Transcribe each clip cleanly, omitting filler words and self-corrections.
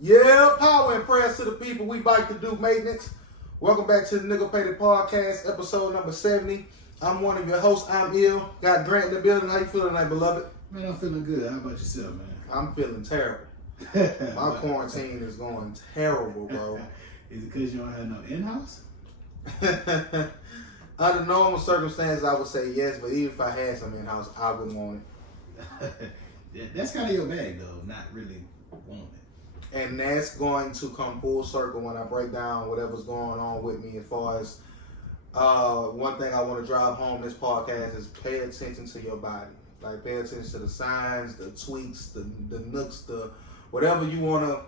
Yeah, power and prayers to the people. We like to do maintenance. Welcome back to the Nigga Pated Podcast, episode number 70. I'm one of your hosts. I'm ill. Got Grant in the building. How you feeling tonight, beloved? Man, I'm feeling good. How about yourself, man? I'm feeling terrible. My quarantine is going terrible, bro. Is it because you don't have no in-house? Under normal circumstances, I would say yes, but even if I had some in-house, I wouldn't want it. That's kind of your bag, though. Not really wanting it. And that's going to come full circle when I break down whatever's going on with me as far as one thing I want to drive home this podcast is pay attention to your body. Like, pay attention to the signs, the tweaks, the nooks, the whatever you want to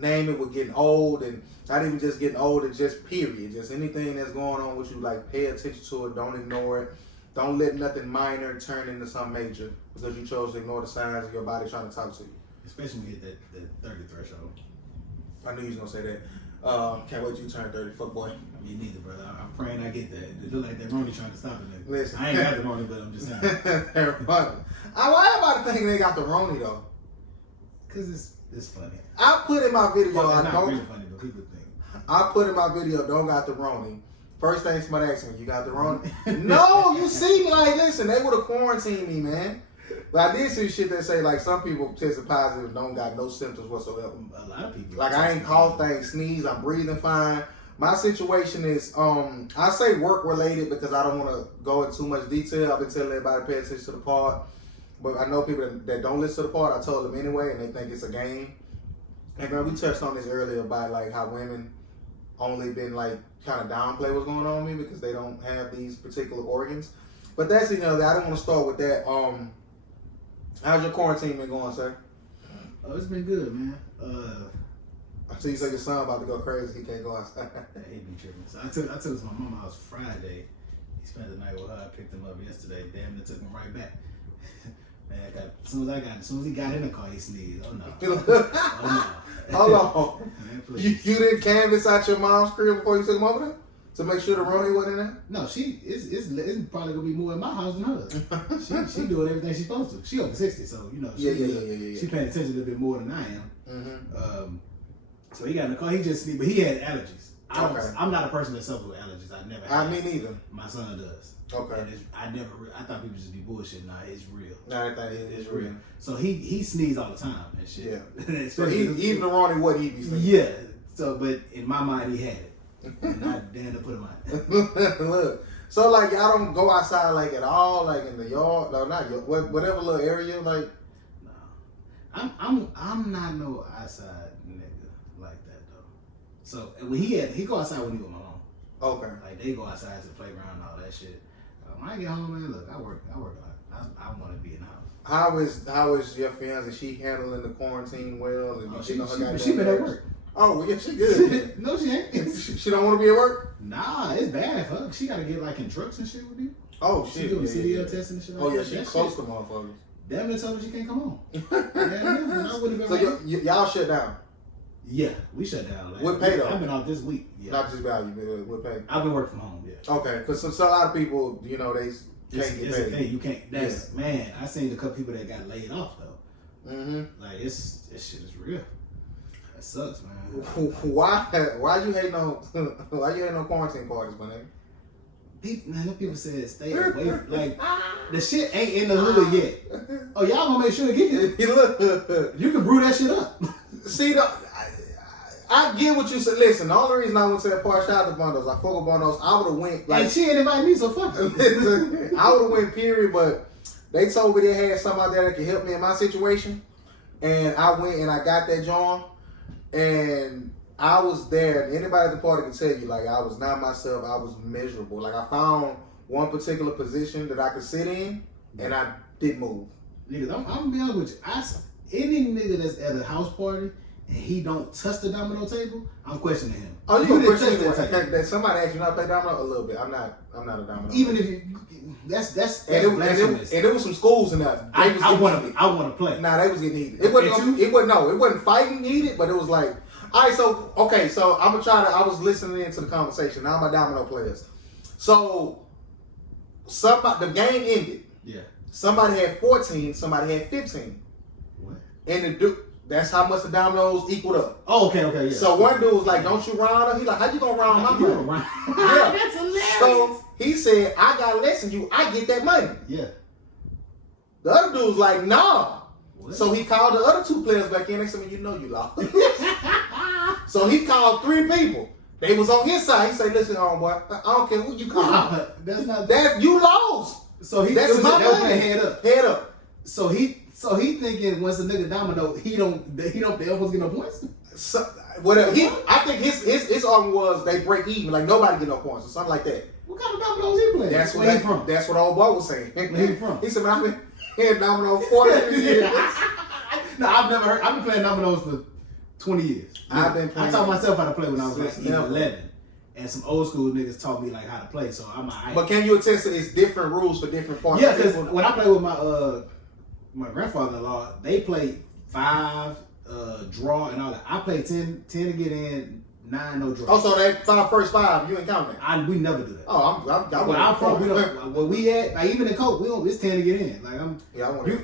name it with getting old, and not even just getting old, it's just period. Just anything that's going on with you, like, pay attention to it. Don't ignore it. Don't let nothing minor turn into something major because you chose to ignore the signs of your body trying to talk to you. Especially when you hit that 30 threshold. I knew you was going to say that. Can't wait till you turn 30. Fuck boy. Me neither, brother. I'm praying I get that. It look like that Ronas trying to stop it. Listen. I ain't got the Ronas, but I'm just saying. Why everybody thinking they got the Roni though? Because it's funny. I put in my video, Well, it's not really funny, but people think. I put in my video, don't got the Roni. First thing somebody asked me, you got the Roni? No, you see me, like, listen, they would have quarantined me, man. But I did see shit that say, like, some people tested positive and don't got no symptoms whatsoever. A lot of people. Like, I ain't cough, I ain't sneeze, I'm breathing fine. My situation is, I say work related because I don't want to go into too much detail. I've been telling everybody to pay attention to the pod. But I know people that don't listen to the pod, I told them anyway, and they think it's a game. And girl, we touched on this earlier about, like, how women only been, like, kind of downplay what's going on with me because they don't have these particular organs. But that's, I don't want to start with that. How's your quarantine been going, sir? Oh, it's been good, man. I see you say your son about to go crazy. He can't go outside. He be tripping. So I took him to my mama's house Friday. He spent the night with her. I picked him up yesterday. Damn, it took him right back. Man, as soon as he got in the car, he sneezed. Oh no. Oh no. Hold on. Man, you didn't canvas out your mom's crib before you took him over there? To make sure the Roni wasn't in there? No, it's probably gonna be more in my house than hers. She doing everything she's supposed to. She over 60, so Yeah. She paying attention a little bit more than I am. Mm-hmm. So he got in the car. He just sneezed, but he had allergies. Okay. I'm not a person that suffers with allergies. I never. I mean neither. My son does. Okay. And I thought people just be bullshitting. Nah, it's real. Nah, I think it's real. So he sneezed all the time and shit. Yeah. So even the Roni, what he be sneezing? Yeah. So, but in my mind, he had it. And I damn to put him out. Look. So, like, y'all don't go outside, like, at all, like, in the yard? No, not your, whatever little area, like? No. I'm not no outside nigga like that, though. So, when he go outside when he with my mom. Okay. Like, they go outside to the playground and all that shit. When I get home, man, look, I work a lot. I want to be in the house. How is your fiance? Is she handling the quarantine well? And She been at work. Oh, well, yeah, she good. No, she ain't. She don't want to be at work? Nah, it's bad for her. She got to get, like, in trucks and shit with you. Oh, She shit. doing CDL testing and shit like that. Oh, yeah, she close to motherfuckers. Damn, they told her she can't come on. I wouldn't have been So y'all shut down? Yeah, we shut down. Like, With pay, though? I've been off this week. Yeah. Not just value, but with pay? I've been working from home, yeah. Okay, because so a lot of people, they can't get paid. Okay, you can't. Man, I seen a couple people that got laid off, though. Mm-hmm. Like, this shit is real. That sucks, man. Why you hating on quarantine parties, my nigga? People said stay away. Like, the shit ain't in the hood yet. Oh, y'all gonna make sure to get it. You can brew that shit up. See, I get what you said. Listen, the only reason I went to that party, shout out to Bondos, I fuck with Bondos, I would have went, like... And she ain't invite me, so fuck you. I would have went, period, but they told me they had somebody out there that could help me in my situation, and I went and I got that joint, and I was there, and anybody at the party can tell you, like, I was not myself, I was miserable. Like, I found one particular position that I could sit in, and I didn't move. Niggas, I'm gonna be honest with you. Any nigga that's at a house party and he don't touch the domino table, I'm questioning him. Oh, you didn't question touch that somebody asked you not to play domino? A little bit. I'm not a domino. Even if you, that's and blasphemous. there was some schools in there. I want to play. Nah, they was getting heated. It wasn't fighting heated, but it was like, all right, so I'm gonna try to. I was listening into the conversation. Now my domino players. So the game ended. Yeah. Somebody had 14. Somebody had 15. What? And That's how much the dominoes equaled up. Oh, okay, yeah. So one dude was like, "Don't you round up?" He like, "How you gonna round my money?" Yeah, that's hilarious. So he said, "I got less than you. I get that money." Yeah. The other dude was like, "Nah." What? So he called the other 2 players back in. They said, "You know you lost." So he called 3 people. They was on his side. He said, "Listen, homeboy, I don't care who you call. Nah, that's not That you lost. So he That's my they were money. playing head up. Head up." So he thinking once a nigga domino, they don't almost get no points. So, whatever. I think his argument was they break even, like nobody get no points or something like that. What kind of dominoes he playing? That's where he from. That's what old boy was saying. Where he from? He said, "Man, I've been playing domino 43 years." No, I've been playing dominoes for 20 years. I've been playing. I taught myself how to play when I was like Since 11. And some old school niggas taught me like how to play, so I'm alright. But can you attest to it's different rules for different parts? Yeah, because when I play with my grandfather-in-law, they play 5, draw and all that. I play 10 to get in, 9 no draw. Oh, so that first 5, you ain't counting that? We never do that. Oh, Where I'm from, we don't. Where we at, like even in Coke, we don't. It's 10 to get in. Like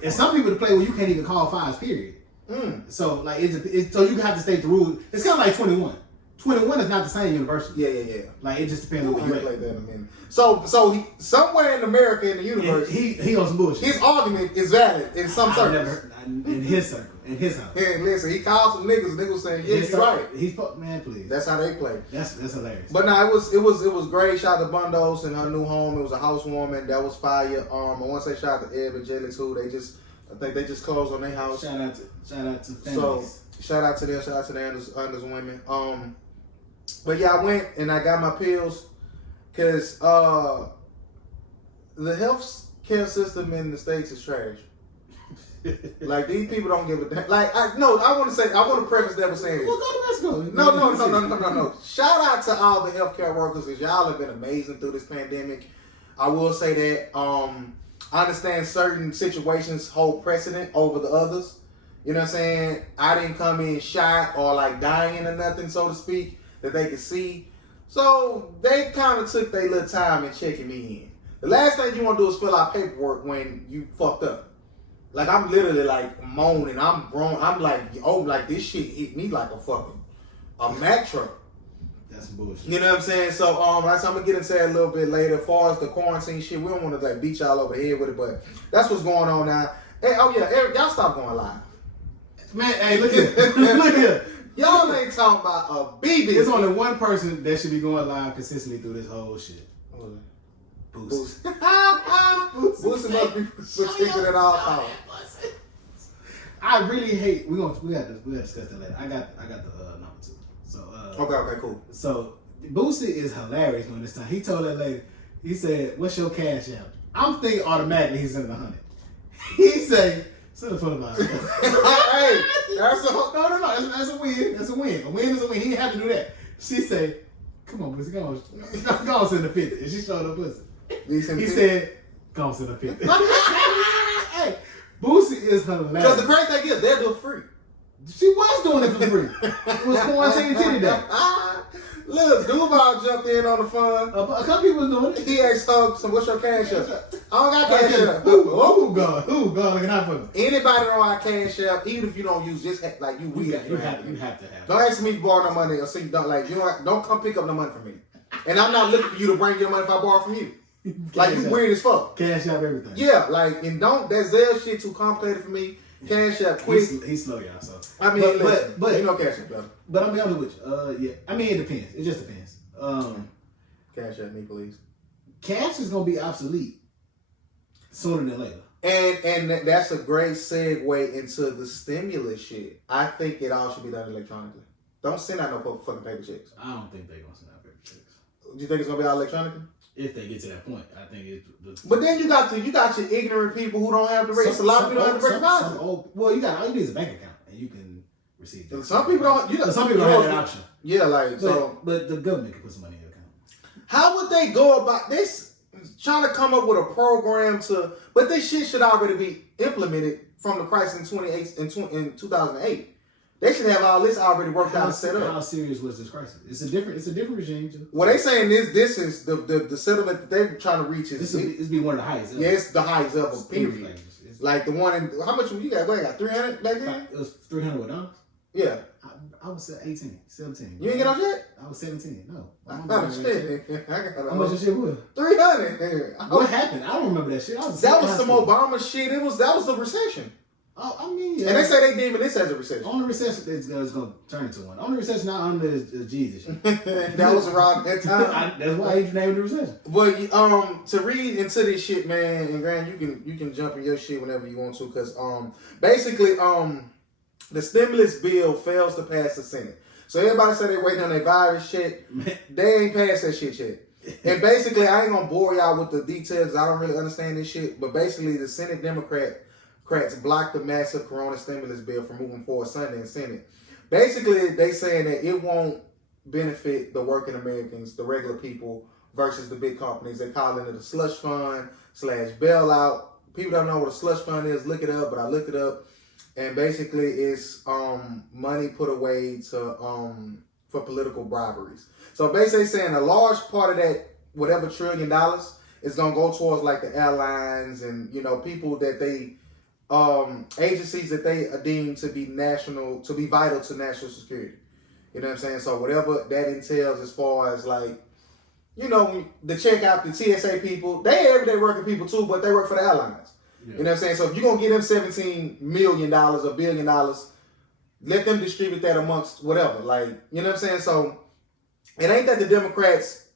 and some people to play where you can't even call 5s. Period. So like so you have to state the rule. It's kind of like 21. 21 is not the same university. Yeah. Like it just depends on where you at. Play that in a minute. So he, somewhere in America in the universe, he on some bullshit. His argument is valid in some circles. In his circle, in his house. Yeah, listen, he called some niggas saying, "Yeah, you're right." He's man, please. That's how they play. That's hilarious. But no, it was great. Shout out to Bundos and her new home. It was a housewarming. That was fire. I want to say shout out to Eb and Jelly too. I think they just closed on their house. Shout out to families. So shout out to them. Shout out to the Anders women. But yeah, I went and I got my pills because the health care system in the States is trash. Like these people don't give a damn. Like I want to preface that with saying this. Well, go to Mexico. No. Shout out to all the healthcare workers because y'all have been amazing through this pandemic. I will say that I understand certain situations hold precedent over the others. You know what I'm saying? I didn't come in shot or like dying or nothing, so to speak, that they could see. So they kind of took their little time in checking me in. The last thing you want to do is fill out paperwork when you fucked up. Like I'm literally like moaning. I'm grown. I'm like, oh, like this shit hit me like a Mack truck. That's bullshit. You know what I'm saying? So I'm gonna get into that a little bit later. As far as the quarantine shit, we don't want to like beat y'all over the head with it, but that's what's going on now. Hey, oh yeah, Eric, y'all stop going live. Man, hey, look here. Look here. Y'all ain't talking about a BB. There's only one person that should be going live consistently through this whole shit. Boost. Boost must be protected at all times. I really hate. We got to discuss that later. I got the number 2. So Okay, cool. So Boosie is hilarious during this time. He told that lady, he said, "What's your cash app?" I'm thinking automatically he's sending 100. He say, "Send a $25." Hey, that's no. That's a win. That's a win. A win is a win. He didn't have to do that. She say, "Come on, Boosie, go on, send a 50." And she showed her pussy. He said, "Go on, send a 50." Hey, Boosie is hilarious. Because the crazy thing is, they'll do it free. She was doing it for free. It was quarantine titty day. Look, Duval jumped in on the fun. A couple people was doing it. He asked her, "So what's your cash app?" I don't got cash app. Who God looking out for me? Anybody know our cash app, even if you don't use this, like you have to have it. Don't ask me to borrow no money or see don't come pick up no money from me. And I'm not looking for you to bring your money if I borrow from you. Like you weird as fuck. Cash app everything. Yeah, like and don't that Zelle shit too complicated for me. Cash app quick. He's slow, y'all. So I mean, but you know cash app, brother. But I'm be honest with you. Yeah. I mean, it depends. It just depends. Cash app me, please. Cash is gonna be obsolete sooner than later. And that's a great segue into the stimulus shit. I think it all should be done electronically. Don't send out no fucking paper checks. I don't think they're gonna send out paper checks. Do you think it's gonna be all electronically? If they get to that point, I think it's. But then you got your ignorant people who don't have the rates. A lot of people don't have the rate deposit. Well, all you need is a bank account and you can receive that. Some people don't. Some people don't have that option. Yeah, But the government can put some money in your account. How would they go about this? Trying to come up with a program but this shit should already be implemented from the crisis in 2008. They should have all this already worked out and set up. How serious was this crisis? It's a different regime too. Well, they saying this is the settlement that they're trying to reach is it's be one of the highest. Yeah, it's the highest ever. Period. Like the one in, how much you got? What, you got 300 back then? It was $300. Yeah. I was 18, 17. You didn't get off yet? I was 17. No. Oh, shit. I got How much of shit was? 300. What happened? I don't remember that shit. That was some Obama shit. That was the recession. Oh, I mean, yeah. And they say they deeming this as a recession. Only recession is going to turn into one. Only recession not under is Jesus shit. That was around that time. That's why he named the recession. But to read into this shit, man, and Grant, you can jump in your shit whenever you want to, because basically the stimulus bill fails to pass the Senate. So everybody said they're waiting on their virus shit. They ain't passed that shit yet. And basically, I ain't gonna bore y'all with the details because I don't really understand this shit. But basically, the Senate Democrats blocked the massive corona stimulus bill from moving forward Sunday in Senate. Basically, they saying that it won't benefit the working Americans, the regular people, versus the big companies. They calling it a slush fund / bailout. People don't know what a slush fund is. Look it up, but I looked it up. And basically, it's money put away to for political briberies. So basically, saying a large part of that, whatever $1 trillion, is gonna go towards like the airlines and people that they agencies that they deem to be vital to national security. You know what I'm saying? So whatever that entails, as far as like, the check out the TSA people, they everyday working people too, but they work for the airlines. Yeah. You know what I'm saying? So if you're going to give them $17 million or $1 billion, let them distribute that amongst whatever. Like, you know what I'm saying? So it ain't that the Democrats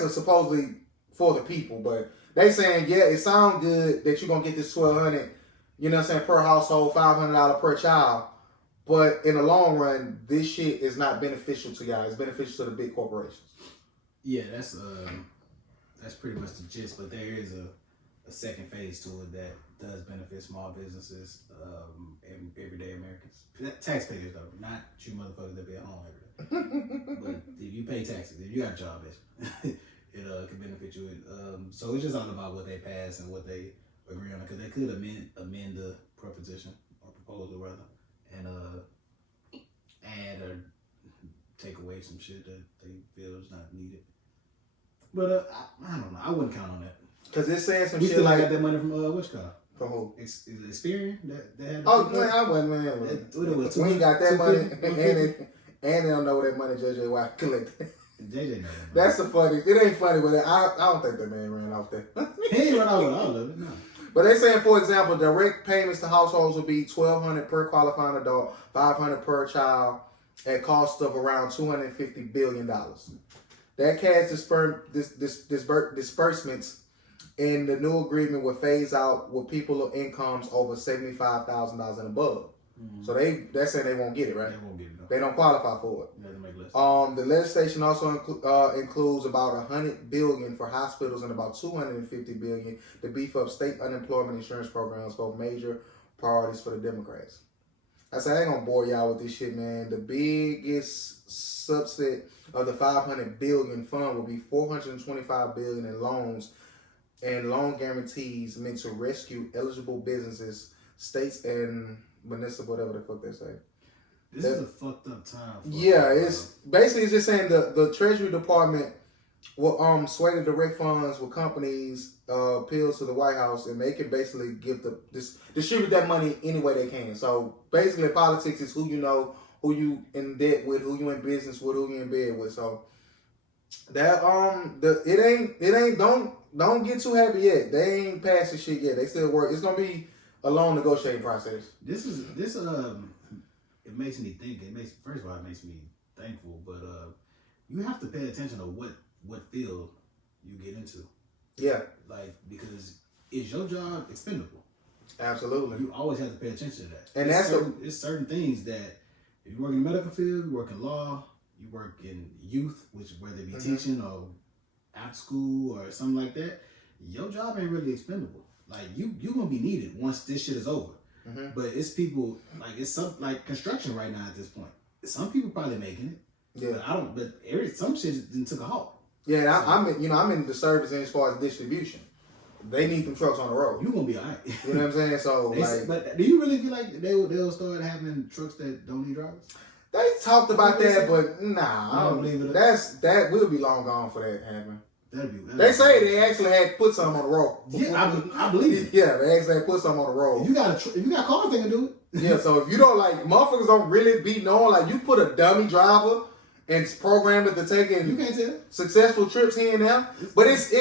are supposedly for the people, but they saying, yeah, it sounds good that you're going to get this $1,200, you know what I'm saying, per household, $500 per child. But in the long run, this shit is not beneficial to y'all. It's beneficial to the big corporations. Yeah, that's pretty much the gist, but there is a second phase to it that does benefit small businesses, everyday Americans. Taxpayers, though, not you motherfuckers that be at home every day. But if you pay taxes, if you got a job, it can benefit you. So it's just all about what they pass and what they agree on, because they could amend the proposition or proposal rather, and add or take away some shit that they feel is not needed. But I don't know. I wouldn't count on that. Because it says some we shit still like got that money from which car? From who? Is it Experian that had? Oh man, I wasn't man. We ain't got that money, and they don't know that money JJ Watt collected. JJ know that. That's the funny. It ain't funny, but I don't think that man ran off there. He ain't run off with all of it. No. But they saying, for example, direct payments to households will be $1,200 per qualifying adult, $500 per child, at cost of around $250 billion. That cash disbursements in the new agreement will phase out with people with incomes over $75,000 and above. Mm-hmm. So they're saying they won't get it, right? They won't get it. No. They don't qualify for it. The legislation also includes about $100 billion for hospitals and about $250 billion to beef up state unemployment insurance programs, both major priorities for the Democrats. I said I ain't gonna bore y'all with this shit, man. The biggest subset of the $500 billion fund will be $425 billion in loans and loan guarantees meant to rescue eligible businesses, states, and municipal, whatever the fuck they say. This is a fucked up time. It's basically it's just saying the Treasury Department will sway the direct funds with companies appeals to the White House, and they can basically distribute that money any way they can. So basically, politics is who you know, who you in debt with, who you in business with, who you in bed with. So that it ain't don't get too happy yet. They ain't passed the shit yet. They still work. It's gonna be a long negotiating process. It makes me think. First of all, it makes me thankful, but you have to pay attention to what field you get into. Yeah. Like, because is your job expendable? Absolutely. You always have to pay attention to that. And it's certain things that if you work in the medical field, you work in law, you work in youth, which whether it be teaching or after school or something like that, your job ain't really expendable. Like you're gonna be needed once this shit is over. Mm-hmm. But it's people like construction right now at this point. Some people probably making it. Yeah. But some shit didn't took a halt. Yeah, I'm in the service as far as distribution. They need them trucks on the road. You gonna be alright. You know what I'm saying? So but do you really feel like they'll start having trucks that don't need drivers? They talked about that, but nah, I don't believe it. That will be long gone for that happening. They say they actually had put something on the road. Yeah, I believe it. Yeah, they actually had put something on the road. If you got cars, they can do it. Yeah, so if you don't like, motherfuckers don't really be known. Like, you put a dummy driver and program it to take in You can't tell. successful trips here and there. But it's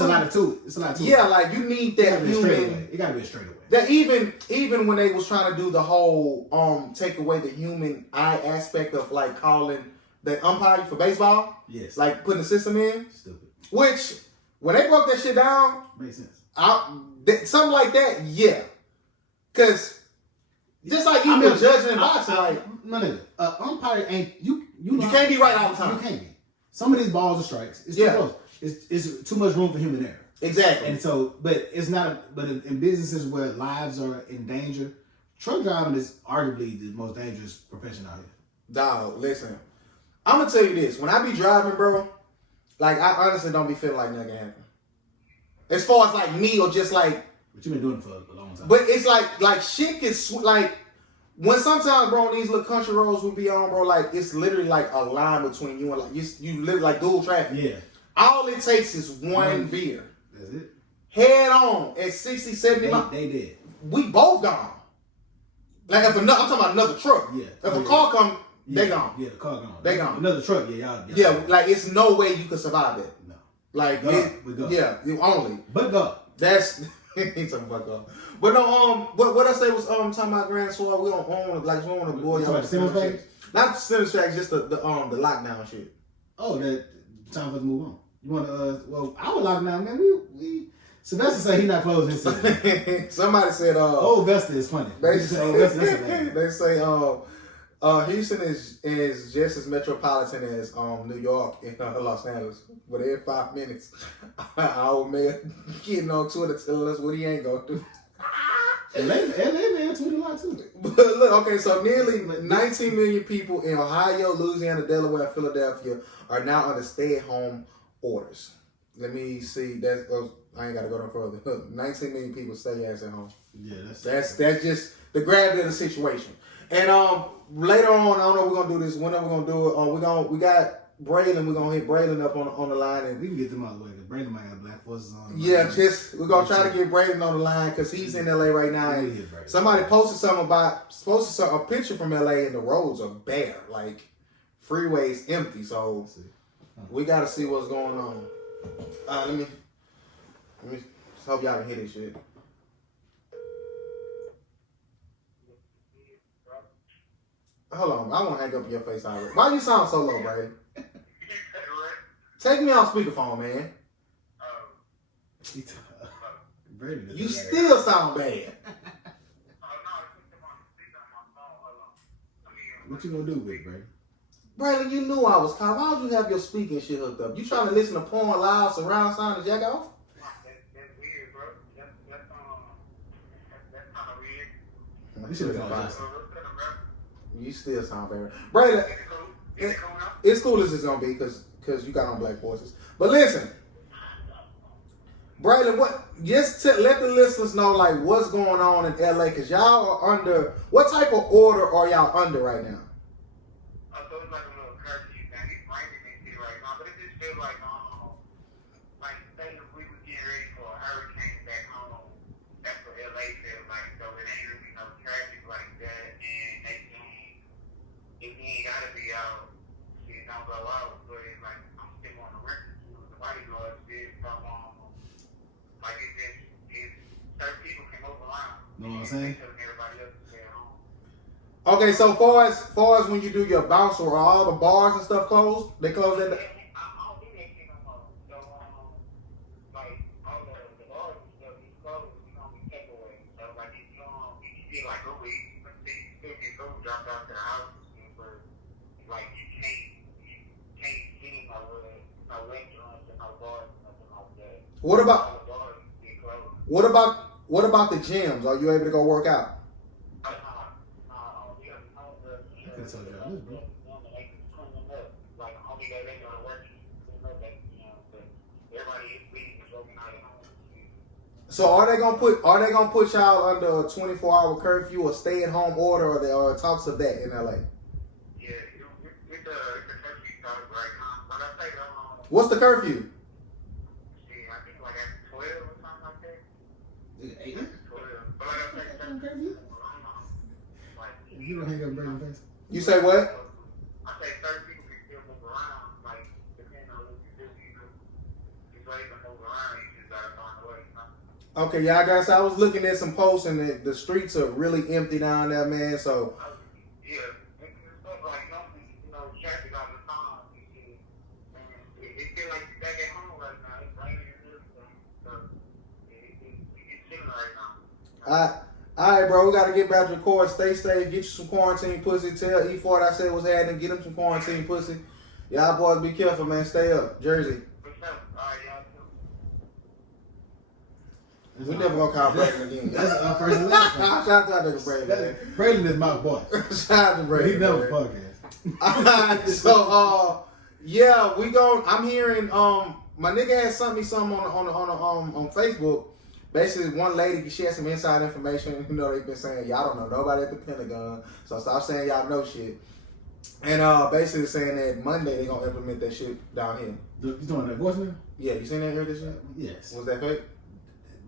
a lot to it. It's a lot to it. Yeah, like you need that human. It gotta be a straightaway. That even when they was trying to do the whole take away the human eye aspect of like calling the umpire for baseball. Yes. Like putting the system in. Stupid. Which when they broke that shit down, makes sense. Something like that, yeah. Cause just like you were judging in boxing, like no nigga, umpire ain't you. You can't be right all the time. You can't be. Some of these balls are strikes. It's too close. It's too much room for human error. Exactly. And so, but it's not. But in businesses where lives are in danger, truck driving is arguably the most dangerous profession out here. Dog, listen. I'm gonna tell you this. When I be driving, bro, like I honestly don't be feeling like nothing happen. As far as like me or just like. But you've been doing it for a long time. But it's like shit gets like when sometimes, bro, on these little country roads we be on, bro, like it's literally like a line between you and like you live like dual traffic. Yeah. All it takes is one veer. That's it. Head on at 60, 70 miles. They did. We both gone. Like if I'm talking about another truck. Yeah. If a car come, they gone. Yeah, the car gone. They gone. Another truck, y'all. Yeah, like it's no way you could survive it. No. Like we go. Yeah, you only. But go. That's he talking about God. But no, what I say was talking about Grand Sword. We don't own like we don't want to boy y'all. Not the Simmons tracks, just the lockdown shit. Oh, that time for us to move on. You want to? Well, our lockdown, man. We Sylvester said he not closing his city. Somebody said Old Vesta is funny. They say Houston is just as metropolitan as New York and Los Angeles. But every 5 minutes, our old man getting on Twitter telling us what he ain't gonna do. LA man tweeted a lot too. But look, okay, so nearly 19 million people in Ohio, Louisiana, Delaware, and Philadelphia are now under stay-at-home orders. Let me see. I ain't gotta go no further. 19 million people stay at home. Yeah, that's just the gravity of the situation. And later on, I don't know if we're gonna do this. Whenever we're gonna do it, we got Braylon. We're gonna hit Braylon up on the line, and we can get them out of the way because Braylon might have black forces on. Yeah, we're gonna try to get Braylon on the line because he's in LA right now. And somebody posted a picture from LA, and the roads are bare, like freeways empty. So we gotta see what's going on. Let me hope y'all can hear this shit. Hold on, I want to hang up in your face already. Why you sound so low, Brady? Take me off speakerphone, man. You still sound bad. What you gonna do with it, Brady? Brady, you knew I was calling. Why would you have your speaking shit hooked up? You trying to listen to porn live, surround sound, and jack off? That's weird, bro. That's kind of weird. You should have called us. You still sound very Brady. It's cool as it's gonna be because you got on black forces. But listen, Braylon, let the listeners know like what's going on in LA because y'all are under what type of order are y'all under right now? So it's like a little curfew, man. It's raining and shit right now, but it just feels like say if we was getting ready for a hurricane back home, that's what LA feels like. So it ain't really no traffic like that, and if you ain't gotta be out, shit don't go out. But it's like I'm still on the record too. The bodyguard shit from like it's certain people can move around. Know what I'm saying? Everybody else is stay at home. Okay, so far as when you do your bounce or all the bars and stuff closed, they close at I don't do that shit no more. So like all the bars and stuff is closed. We don't be takeaway. So like if you feel like Uber Eats, let's say you still get food dropped off to the house, but like you can't get in no restaurants and no bars and nothing like that. What about All the bars get closed. what about the gyms? Are you able to go work out? So are they gonna put y'all under a 24-hour curfew or stay at home order or there are talks of that in LA? Yeah, it's a curfew talk right now. But I say What's the curfew? 8. But like I say, You don't hang up brain face. You say what? I say certain people can still move around, like depending on what you do, you're ready to move around, you just gotta find a way, you know? Okay, yeah, I guess I was looking at some posts and the streets are really empty down there, man. So Yeah, it's stuff like traffic all the time. It feels like you're back at home right now. It's raining and everything, so it's chilling right now. all right, bro, we gotta get back to the court. Stay safe. Get you some quarantine pussy. Tell E4 I said what's happening. Get him some quarantine pussy. Y'all boys be careful, man. Stay up, Jersey. For sure. All right, y'all too. We never gonna call Braden again. That's our first and last one. Shout out to nigga Braden, man. Braden is my boy. Shout out to Braden. He never man. podcast. Alright, so yeah, we go. I'm hearing my nigga had sent me something on Facebook. Basically, one lady shared some inside information. You know, they've been saying y'all don't know nobody at the Pentagon, so stop saying y'all know shit. And basically saying that Monday they gonna implement that shit down here. You doing that voicemail? Yeah, you seen that? Heard this shit? Yes. Was that fake?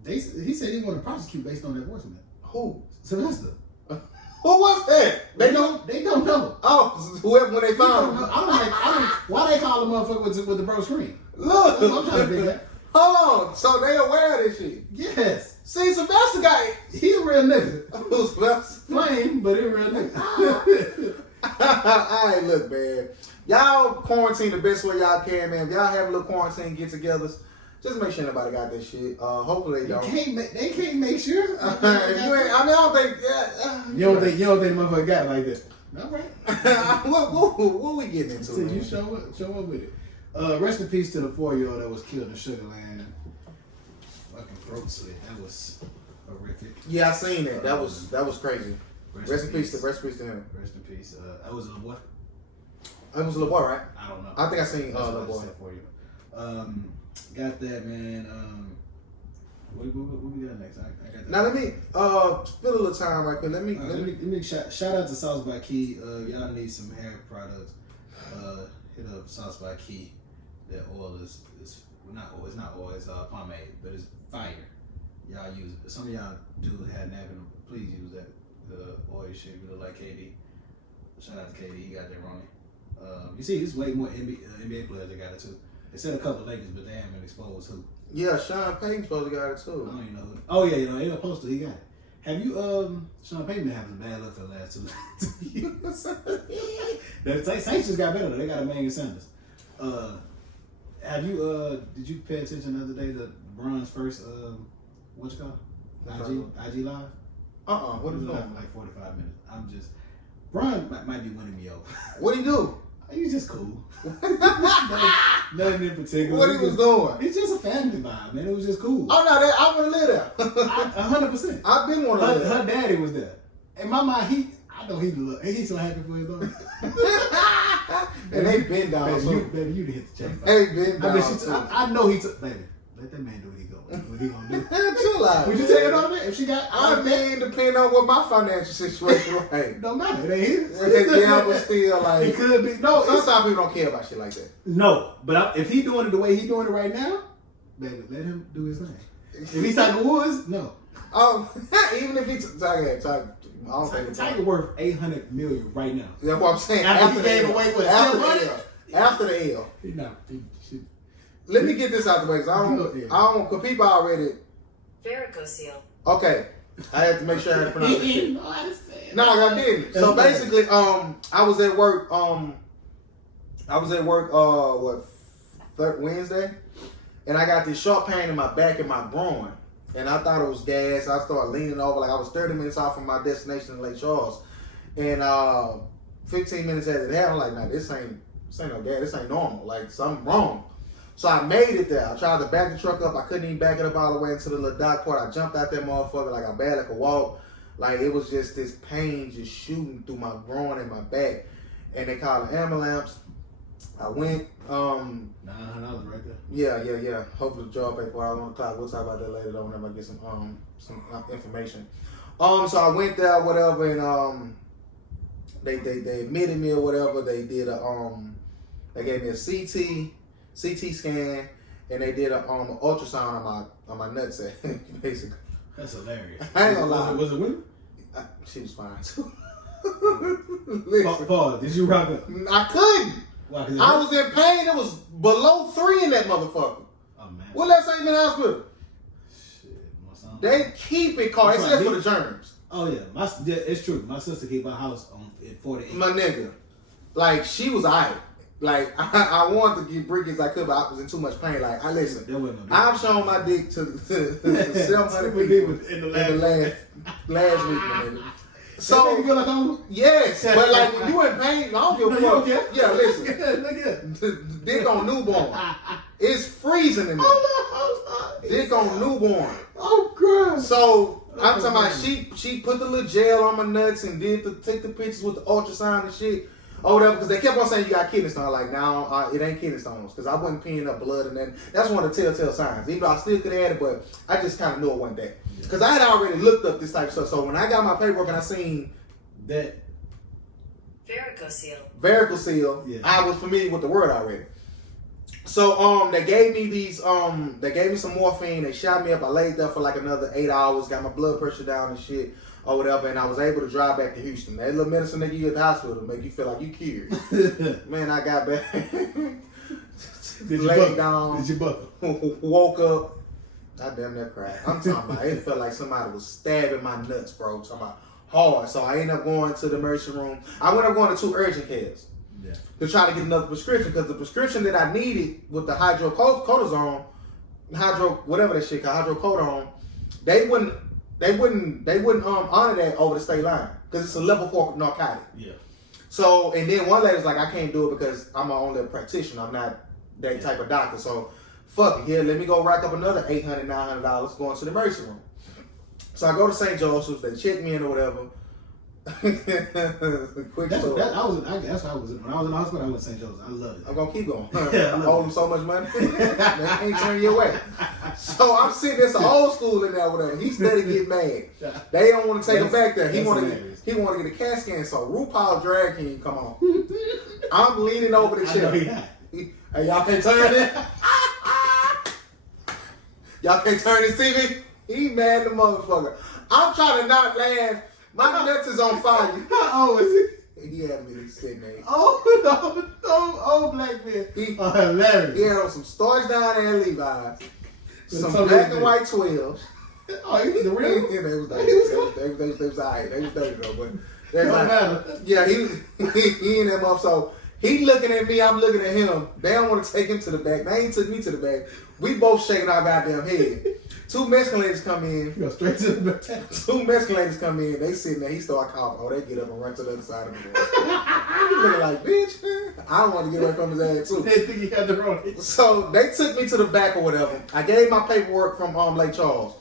He said he's going to prosecute based on that voicemail. Who? Sylvester. Who was that? They don't know. Oh, whoever when they They don't found know. him. I don't. Why they call the motherfucker with the bro screen? Look, I'm trying to figure that. hold on. So they aware of this shit. Yes. See, Sylvester got He a real nigga. who's Sylvester? Flame, but he a real nigga. Alright, look, man. Y'all quarantine the best way y'all can, man. If y'all have a little quarantine get-togethers, just make sure nobody got this shit. Hopefully they don't. They can't make sure. I don't think. You don't think the motherfucker got it like that? All right. what we getting into? So you Man? show up with it. Rest in peace to the 4-year-old that was killed in Sugarland. Fucking throat slit. That was horrific. Yeah, I seen that. That was crazy. Rest in peace to him. Rest in peace. That was a little boy. It was a little boy, right? I don't know. I think I seen That's little what I boy. said for you. Got that, man. What we got next? I got that. Now let me spend a little time right quick. Let me shout out to Sauce by Key. Y'all need some hair products. Hit up Sauce by Key. That oil is not oil. It's not oil. It's pomade, but it's fire. Y'all use it. Some of y'all do have napping. Please use that oil shit. You look like KD. Shout out to KD. He got that wrong. You see, there's way more NBA players that got it too. They said a couple of Lakers, but they haven't been exposed who. Yeah, Sean Payton supposed to got it I too. don't even know who. Oh yeah, they were supposed to. He got it. Have you Sean Payton been having some bad luck for the last 2 years? The Saints just got better though. They got Emmanuel Sanders. Have you did you pay attention the other day to Bron's first what's it called? IG live? What is it doing? like 45 minutes. I'm just Bron might be winning me over. What he do? He's just cool. Nothing in particular. What he was doing? It's just a family vibe, man. It was just cool. Oh no, I want to live there. 100%. I've been one of them. Her daddy was there. In my mind, I know he's so happy for his daughter. And they been down. Baby, you done hit the check. They been down. I know he took. Baby, let that man do what he go. What he gonna do? Chill out. Would you take it on that? If she got, I mean, depending on what my financial situation like. Don't matter. It ain't his. Yeah, but still, like, It could be. No, sometimes people don't care about shit like that. No, but if he doing it the way he doing it right now, baby, let him do his thing. If he's Tiger Woods, no. Even if he's Tiger, I don't think it's Tiger worth $800 million right now. That's what I'm saying. After he gave away what, after the L. He should. Let me get this out the way, because I don't, because people already. Varicocele. Okay. I had to make sure I had to pronounce this shit. No, No, I didn't. So basically, I was at work, Wednesday, and I got this sharp pain in my back and my groin. And I thought it was gas. I started leaning over, like I was 30 minutes off from my destination in Lake Charles. And 15 minutes after that, I'm like, nah, this ain't no gas. This ain't normal. Like, something wrong. So I made it there. I tried to back the truck up. I couldn't even back it up all the way into the little dock part. I jumped out that motherfucker like I barely could walk. Like, it was just this pain just shooting through my groin and my back. And they called an ambulance. I went. $900 right there. Yeah. Hopefully the job paper out on the clock. We'll talk about that later on whenever I get some information. So I went there, whatever, and they admitted me or whatever. They did they gave me a CT scan, and they did a ultrasound on my nutsack, basically. That's hilarious. I ain't gonna lie. Was it women? She was fine too. Pause. Did you rock up? I couldn't. Why? I was in pain. It was below 3 in that motherfucker. Oh man. What last time you been in the hospital? Shit, my son. They keep it cold. It's just for the germs. Oh yeah, it's true. My sister keep her house on at 48. My nigga, like she was alright. Like I wanted to get brick as I could, but I was in too much pain. Like I listen, I've shown my dick to 700 people in the last week, my nigga. So you feel like I'm... yes, but like when you in pain, I don't give a fuck. Okay? Yeah, listen, Look at dick on newborn, it's freezing in there. Dick on newborn. Oh god. So I'm talking about she put the little gel on my nuts and take the pictures with the ultrasound and shit. Or whatever, because they kept on saying you got kidney stones. Like, now it ain't kidney stones, because I wasn't peeing up blood and then that's one of the telltale signs. Even though I still could have had it, but I just kind of knew it wasn't that. Because I had already looked up this type of stuff. So when I got my paperwork and I seen that varicocele, yeah. I was familiar with the word already. So they gave me some morphine. They shot me up. I laid there for like another 8 hours. Got my blood pressure down and shit or whatever. And I was able to drive back to Houston. That little medicine they give you at the hospital make you feel like you cured. Man, I got back. Laid down. Did you buckle? Woke up. I damn near cried. I'm talking about it felt like somebody was stabbing my nuts, bro. I'm talking about hard. So I ended up going to the emergency room. I went up going to 2 urgent cares. Yeah. To try to get another prescription, because the prescription that I needed with the hydrocodone, whatever that shit called, hydrocodone, they wouldn't honor that over the state line because it's a level 4 narcotic. Yeah. So and then one lady was like, I can't do it because I'm my own little practitioner. I'm not that type of doctor. So fuck it. Here, let me go rack up another $800, $900 going to the emergency room. So I go to St. Joseph's. They check me in or whatever. Quick story. That's what I was in. When I was in the hospital, I went to St. Joseph. I loved it. I'm gonna keep going. I owe them so much money. They ain't turn you away. So I'm sitting there, some old school in there with him. He steady get mad. They don't want to take him back there. He want to get a CAT scan. So RuPaul drag king come on. I'm leaning over the chair. Hey, y'all can't turn it. Y'all can't turn it. See me? He mad the motherfucker. I'm trying to not laugh. My nuts is on fire. How old is he? He had me sick, man. Oh, black man. Hilarious. He had on some Starch Down there Levi's, some black and white 12s. Oh, he was the real? Yeah, they was alright. They was dirty though, but they like, yeah, he in that motherfucker. So he looking at me, I'm looking at him. They don't want to take him to the back. They ain't took me to the back. We both shaking our goddamn head. 2 Mexican ladies come in. You go straight to the back. 2 Mexican ladies come in. They sitting there. He start coughing. Oh, they get up and run to the other side of the door. He looking like, bitch. I don't want to get away from his ass too. They think he had the wrong. So they took me to the back or whatever. I gave my paperwork from Lake Charles.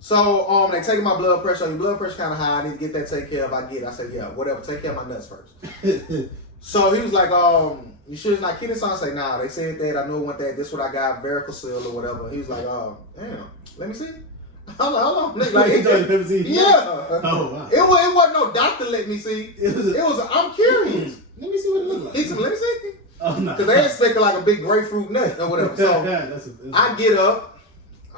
So they taking my blood pressure. Your blood pressure kind of high. I need to get that taken care of. I said, yeah, whatever. Take care of my nuts first. So he was like, you sure it's not kidney stones? I say, nah, they said that. I know it went that. This what I got, varicocele or whatever. He was like, damn, let me see. I'm like, hold on. Like, yeah. Oh, wow. It wasn't no doctor let me see. It was I'm curious. Let me see what it looks like. He said, let me see. Oh, no. Because they expected like a big grapefruit nut or whatever. So I get up.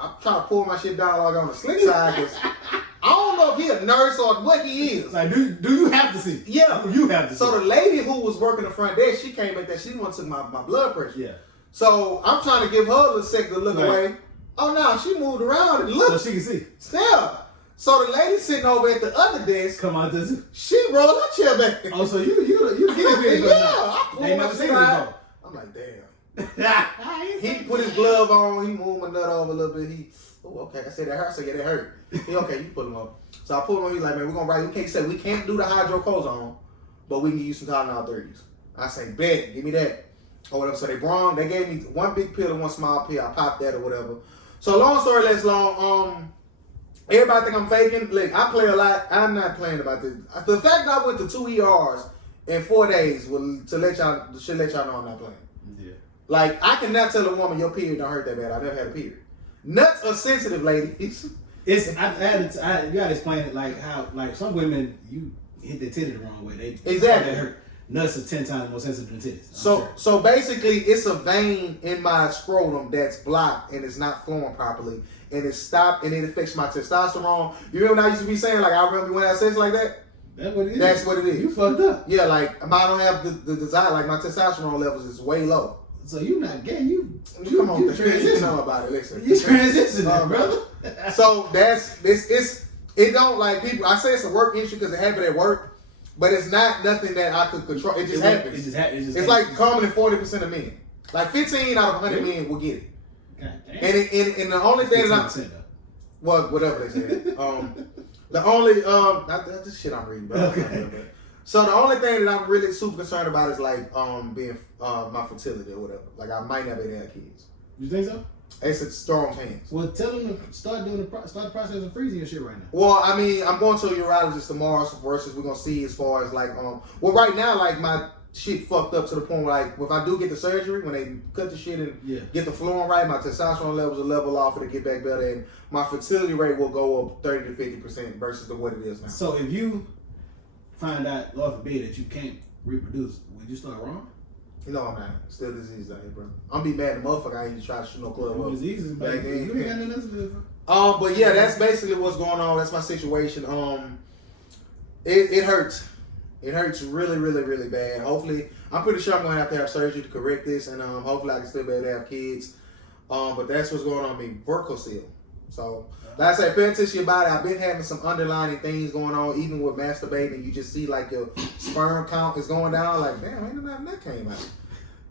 I'm trying to pull my shit down like on the slick side because I don't know if he a nurse or what he is. Like, do you have to see? Yeah. You have to see. So the lady who was working the front desk, she came at that. She wanted to my blood pressure. Yeah. So I'm trying to give her a little second to look away. Oh, no, she moved around and looked. So she can see. Yeah. So the lady sitting over at the other desk. Come on, does it? She rolled her chair back. Oh, so you get it. Yeah. I they never seen it before. I'm like, damn. He put his glove on. He moved my nut over a little bit. Okay. I said, that hurt. So yeah, that hurt. He, okay, you put him up. So I put him on. He's like, man, we're going to write. We can't do the hydrocodone, but we can use some Tylenol 30s. I say, bet. Give me that. Or whatever. So they gave me one big pill and one small pill. I popped that or whatever. So long story less long, everybody think I'm faking. Look, I play a lot. I'm not playing about this. The fact that I went to 2 ERs in 4 days should let y'all know I'm not playing. Yeah. Like, I cannot tell a woman your period don't hurt that bad. I never had a period. Nuts are sensitive, ladies. You gotta explain it like how, like some women, you hit their titty the wrong way. Exactly. They hurt. nuts are 10 times more sensitive than titties. So basically, it's a vein in my scrotum that's blocked and it's not flowing properly, and it's stopped, and it affects my testosterone. You remember when I used to be saying, like, I remember when I said like that? That's what it is. That's what it is. You fucked up. Yeah, like, I don't have the desire, like, my testosterone levels is way low. So you not gay. You come on, you know about it. Listen, you transitioning, brother. So it don't, like, people, I say it's a work issue because it happened at work, but it's not nothing that I could control. It just happens. It's like common in 40% of men. Like 15 out of 100 men will get it. God damn. And the only thing that whatever they said. The only that's the shit I'm reading, bro. Okay. So the only thing that I'm really super concerned about is like being my fertility or whatever. Like I might never have kids. You think so? It's a strong chance. Well, tell them to start the process of freezing your shit right now. Well, I mean, I'm going to a urologist tomorrow versus we're gonna see as far as like well right now like my shit fucked up to the point where like if I do get the surgery, when they cut the shit and get the flowing right, my testosterone levels will level off and get back better, and my fertility rate will go up 30 to 50% versus what it is now. So if you find out, Lord forbid, that you can't reproduce, would you start wrong? No, I'm not. Still diseased out here, bro. I'm be mad at the motherfucker. I ain't even try to shoot no club up. Diseases, back then. You ain't got nothing else to do. But yeah, that's basically what's going on. That's my situation. It hurts. It hurts really, really, really bad. Hopefully, I'm pretty sure I'm gonna have to have surgery to correct this, and hopefully I can still be able to have kids. But that's what's going on with me. Varicocele. So, like I said, pay attention to your body. I've been having some underlying things going on, even with masturbating. You just see like your sperm count is going down. Like, damn, ain't nothing that came out.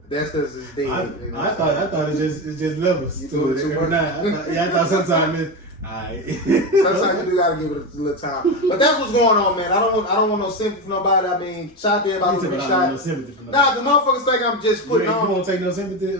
That's because it's dead. I thought it's just levels. You do it too much. I thought sometimes it's alright. Sometimes you do gotta give it a little time. But that's what's going on, man. I don't want no sympathy from nobody. I mean, shout out to everybody who reached out. No sympathy from Nah, the motherfuckers think I'm just putting on. You won't take no sympathy,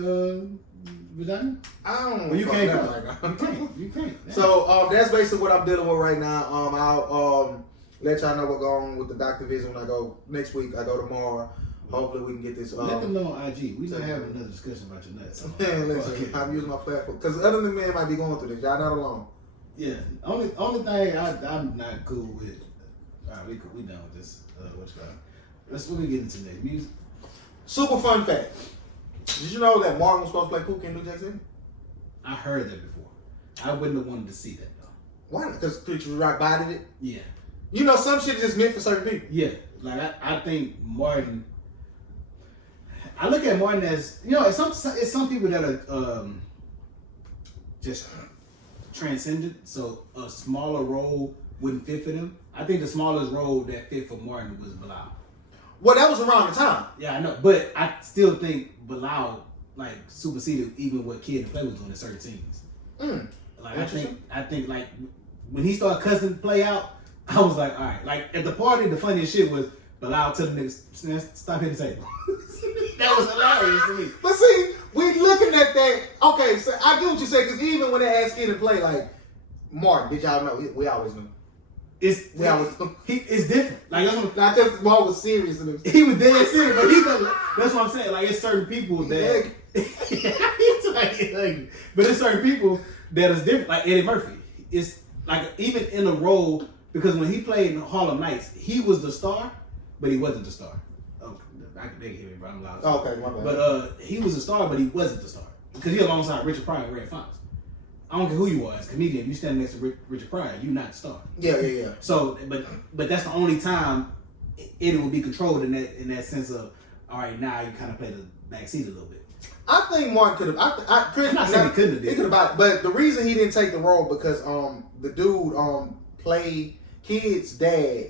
vagina? I don't. Well, you can't. Right now. You can't. So that's basically what I'm dealing with right now. I'll let y'all know what's going on with the doctor visit when I go next week. I go tomorrow. Hopefully we can get this. Let them know on IG. We're not having another discussion about your nuts. Man, listen, I'm using my platform because other than men might be going through this. Y'all not alone. Yeah. Only thing I'm not cool with. All right, we done with this. Let's get into next music. Super fun fact. Did you know that Martin was supposed to play Pookie in New Jack City? I heard that before. I wouldn't have wanted to see that though. Why? Because Preacher Rock bodied it. Yeah. You know, some shit is just meant for certain people. Yeah. Like I think Martin. I look at Martin as, you know, it's some people that are just transcendent, so a smaller role wouldn't fit for them. I think the smallest role that fit for Martin was Bilal. Well, that was around the time. Yeah, I know, but I still think Bilal like superseded even what Kid and Play was doing in certain scenes. Like I think like when he started cussing the play out, I was like, all right. Like at the party, the funniest shit was Bilal telling niggas, stop hitting the table. That was hilarious to me. But see, we looking at that. Okay, so I get what you say, because even when they asked Kid to play, like, Martin, did y'all know? We always knew. It's different. Like, not because Martin was serious. He was dead serious, but he was, that's what I'm saying. Like, it's certain people that. But it's certain people that is different. Like Eddie Murphy. It's like, even in a role, because when he played in Harlem Nights, he was the star, but he wasn't the star. I can hear me, bro. I'm loud. Okay, my bad. But he was a star, but he wasn't the star because he alongside Richard Pryor and Red Fox. I don't care who you are as a comedian. If you stand next to Richard Pryor, you're not the star. Yeah. So, but that's the only time it will be controlled in that sense of, all right, now you kind of play the backseat a little bit. I think Martin could have. I'm not saying he couldn't have. He could have, but the reason he didn't take the role because the dude played Kid's dad.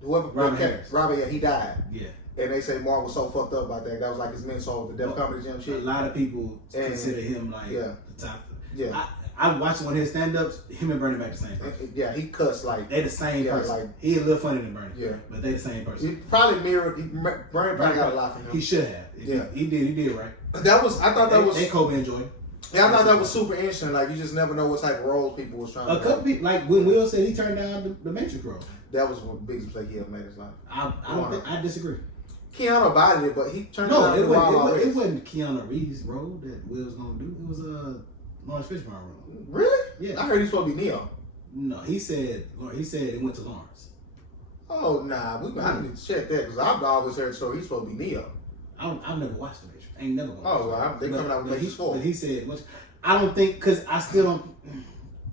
Whoever Robert, he died. Yeah. And they say Mark was so fucked up about that. That was like his mentor with the Def Comedy Jam shit. A lot of people consider him like the top. Yeah. I watched one of his stand-ups. Him and Bernie Mac the same person. Yeah, he cussed like. They the same person. Like, he a little funnier than Bernie. Yeah. But they the same person. He probably mirrored. Bernie probably got a lot from him. He should have. Yeah. He did right. I thought that was. And Kobe enjoyed it. Yeah, I thought that was super interesting. Like, you just never know what type of roles people was trying to A couple people, like when Will said he turned down the Matrix role. That was the biggest mistake he ever made in his life. I disagree. Keanu bodied it, but he turned down it wasn't Keanu Reeves' role that Will was going to do. It was Lawrence Fishburne role. Really? Yeah. I heard he's supposed to be Neo. No, he said it went to Lawrence. Oh nah, I need to check that because I've always heard the story he's supposed to be Neo. I've never watched the Matrix. I ain't never. Oh well, they coming out with Matrix 4. But he said, I don't think because I still don't.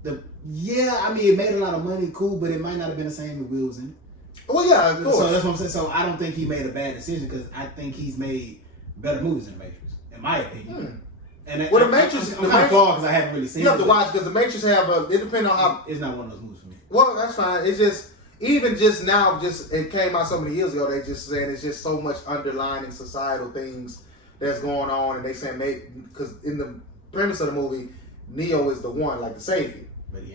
I mean, it made a lot of money, cool, but it might not have been the same if Will was in it. Well, yeah, of course. So that's what I'm saying. So I don't think he made a bad decision because I think he's made better movies than the Matrix, in my opinion. And well, the Matrix, I'm kind of flawed because I haven't really seen it. You have to watch because the Matrix it depends on how. It's not one of those movies for me. Well, that's fine. It's just even just now, it came out so many years ago. They just saying it's just so much underlining societal things that's going on, and they saying because in the premise of the movie, Neo is the one, like the savior.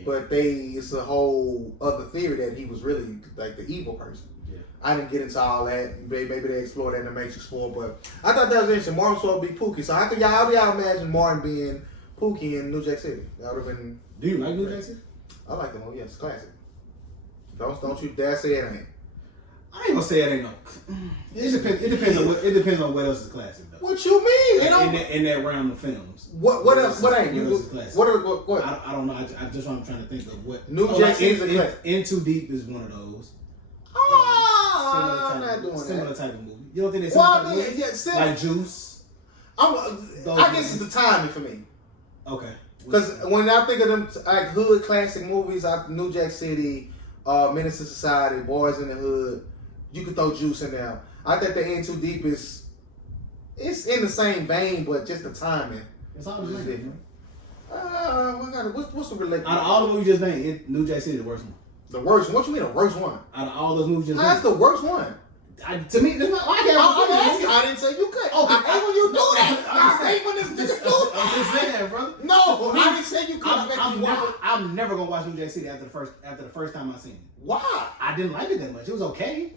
But it's a whole other theory that he was really like the evil person. Yeah. I didn't get into all that. Maybe they explored that in the Matrix 4, but I thought that was interesting. Martin was supposed to be Pookie. So how do y'all imagine Martin being Pookie in New Jack City? That would have been. Do you like New Jack City? I like the movie. Yes, classic. Don't you dare say it ain't. I ain't gonna say it ain't no. It depends on what else is classic though. What you mean? In that realm of films. What else? What ain't? What? I don't know. I just I'm trying to think of what. New Jack City's a classic. In Too Deep is one of those. I'm not doing similar type of movie. You don't think it's like Juice? I guess it's the timing for me. Okay. Because when I think of them like hood classic movies, New Jack City, Menace to Society, Boys in the Hood, you could throw Juice in there. I think the In Too Deep it's in the same vein, but just the timing. It's all just different. What's the relation? Out of all the movies you just named, New Jack City the worst one. The worst one? What you mean the worst one? Out of all those movies you just named. That's the worst one. To me, that's not. I didn't say you could. Okay. I hate when you do that. I hate when this nigga do that. I'm just saying that, brother. No, I didn't say you could. I'm never gonna watch New Jack City after the first time I seen it. Why? I didn't like it that much. It was okay.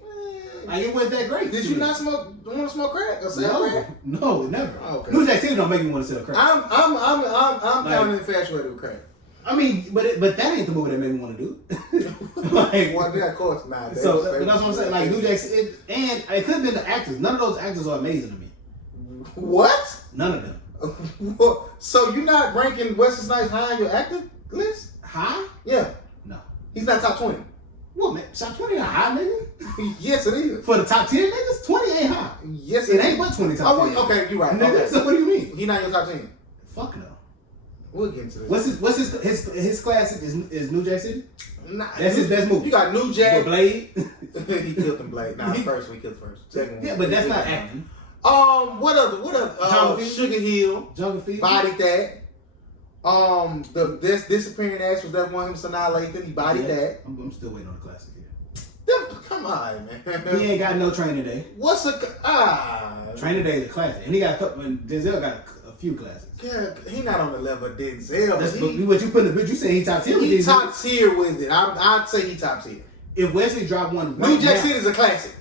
Like it wasn't that great. Did you not want to smoke crack or sell crack? No, never. Oh, okay. New Jack City don't make me want to sell crack. I'm kind of infatuated with crack. I mean, but that ain't the movie that made me want to do. Well, yeah, of course not. So that's what I'm saying. Like New Jack City, and it could have been the actors. None of those actors are amazing to me. What? None of them. So you're not ranking Wesley Snipes high on your actor list? High? Yeah. No. He's not top 20. What, man? Top 20 not high, nigga? Yes, it is. For the top 10 niggas, 20 ain't high. Yes, it ain't but 20 top 10. Okay, you're right. Nigga, okay. So what do you mean? He not in your top 10? Fuck no. We'll get into this. What's his classic is New Jack City? Nah, that's his best movie. You got New Jack. Blade. He killed him Blade. Nah, first we killed first. Second one. Yeah, but that's not acting. What other? Sugar Hill. Jungle Fever. Bodied that. The disappearing ass was that one him Sanaa Lathan. He bodied that. I'm still waiting on the classic here. Come on, man. He ain't got no Training Day. Training Day is a classic, and he got a couple. And Denzel got a few classics. Yeah, he not on the level of Denzel. That's what you put in the bitch. You say he top tier. He top tier with it. I'd say he top tier. If Wesley dropped one, New Jack City is a classic.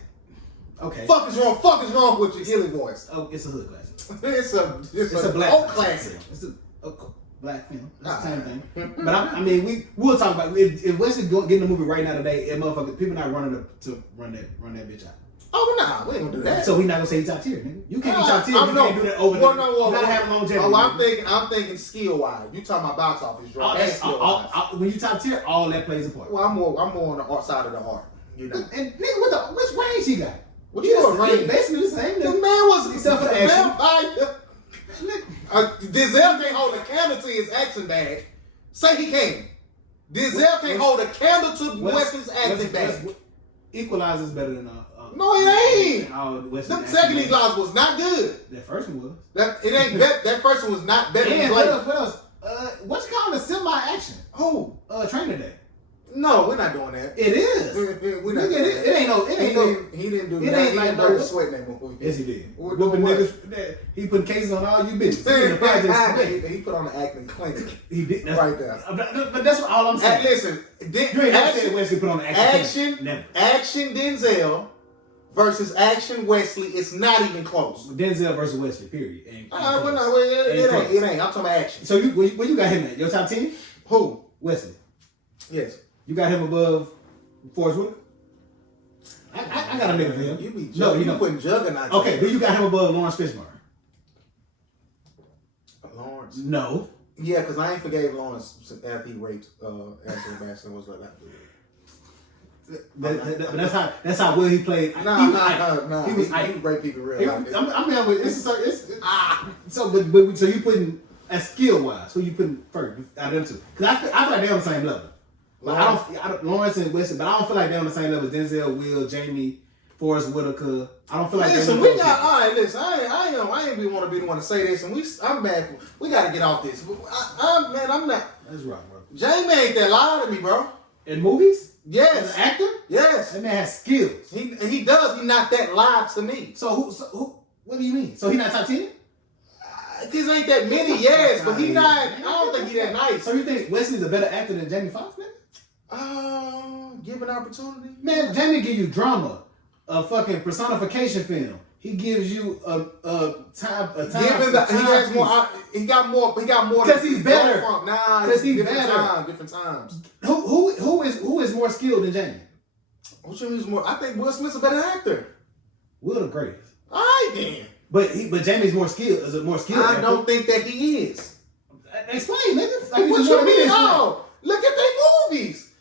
Okay. Fuck is wrong with your Hilly voice? Oh, it's a hood classic. It's a black old classic. It's a black film. It's the same thing. But I mean, we'll talk about if Wesley get in the movie right now today, motherfucker, people not running to run that bitch out. Oh nah, we ain't gonna do that. So we not gonna say he top tier, nigga. You can't be top tier. You can't do that over there. You gotta have longevity. Oh, I'm thinking skill wise. You talking about box office draw? That's skill wise. When you top tier, all that plays a part. Well, I'm more on the art side of the art. You know. And nigga, which range he got? What you doing, range? Basically the same. The man was except for the vampire. Denzel can't hold a candle to his action bag. Say he can. Denzel can't hold a candle to Wesley's action bag. Equalizer's better than no, it ain't. The second Equalizer was not good. That first one was. It ain't. That first one was not better than Blade. What else? What you call it? Semi-action. Who? Training Day. No, we're not doing that. It is. We're not doing that. It ain't no. He didn't do it that. Ain't like no sweat that movie. Yes, he did. Whooping niggas. He put cases on all you bitches. He put on the acting clinic. He did. Right there. But that's all I'm saying. Listen, you ain't never said Wesley put on the action. Never. Action Denzel versus Action Wesley. It's not even close. Denzel versus Wesley. Period. It ain't. I'm talking about action. So where you got him at? Your top 10? Who? Wesley. Yes. You got him above Forrest Whitaker? I got a nigga for him. You be putting Juggernaut. Okay, but you got him above Lawrence Fishburne. Lawrence? No. Yeah, because I ain't forgave Lawrence after he raped Anthony Baxter. Was like that. That's how well he played. Nah. He was he break people real life. I'm being with it's so so you putting as skill wise, who you putting first out of them two? Because I feel like they're on the same level. Like I don't Lawrence and Weston, but I don't feel like they're on the same level as Denzel, Will, Jamie, Forrest Whitaker. I don't feel like listen, we got all right. Listen, I ain't even want to be the one to say this, and I'm mad. We got to get off this. I'm not. That's right, bro. Jamie ain't that loud to me, bro. In movies? Yes. As an actor? Yes. That man has skills. He does. He's not that live to me. So who? What do you mean? So he not top 10? Cause ain't that many, yes, but he not. I don't think he that nice. So you think Wesley's a better actor than Jamie Foxx, man? Give an opportunity. Man, Jamie give you drama, a fucking personification film. He gives you a time. He got more. Because he's better. Nah, because he's different better. Different times. Who is more skilled than Jamie? What you mean more? I think Will Smith's a better actor. Will the greatest. All right then. But Jamie's more skilled. Is it more skilled? I don't think that he is. Explain, nigga. Like, what you mean? Oh, look at their movies.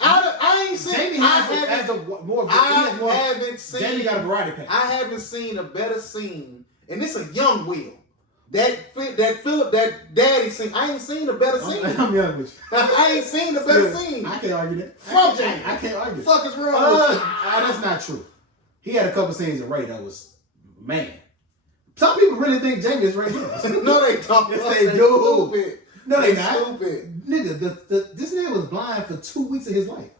I ain't seen. Jamie haven't seen. Jamie got a variety pack. I haven't seen a better scene, and it's a young Will. That daddy scene. I ain't seen a better scene. I'm young with you. I ain't seen a better scene. I can't argue that. From Jamie. I can't argue. Fuck is wrong with you? That's not true. He had a couple scenes in Ray that was man. Some people really think Jamie is Ray. No, they don't. Yes, they do. Stupid. No, they not. Stupid. Nigga, this man was blind for 2 weeks of his life.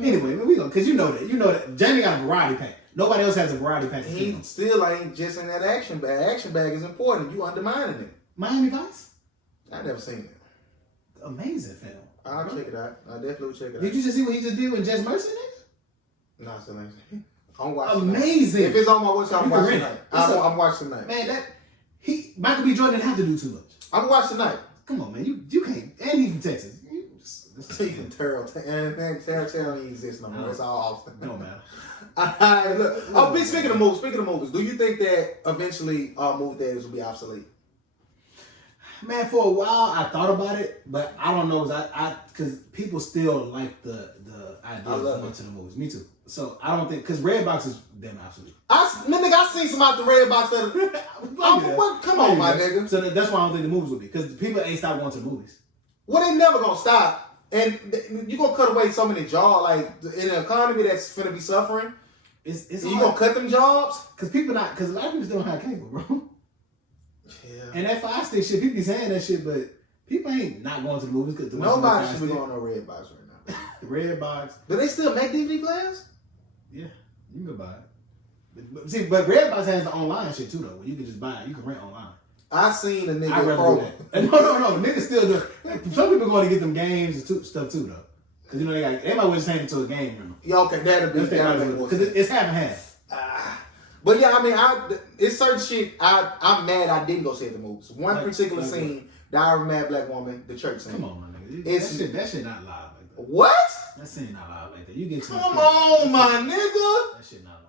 Anyway, we go because you know that Jamie got a variety pack. Nobody else has a variety pack. He still ain't just in that action bag. Action bag is important. You undermining it. Miami Vice. I never seen it. Amazing film. I'll check it out. I definitely will check it out. Did you just see what he just did with Jess Mercy, nigga? No, I still ain't seen it. I'm watching. Amazing. If it's on my watch, I'm watching tonight. I'm watching tonight. Man, Michael B. Jordan didn't have to do too much. I'm watching tonight. Come on, man. You can't. And he's from Texas. Even Terrell don't even exist no more. It's all Austin. No matter. Look. Speaking of movies, do you think that eventually movie theaters will be obsolete? Man, for a while I thought about it, but I don't know because people still like the idea of going to the movies. Me too. So I don't think because Redbox is damn obsolete. I seen some out the Redbox that come on, my nigga. So that's why I don't think the movies will be because people ain't stopped going to the movies. Well, they never gonna stop, and you gonna cut away so many jobs. Like in an economy that's gonna be suffering, you gonna cut them jobs because a lot of people still don't have cable, bro. Yeah. And that Fire Stick shit, people be saying that shit, but people ain't not going to the movies because nobody should be going on Redbox right now. Redbox. Do they still make DVD players? Yeah, you can buy it. But Redbox has the online shit too, though. Where you can just buy it. You can rent online. I seen a nigga. I'd rather do that. No. Niggas still do. Some people going to get them games and stuff too, though. Because you know they might just hand it to a game rental. Yeah, okay, that'll be because it's half and half. But yeah, I mean, it's certain shit. I'm mad I didn't go see the movies. One particular scene, the Iron Man Black Woman, the church scene. Come on, my nigga. That shit not live like that. What? That shit not live like that. You get Come on, my nigga. That shit not live.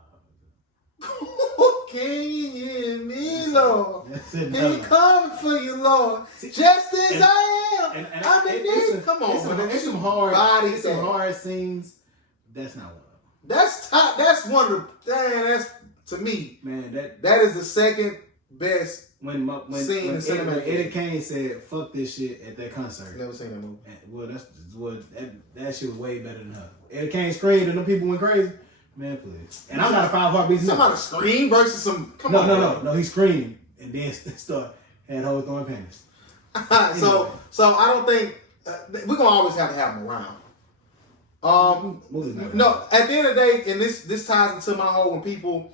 Can you hear me, Lord? Can you come for you, Lord? Just as I am. I'm in there. Come on, man. It's some hard scenes. That's not one of them. That's top. That's one of the. That's to me. Man, that is the second best when scene in cinema. Eddie Kane said, "Fuck this shit" at that concert. Never seen that movie. Well, that shit was way better than her. Eddie Kane screamed and them people went crazy. Man, please. And I'm not a 5 heartbeats. Somebody scream versus some. No. He screamed and then had whole throwing panties. So I don't think we're gonna always have to have them around. No, at the end of the day, and this ties into my whole when people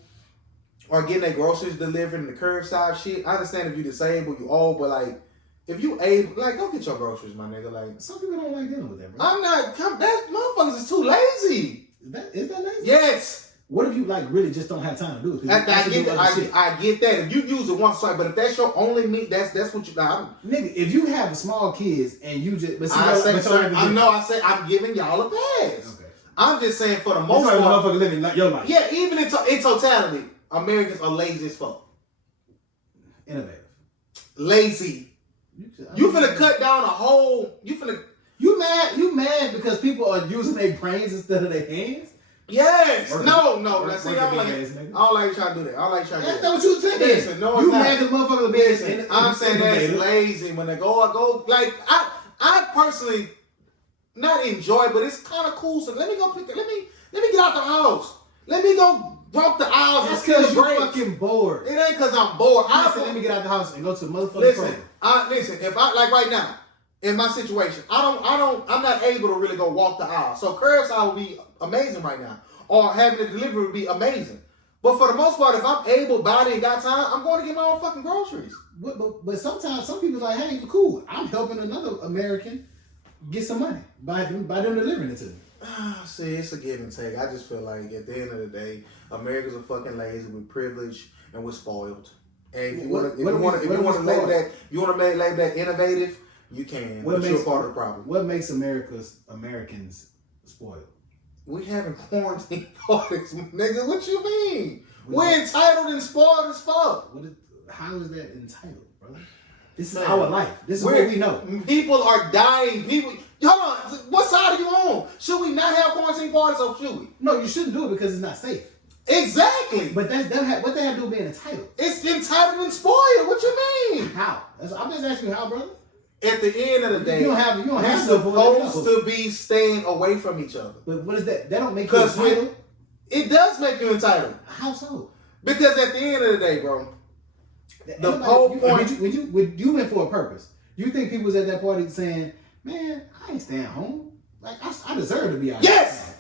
are getting their groceries delivered and the curbside shit. I understand if you disabled, you old, but like if you able, like go get your groceries, my nigga. Like some people don't like dealing with that, bro. I'm not. That motherfuckers is too lazy. Is that lazy? Yes. What if you like really just don't have time to do it? I get that. If you use it once, sorry, but if that's your only meat, that's what you got. Nigga, if you have small kids and you just, I'm giving y'all a pass. Okay. I'm just saying for the most part, motherfucker living like your life. Yeah, even in totality, Americans are lazy as fuck. Innovative. Lazy. You finna cut down a whole. You mad? You mad because people are using their brains instead of their hands? Yes. Working, No. working, See, I don't like you trying to do that. I don't like you trying to do that. That's what you saying. Listen, no, it's you not. mad because motherfuckers Listen, I'm saying that's lazy when they go like I personally not enjoy, but it's kind of cool. So let me go let me get out the house. Let me go walk the aisles. That's because you're fucking bored. It ain't because I'm bored. Let me get out the house and go to the motherfucking Listen, if I like right now in my situation, I'm not able to really go walk the aisle. So curbside would be amazing right now, or having a delivery would be amazing. But for the most part, if I'm able-bodied and got time, I'm going to get my own fucking groceries. But sometimes some people are like, hey, cool. I'm helping another American get some money by them delivering it to me. See, it's a give and take. I just feel like at the end of the day, Americans are fucking lazy, we're privileged, and we're spoiled. And if you want to label that innovative, you can. But you're part of the problem. What makes Americans spoiled? We having quarantine parties, nigga. What you mean? We're entitled and spoiled as fuck. How is that entitled, brother? This is our life. This is what we know. People are dying. Hold on. What side are you on? Should we not have quarantine parties or should we? No, you shouldn't do it because it's not safe. Exactly. But what they have to do with being entitled? It's entitled and spoiled. What you mean? How? I'm just asking you how, brother. At the end of the day, you don't have we're supposed to be staying away from each other. But what is that? That don't make you entitled? It does make you entitled. How so? Because at the end of the day, bro, the whole point... When you went for a purpose, you think people was at that party saying, man, I ain't staying home. Like, I deserve to be out. Yes!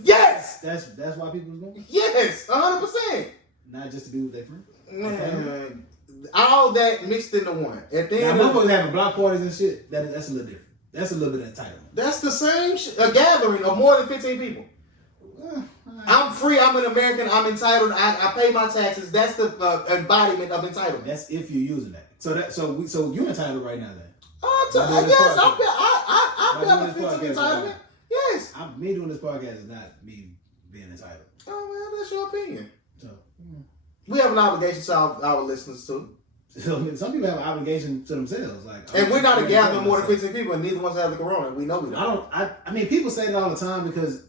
Yes! That's why people was going? Yes! 100%. Not just to be with their friends? Man, all that mixed into one. At the end of having block parties and shit, that's a little different. That's a little bit of entitlement. That's the same shit. A gathering of more than 15 people. I'm free. I'm an American. I'm entitled. I pay my taxes. That's the embodiment of entitlement. That's if you're using that. So you're entitled right now then. Yes, I benefit from entitlement. Yes. Me doing this podcast is not me being entitled. Oh well, that's your opinion. So we have an obligation to our listeners too. Some people have an obligation to themselves, and we're not a gathering more than 15 people, and neither one's have the corona. We know we don't. I mean, people say that all the time because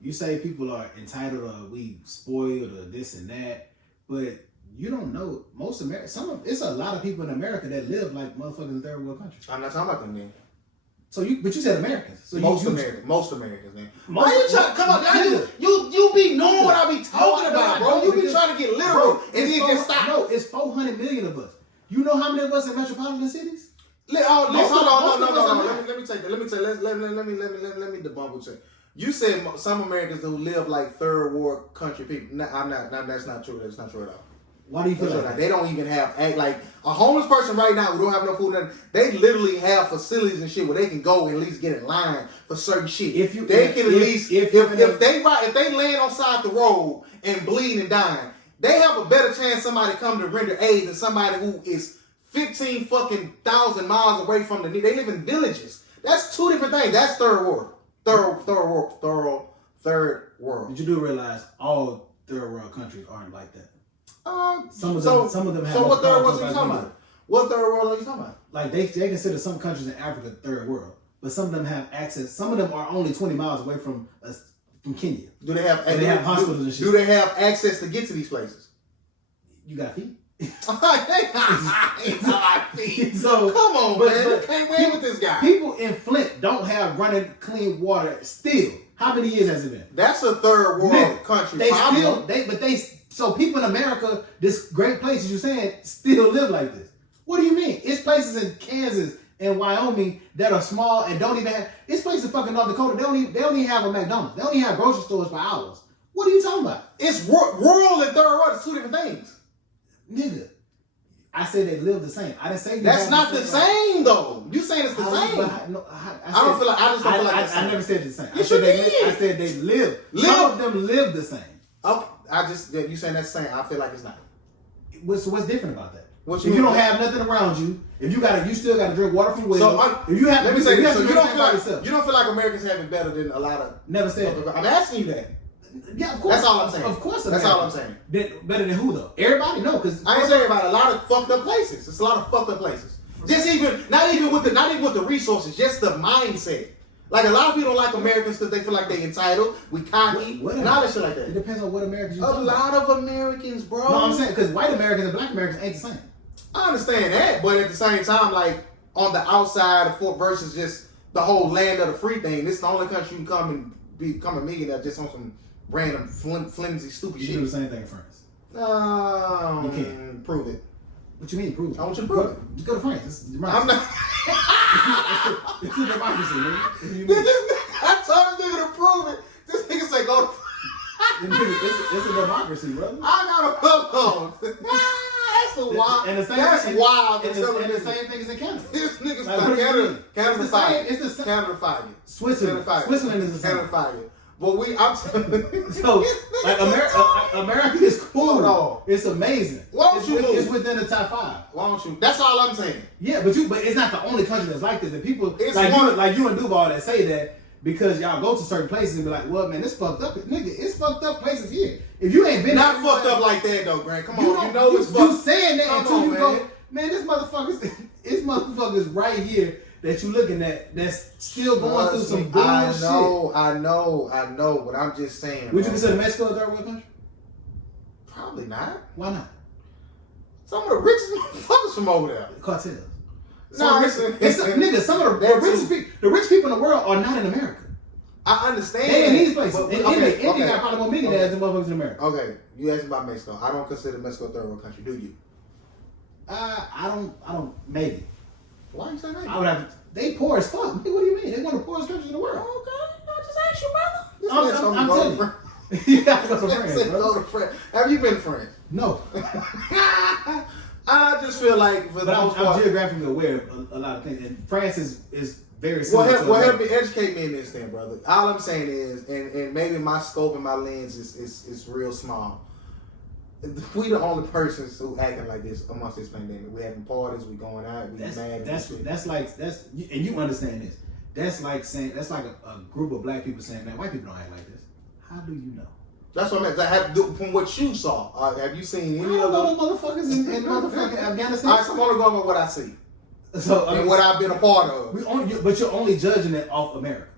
you say people are entitled or we spoiled or this and that, but you don't know most Americans. It's a lot of people in America that live like motherfuckers in third world countries. I'm not talking about them, man. But you said Americans. So most Americans, man. Why you trying to come up? You be knowing what I be talking about, bro. You be trying to get literal and then just stop. No, it's 400 million of us. You know how many of us in metropolitan cities? Hold on. Let me take that. Let me debunk what you say. You said some Americans who live like third world country people. No, I'm not. That's not true. That's not true at all. Why do you feel like that? They don't even have like a homeless person right now who don't have no food. Nothing, they literally have facilities and shit where they can go and at least get in line for certain shit. If they land on side the road and bleeding and dying, they have a better chance somebody come to render aid than somebody who is 15 fucking thousand miles away from the need. They live in villages. That's two different things. That's third world. Third world. But you do realize all third world countries aren't like that. Some of them have. So what third world are you talking about? What third world are you talking about? Like they consider some countries in Africa third world, but some of them have access. Some of them are only 20 miles away from us, from Kenya. Do they have hospitals and shit? Do they have access to get to these places? You got feet. So come on, man. I can't win with this guy. People in Flint don't have running clean water still. How many years has it been? That's a third world country. So people in America, this great places you're saying, still live like this. What do you mean? It's places in Kansas and Wyoming that are small and don't even have. It's places in fucking North Dakota. They don't even have a McDonald's. They don't even have grocery stores for hours. What are you talking about? It's rural and third world. It's two different things. Nigga, I said they live the same. I didn't say that's not the same though. You saying it's the same? I don't feel like. I just don't feel like. I never said it's the same. I said they live. Some of them live the same. Okay, you saying that's the same. I feel like it's not. What's different about that? If you don't have nothing around you, you still got to drink water from wells. So let me say this. So you don't feel like Americans have it better than a lot of. Never said. I'm asking you that. Yeah, of course. That's all I'm saying. Of course, that's all I'm saying. Better than who though? Everybody? No, because I ain't saying about a lot of fucked up places. It's a lot of fucked up places. Just even not even with the resources, just the mindset. Like a lot of people don't like Americans because they feel like they entitled, we cocky, and all that shit like that. It depends on what Americans you A lot of Americans, bro. No, I'm saying because white Americans and black Americans ain't the same. I understand that, but at the same time, like on the outside of Fort versus just the whole land of the free thing, this is the only country you can come and become a millionaire just on some random flimsy stupid You shit. do the same thing in France. You can't. Prove it. What you mean prove it? I want you to prove it. Just go to France. It's democracy. I'm not. It's a democracy, man. I told this nigga to prove it. This nigga say go to It's a democracy, brother. I gotta hold on. That's a wild. And the same That's thing, wild. And the same thing is in Canada. This nigga's Like, what do you Canada. mean? Canada It's the fire. same- it's the same- Canada fire. Switzerland. Canada fire. Switzerland is the same. Canada fire. But I'm So, like America is cool. Hold on. It's amazing. Why don't you move? It's within the top 5. Why don't you? That's all I'm saying. Yeah, but it's not the only country that's like this. And people It's like you and Duval that say that because y'all go to certain places and be like, well, man, this fucked up, nigga. It's fucked up places here. If you ain't been Not fucked up like that though, Grant. Come on, you know it's you fucked. saying that Come until on, you man. go, man. This motherfucker's right here that you looking at that's still going through some bullshit. I know, but I'm just saying. Would you bro. consider Mexico a third world country? Probably not. Why not? Some of the richest motherfuckers from over there. Cartels. No, Nigga, some of the That's richest people, the rich people in the world are not in America. I understand. They in these places. But- India got probably more millionaires than motherfuckers in America. Okay, you asked me about Mexico. I don't consider Mexico a third world country. Do you? I don't. Maybe. Why you saying that? I would have to. They poor as fuck. Nigga, what do you mean? They one of the poorest countries in the world. Okay, I just asked you, brother. I'm telling you. You gotta go to France, bro. Go to France. Have you been to France? No. I just feel like for the But most I'm part. geographically aware of a lot of things. And France is very similar to Well, help America. me educate me in this thing, brother. All I'm saying is, and maybe my scope and my lens is real small. We the only persons who acting like this amongst this pandemic. We having parties, we going out, we mad. That's and you understand this. That's like saying a group of black people saying, man, white people don't act like this. How do you know? That's what I meant. I have to do from what you saw. Have you seen any I of don't them? know motherfuckers in motherfucking Afghanistan. All right, so I'm only going by what I see So I mean, and what I've been a part of. but you're only judging it off America.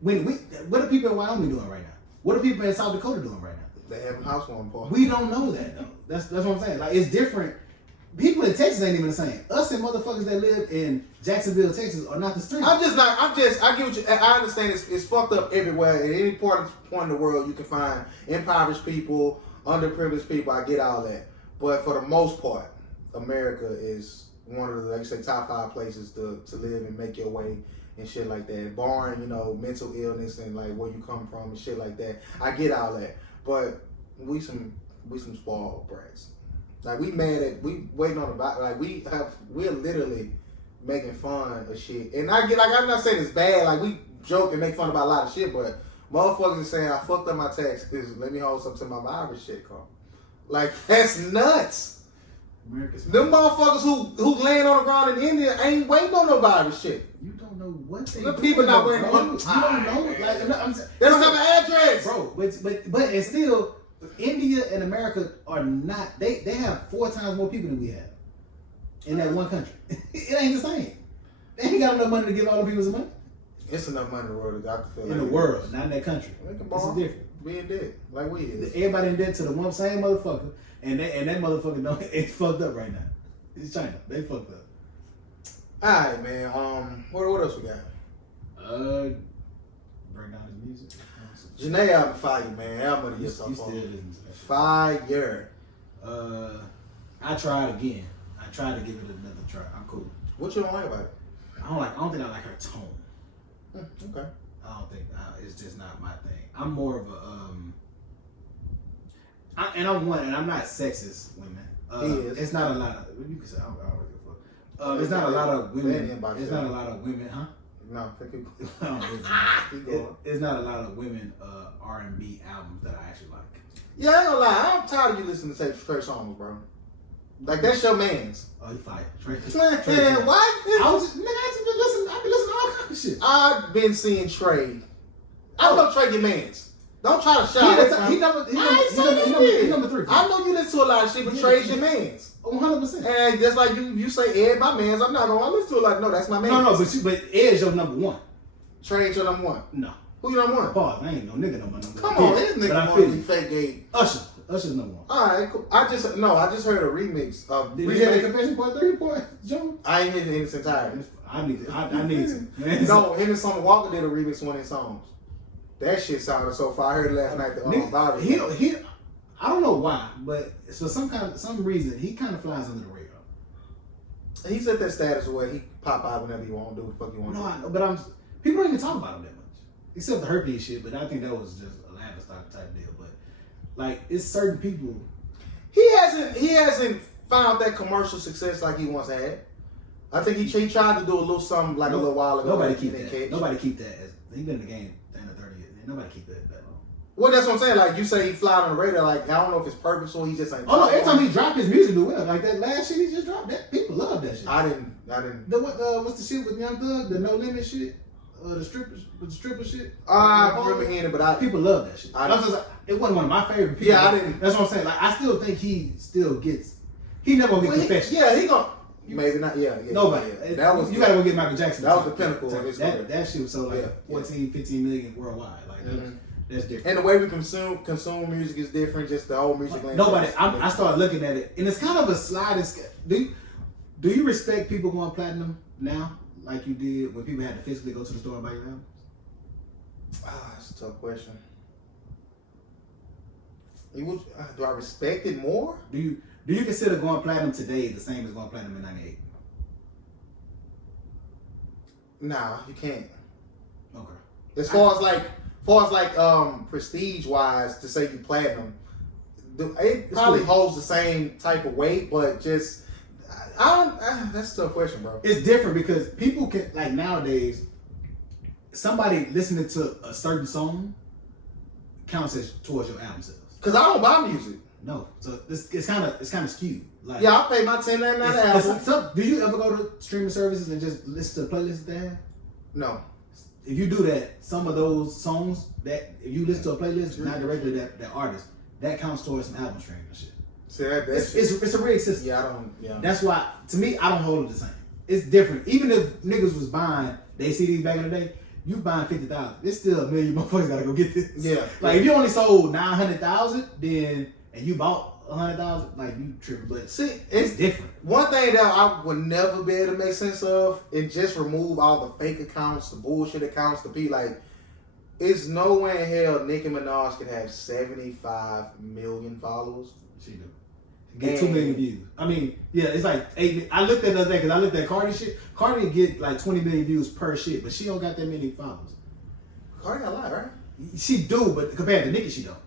What are people in Wyoming doing right now? What are people in South Dakota doing right now? They having housewarming party. We don't know that though. That's what I'm saying. Like it's different. People in Texas ain't even the same. Us and motherfuckers that live in Jacksonville, Texas, are not the same. I get what you. I understand. It's fucked up everywhere. At any point in the world, you can find impoverished people, underprivileged people. I get all that, but for the most part, America is one of the, like you say, top 5 places to live and make your way and shit like that. Barring mental illness and like where you come from and shit like that. I get all that, but we some spoiled brats. Like we waiting on the like we're literally making fun of shit. And I get I'm not saying it's bad, like we joke and make fun about a lot of shit, but motherfuckers are saying I fucked up my taxes, let me hold something to my virus shit come. Like that's nuts. Them motherfuckers who laying on the ground in India ain't waiting on no virus shit. You don't know what they The do, people not bro. waiting on. You don't know. Like I'm saying, They don't have an address. bro. But it's still India and America are not. They have 4 times more people than we have in that one country. It ain't the same. They ain't got enough money to give all the people some money It's enough money in the world to feel in the world, not in that country. This is different. Being dead like we is. Everybody in debt to the one same motherfucker, and that motherfucker don't. It's fucked up right now. It's China. They fucked up. All right, man. What else we got? Break down his music. Janae album fire, man. Album of the year so You far. still listen to that. Fire. I tried again. I tried to give it another try. I'm cool. What you don't like about it? I don't think I like her tone. Okay. I don't think it's just not my thing. I'm more of a I'm not sexist women. It's not a lot of you can say I don't give a fuck. It's not a lot of women. It's not a lot of women, huh? No, thank you. Keep It's going. not a lot of women R&B albums that I actually like. Yeah, I ain't gonna lie. I'm tired of you listening to Trey songs, bro. Like that's your man's. Oh, you fired. Trey. Man, what? I've been listening to all kinds of shit. I've been seeing Trey. I know Trey your man's. Don't try to He shout. number 3. I know you listen to a lot of shit, but Trey's your man's. 100%. And just like you say, Ed, my man's, I'm not gonna listen to it like, no, that's my man. No, but Ed's your number one. Trey's your number one. No. Who your number one? Pause. I ain't no nigga number one. Come on, this nigga want to be fake gay. Usher's number one. Alright, cool. I just heard a remix of. Did you hear the Confession Part 3 part, Joe? I ain't heard it in its entirety. I need to. Man. No, him and Summer Walker did a remix of one of his songs. That shit sounded so far. I heard it last night. He I don't know why, but for some reason he kind of flies under the radar. He's at that status where he pop out whenever he want to do what the fuck he want to do. No, I know, but people don't even talk about him that much, except the herpes shit. But I think that was just a Lavistock type deal. But like, it's certain people. He hasn't found that commercial success like he once had. I think he tried to do a little something like a little while ago. Nobody keep that. Nobody keep that. He been in the game 10 or 30 years. Nobody keep that long. Well, that's what I'm saying. Like you say, he fly on the radar. Like I don't know if it's purposeful. He just ain't. Oh no! Every time he dropped his music, do well. Like that last shit he just dropped, that people love that shit. I didn't. What's the shit with Young Thug? The No Limit shit. The stripper shit. I remember hearing it, but people love that shit. It wasn't one of my favorite people. Yeah, I didn't. That's what I'm saying. Like I still think he still gets. He never gonna get Confession. He gonna. Maybe not. Yeah. Nobody. Yeah. That was. You gotta go get Michael Jackson. That was the pinnacle of his career. That shit was so like 14, 15 million worldwide. Like that's different. And the way we consume music is different. Just the whole music language. Nobody. I started looking at it, and it's kind of a sliding scale. Do you respect people going platinum now, like you did when people had to physically go to the store and buy your album? That's a tough question. Do I respect it more? Do you consider going platinum today the same as going platinum in '98? Nah, you can't. Okay. As far as like prestige wise, to say you platinum, it probably holds the same type of weight, but just that's a tough question, bro. It's different because people can, like, nowadays, somebody listening to a certain song counts as towards your album sales. Cause I don't buy music. No, so it's kind of skewed. Like, yeah, I pay my $10.99 album. Do you ever go to streaming services and just listen to playlists they have? No. If you do that, some of those songs that if you listen to a playlist, not directly that artist, that counts towards some album stream and shit. See, it's a rigged system. Yeah, I don't. Yeah. That's why, to me, I don't hold it the same. It's different. Even if niggas was buying they CDs back in the day, you buying 50,000. It's still a million motherfuckers gotta go get this. Yeah. Like if you only sold 900,000, then and you bought 100,000, like you tripping. But see, it's different. One thing that I would never be able to make sense of and just remove all the fake accounts, the bullshit accounts, to be like, it's no way in hell Nicki Minaj could have 75 million followers. She do. Get 2 million views. I mean, yeah, it's like 8. I looked at the other day because I looked at Cardi shit. Cardi get like 20 million views per shit, but she don't got that many followers. Cardi got a lot, right? She do, but compared to Nicki, she don't.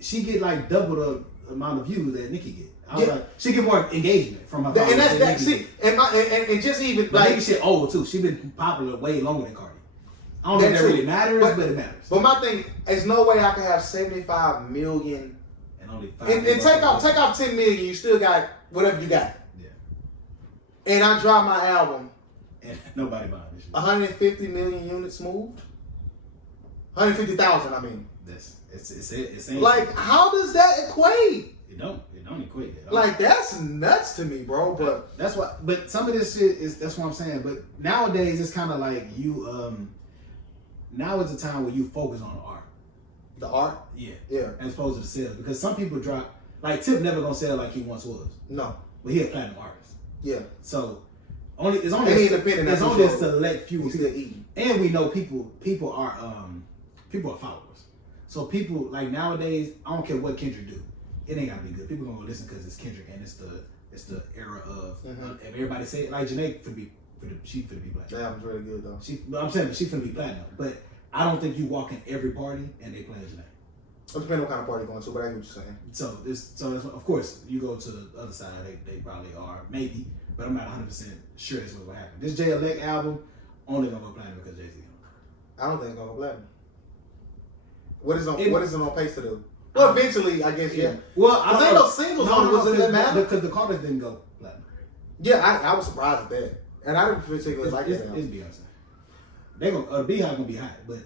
She get like double the amount of views that Nicki get. I was like, she get more engagement from her followers. And that's that. See, and just even but like Nicki shit old too. She been popular way longer than Cardi. I don't think that really matters, but it matters. But my thing, there's no way I can have 75 million. Only 5 and take off 10 million, you still got whatever you got. Yeah. And I drop my album. And nobody buying this shit. 150 million units moved. 150,000, I mean. It's like, how does that equate? It don't equate at all. Like, that's nuts to me, bro. But that's why. But some of this shit that's what I'm saying. But nowadays it's kind of like you. Now is the time where you focus on the art. The art? Yeah. As opposed to the sales. Because some people drop, like Tip never gonna sell like he once was. No. But he a platinum artist. Yeah. So it's only a select few people. And we know people are followers. So people, like nowadays, I don't care what Kendrick do. It ain't gotta be good. People gonna listen because it's Kendrick and it's the era of if everybody say it, like Janae she finna be platinum. That album's really good though. I'm saying she finna be platinum. But I don't think you walk in every party and they playing Janae. It depends on what kind of party you're going to, but I get what you're saying. So of course you go to the other side, they probably are, maybe, but I'm not 100% sure that's what's gonna happen. This Jay Elect album only gonna go platinum because Jay-Z. I don't think it's gonna go platinum. What is it on pace to do? Well, eventually, I guess, yeah. Well, I think those singles on it that matter. Because the Carters didn't go platinum. Yeah, I was surprised at that. And I didn't particularly like that. It's Beyonce. They gonna Beehive gonna be hot, but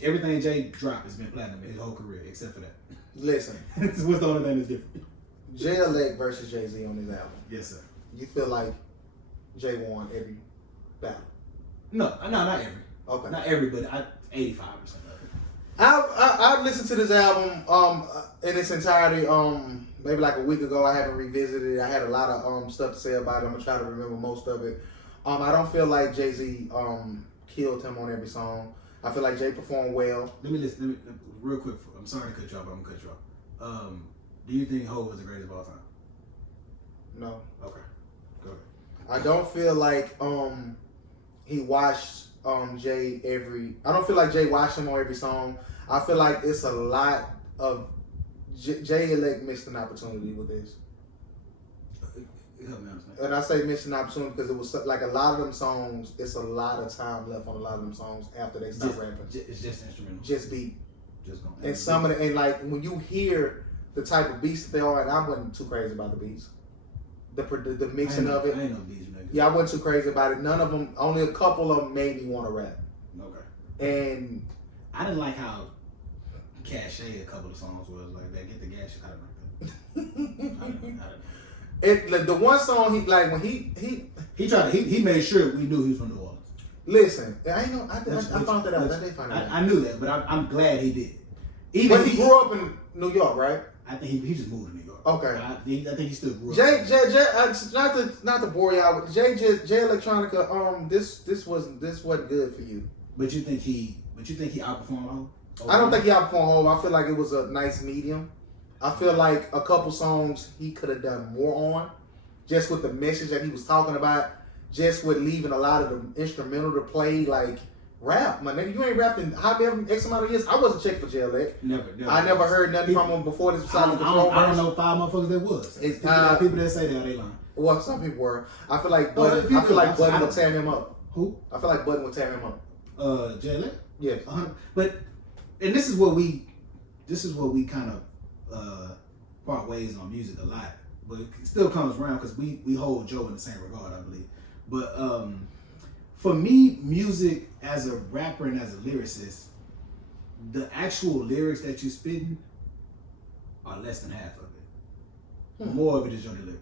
everything Jay dropped has been platinum his whole career, except for that. Listen, what's the only thing that's different? Jay-Elect versus Jay-Z on this album. Yes, sir. You feel like Jay won every battle? No, not every. Okay. Not every, but 85% of it. I listened to this album in its entirety maybe like a week ago. I haven't revisited it. I had a lot of stuff to say about it. I'm gonna try to remember most of it. I don't feel like Jay-Z killed him on every song. I feel like Jay performed well. Let me real quick. I'm sorry to cut you off, but I'm gonna cut you off. Do you think Hov is the greatest of all time? No. Okay. Go ahead. I don't feel like he watched Jay every. I don't feel like Jay watched him on every song. I feel like it's a lot of Jay-Elect missed an opportunity with this. Help me understand. And I say missed an opportunity because it was like a lot of them songs. It's a lot of time left on a lot of them songs after they stop rapping. It's just instrumental. Just beat. Just going. And some of the and like when you hear the type of beats that they are, and I wasn't too crazy about the beats. The mixing of it. I ain't no beats, nigga. Yeah, I wasn't too crazy about it. None of them. Only a couple of them made me want to rap. Okay. And I didn't like how cachet a couple of songs was like that. Get the gas shit out of my thing. it like the one song he like when he tried to, he made sure we knew he was from New Orleans. Listen, I ain't know. I found that out. I did find that out. I knew that, but I'm glad he did. But he grew up in New York, right? I think he just moved to New York. Okay. I think he still grew up. Jay, not to bore y'all. Jay Electronica. This wasn't good for you. But you think he outperformed Hov? I don't think he outperformed Hov. I feel like it was a nice medium. I feel like a couple songs he could have done more on, just with the message that he was talking about, just with leaving a lot of the instrumental to play like rap. My nigga, you ain't rapped in X amount of years. I wasn't checked for Jay-Elect. Never. I never heard nothing from him before this. I don't know 5 motherfuckers that was. It's people that say that they lying. Well, some people were. I feel like Budden. I feel like Budden would tear him up. Who? I feel like Budden would tear him up. Jay-Elect? Yeah. But and this is what we kind of part ways on music a lot, but it still comes around because we hold Joe in the same regard, I believe. But for me, music as a rapper and as a lyricist, the actual lyrics that you spitting are less than half of it. More of it is your delivery.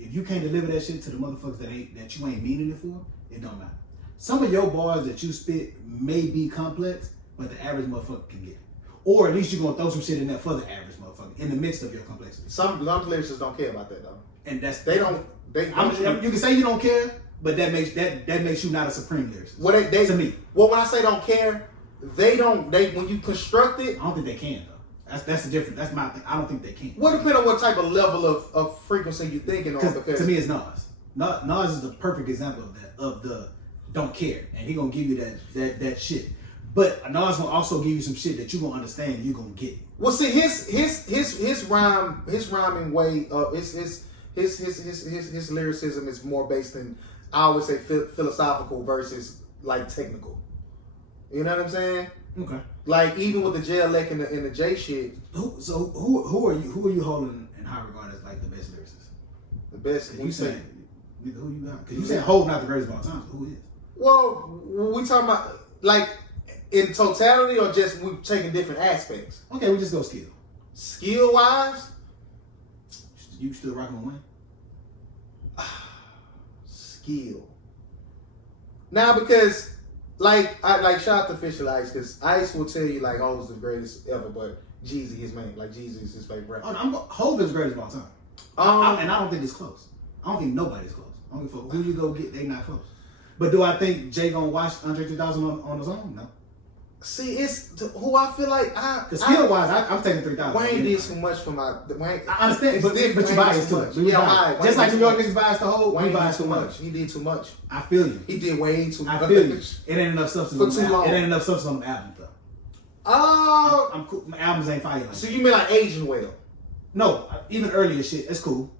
If you can't deliver that shit to the motherfuckers that you ain't meaning it for, it don't matter. Some of your bars that you spit may be complex, but the average motherfucker can get it. Or at least you're gonna throw some shit in there for the average motherfucker in the midst of your complexity. Some lyricists don't care about that though. And that's you can say you don't care, but that makes you not a supreme lyricist. Well, they to me. Well, when I say don't care, they when you construct it. I don't think they can though. That's the difference. That's my thing. I don't think they can. Well, depending on what type of level of frequency you're thinking on. Because to me, it's Nas. Nas is the perfect example of that. Of the don't care, and he gonna give you that shit. But Nas gonna also give you some shit that you gonna understand and you gonna get. Well, see, his rhyming way, his lyricism is more based in, I always say, philosophical versus like technical. You know what I'm saying? Okay. Like even with the Jay-Elect and the J shit. Who are you holding in high regard as like the best lyricist? The best. You saying who you got? Because you saying Hov not the greatest of all time. So who is? Well, we talking about like in totality or just we taking different aspects. Okay, we just go skill. Skill wise, you still rocking with Wayne? Skill. Now because shout out to Official Ice because Ice will tell you like Hov is the greatest ever, but Jeezy his man, like Jeezy is his favorite rapper. Hov is the greatest of all time. And I don't think it's close. I don't think nobody's close. I don't think who you go get, they not close. But do I think Jay gonna watch Andre 3000 on his own? No. See, it's who I feel like because skill wise, I'm taking 3000. Wayne did too much for my. Wayne, I understand, but you biased too much. Yeah, just like New York niggas biased the whole. Wayne biased too much. He did too much. I feel you. He did way too much. I feel you. It ain't enough substance for too long. It ain't enough substance on the album though. Oh, I'm cool. My albums ain't fire. So you mean like aging well? No, even earlier shit. It's cool.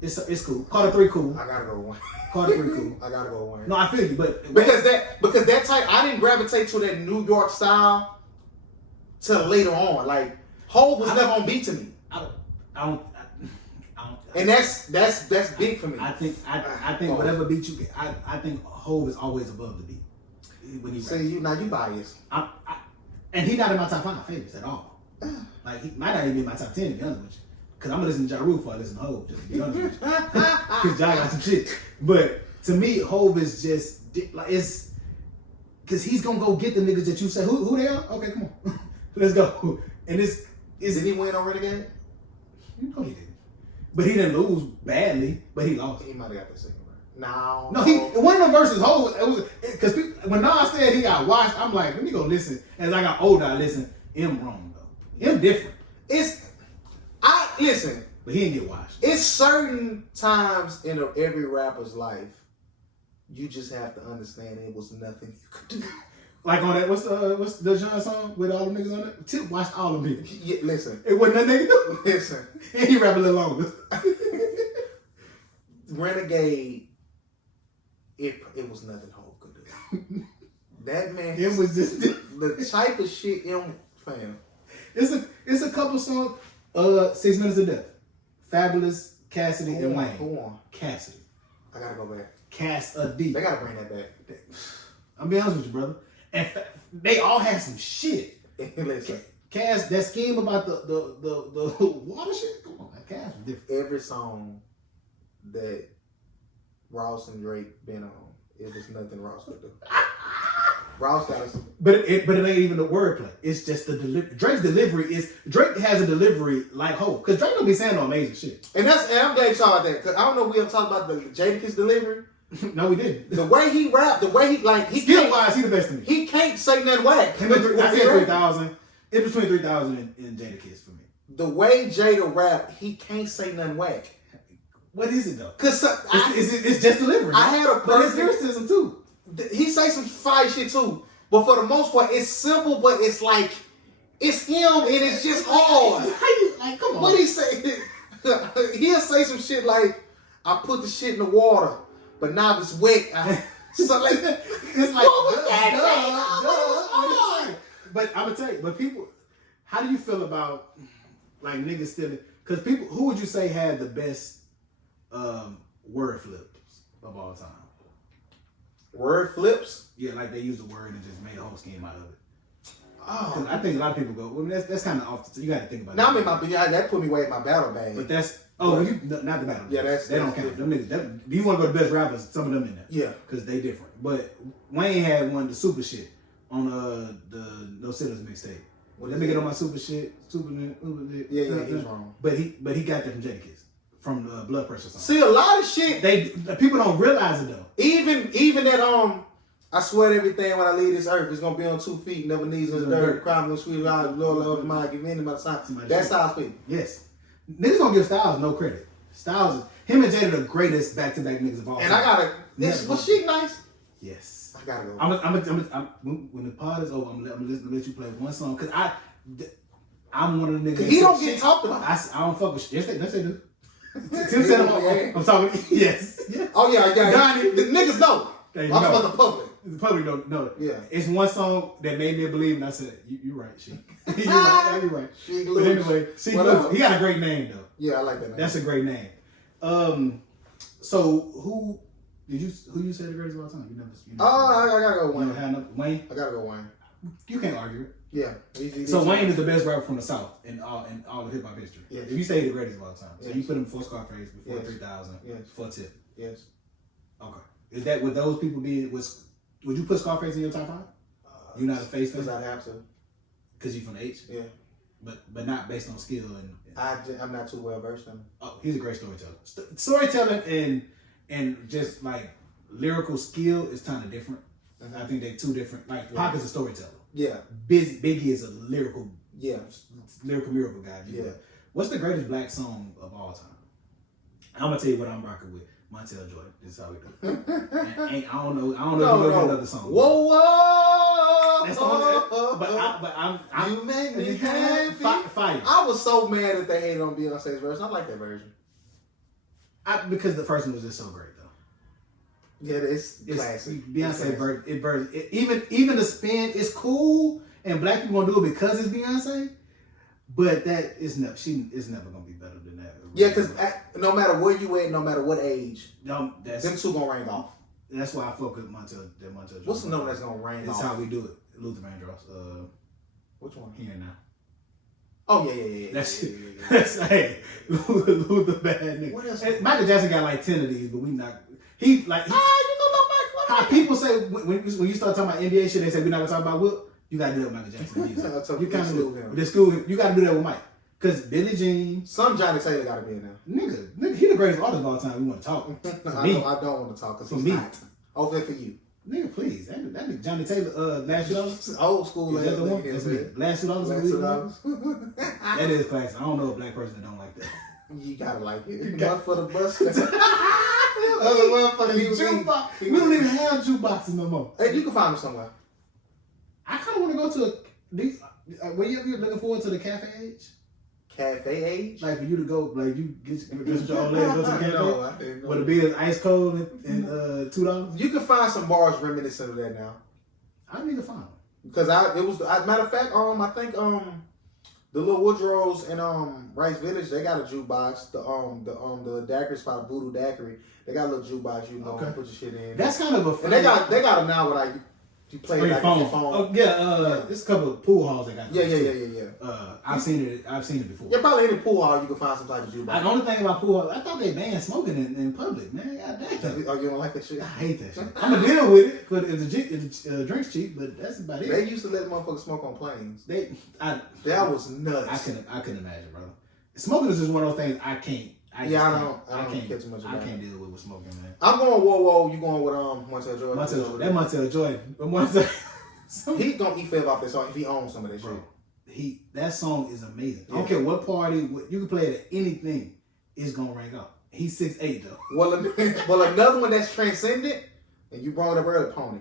It's cool. Carter 3 cool. I gotta go Wayne. Carter 3 cool. I gotta go Wayne. No, I feel you, but because that type, I didn't gravitate to that New York style till later on. Like Hov was never on beat to me. I don't. And that's big for me. I think whatever beat you get, I think Hov is always above the beat when he raps. See, now you biased. And he's not in my top 5 favorites at all. Like he might not even be in my top 10 to be honest with you. Because I'm gonna listen to Ja Rule before I listen to Hov. Just to be honest with you. Because Ja got some shit. But to me, Hov is just like it's because he's gonna go get the niggas that you say who they are. Okay, come on, let's go. And did he win on Renegade? You know he didn't. But he didn't lose badly. But he lost. He might have got the second round. No, it wasn't no versus Hov. It was because when Nas said he got washed, I'm like, let me go listen. As I got older, I listened. M wrong though. M different. Listen. But he didn't get washed. It's certain times in every rapper's life, you just have to understand it was nothing you could do. Like on that, what's the John song with all the niggas on it? Tip watched all of them. Yeah, listen. It wasn't nothing they could do. Listen. And he rap a little longer. Renegade, it was nothing Hov could do. That man, It was just the type of shit fam. It's a couple songs. 6 Minutes of Death, Fabulous, Cassidy, and Wayne. Who on? Cassidy. I gotta go back. Cassidy. They gotta bring that back. I'm being honest with you, brother. And they all had some shit. Listen, Cass, that scheme about the water shit. Come on, Cass was different. every song that Ross and Drake been on, it was nothing Ross could do. Ross got us. But it ain't even the wordplay. It's just the delivery. Drake's delivery is Drake has a delivery like Hov. Because Drake don't be saying no amazing shit. And I'm glad you talked about that. Cause I don't know if we ever talked about the Jadakiss delivery. No, we didn't. The way he rapped, the way he Skill wise, he the best to me. He can't say nothing whack. I said 3,000. It's between 3,000 and Jadakiss for me. The way Jada rapped, he can't say nothing whack. What is it though? Cause It's just delivery. I had a but it's person. lyricism too. He say some fire shit too, but for the most part, it's simple. But it's like it's him, and it's just hard. How you like? Come on. What he say? He'll say some shit like, "I put the shit in the water, but now it's wet." So like, It's like, what was that? duh. But I'm gonna tell you, but people, how do you feel about like niggas stealing? Because people, who would you say had the best word flips of all time? Word flips. Yeah, like they used a word and just made a whole scheme out of it. Oh, Because I think a lot of people go, well, that's kind of off. So you got to think about now that. I'm in that put me way in my battle bag. But that's not the battle. Yeah, they don't count. Them niggas. Do you want to go to best rappers? Some of them in there. Yeah, because they different. But Wayne had one of the super shit on the No Sitters mixtape. Well, let me get on my super shit. Yeah, he's wrong. But he got that from Jadakiss, from the Blood Pressure song. See, a lot of shit. People don't realize it though. Even that I sweat everything when I leave this earth. It's gonna be on 2 feet, never knees in the dirt. Crying with sweet lies, Lord love mine, give in to my sign. That's how I speak. Yes, niggas don't give Styles no credit. Styles, him and Jada are the greatest back-to-back niggas of all time. And I gotta. Was she nice? Yes. I gotta go. When the pod is over, I'm gonna let you play one song because I'm one of the niggas. He don't get talked about. I don't fuck with shit. Yes, they do. Tim said I'm talking. Yes. Oh yeah. Donnie. The niggas know. They I'm know. for the public. The public don't know it. Yeah. It's one song that made me believe, and I said, "You're right, she. You're right. You're right." She But anyway, she Whatever. he got a great name though. Yeah, I like that name. That's a great name. So who you say the greatest of all time? You never. I gotta go You Wayne. never had no, Wayne. I gotta go Wayne. You can't argue it. Yeah. So Wayne is the best rapper from the South in all of hip hop history. Yes. If you say the greatest of all time, so Yes. you put him before Scarface, before Yes. 3000, Yes. before Tip. Yes. Okay. Is that would those people be? Would you put Scarface in your top 5? You're not a face fan? Because I'd have to. Because you're from the H? Yeah. But not based on skill and I'm not too well versed in it. oh, he's a great storyteller. Storytelling and just like lyrical skill is kind of different. I think they're two different. Like Pac is a storyteller. Yeah. Biggie is a lyrical miracle guy. Yeah. What's the greatest black song of all time? I'm gonna tell you what I'm rocking with. Montel Jordan. This is how we do it. And I don't know if you know another song. Whoa. That's the only, but I'm you make me happy. Fire. I was so mad that they hated on Beyonce's version. I like that version. Because the first one was just so great though. Yeah, it's classic. Beyonce version. Even the spin is cool, and black people gonna do it because it's Beyonce. But that is never. She is never gonna be better than that. Yeah, because no matter where you at, no matter what age, them two gonna ring off. That's why I fuck with Montel. What's the number that's gonna ring off? That's how we do it. Luther Vandross. Which one? Here and Now. Oh yeah. That's yeah. That's hey, who the bad nigga? What else? And Michael Jackson got like 10 of these, but we not. He like You don't know Michael? how people say when you start talking about NBA shit, they say we're not gonna talk about Will. You gotta do that with Michael Jackson music. You kind of do with the school. You gotta do that with Mike. Cause Billie Jean, Some Johnny Taylor gotta be in there. nigga, he the greatest artist of all time. We want to talk. I don't want to talk because he's not. Hopefully for you. Nigga, please. That nigga Johnny Taylor, Last $2. Old school. Is that the one? That's me. Last $2. Last $2. That is classic. I don't know a black person that don't like that. You gotta like it. You got- One for the bus. One for the Jukebox. We don't even have jukeboxes no more. Hey, you can find them somewhere. I kind of want to go to were you ever looking forward to the cafe age? Cafe age? Like for you to go, like you get your own leg, go to the cafe? No, I didn't know. Would it be ice cold and $2? You can find some bars reminiscent of that now. I need to find them. Because matter of fact, I think the little Woodrows in Rice Village, they got a jukebox. The daiquiri spot, Voodoo Daiquiri, they got a little jukebox. You know, Okay. put your shit in. That's kind of a. And they got them now where like you play your like phone. your phone. Oh yeah, there's a couple of pool halls that got. Yeah. I've seen it before. Yeah, probably in the pool hall you can find some type of jukebox. The only thing about pool halls, I thought they banned smoking in public, man. God damn. Oh, you don't like that shit? I hate that shit. I'm gonna deal with it, but if the drink's cheap, but that's about it. They used to let motherfuckers smoke on planes. That was nuts. I couldn't imagine, brother. Smoking is just one of those things I can't. I can't get too much of that. I can't deal with smoking, man. I'm going whoa. You going with Montel Jordan? That Montel Jordan. But Montel, he gonna eat fave off that song if he owns some of that bro. shit. That song is amazing. Yeah. I don't care what party, you can play it at anything. It's gonna ring out. He's 6'8" though. Well, another one that's transcendent, and you brought it up earlier, Pony.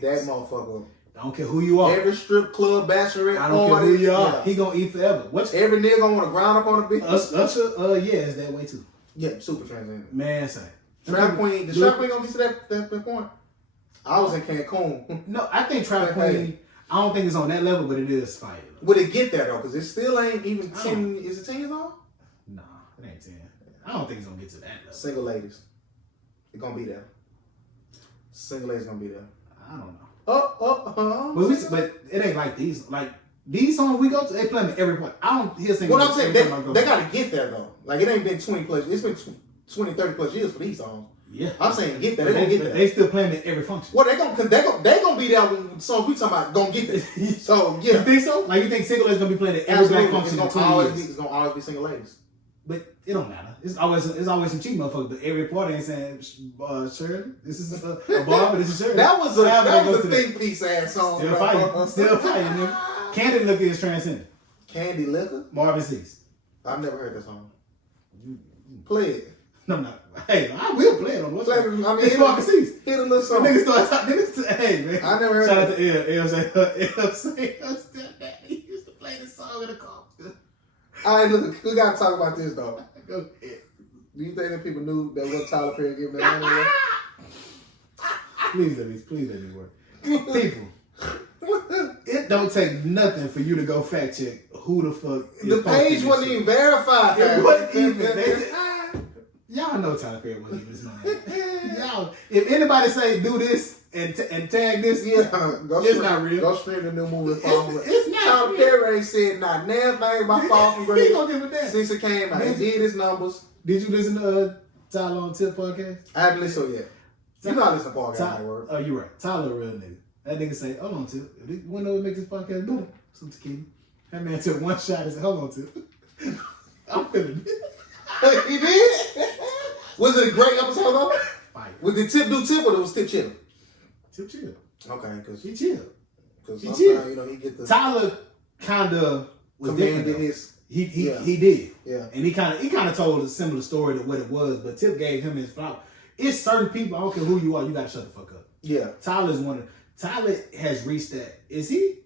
That motherfucker. I don't care who you are. Every strip club, bachelorette, I don't care who you are. Yeah. He gonna eat forever. Every nigga gonna want to ground up on the beat. Usher, yeah, it's that way too. Yeah, super transcendent. Man, say. Trap Queen, the Trap Queen gonna get to that point. I was in Cancun. No, I think Trap Queen, I don't think it's on that level, but it is fire. Would it get there though? Because it still ain't even 10. Is it 10 years old? Nah, it ain't 10. I don't think it's gonna get to that level. Single ladies. It's gonna be there. Single ladies gonna be there. I don't know. But it ain't like these. Like these songs we go to, they play them every point. I don't hear singing. What I'm saying, they gotta get there though. Like it ain't been 20 plus. It's been 20, 30 plus years for these songs. Yeah, I'm saying get there. They gonna get there. They still playing it every function. Well, they gonna be there when songs we talking about gonna get there. So yeah, you think so? Like you think single ladies gonna be playing it every black function in 20 years? It's gonna always be single ladies. But it don't matter. It's always some cheap motherfuckers. But every party ain't saying, Shirley, this is a bar, but this is Shirley. That was a think piece ass song. Still fighting, nigga. Candy Liquor is transcendent. Candy Liquor? Marvin Cease. I've never heard that song. Play it. No, I'm not. Hey, I will play it on what's play it. I mean, it's Marvin Cease. Hit a little song. Niggas start talking. Hey, man. I never heard Shout out to El say her stepdad. He used to play this song in the car. All right, look, we gotta talk about this though. Go ahead. Do you think that people knew that what Tyler Perry gave them that money? Please let me work. People, it don't take nothing for you to go fact check who the fuck is the page wasn't even verified. It wasn't even. Y'all know Tyler Perry wasn't even this money. Y'all, if anybody say do this and tag this, it's not real. Go stream the new movie. It's not Tyler real. Perry ain't said not damn thing about Fall from He Grace gonna give a damn. since it came out. He did his numbers. Did you listen to Tyler on Tip podcast? I haven't listened yet. You know I listen to podcasts. Oh, you're right. Tyler, a real nigga. That nigga say, hold on, Tip. If we know we make this podcast better, some tequila. That man took one shot and said, hold on, Tip. I'm feeling it. He did? Was it a great episode though? Fire. Was the Tip do Tip or was Tip chill? Tip chill. Okay, because He chill. he chill. you know, he get the Tyler kind of was different. commanded Though. his. He did. Yeah. And he kind of told a similar story to what it was, but Tip gave him his flower. It's certain people, I don't care who you are, you gotta shut the fuck up. Yeah. Tyler has reached that. Is he?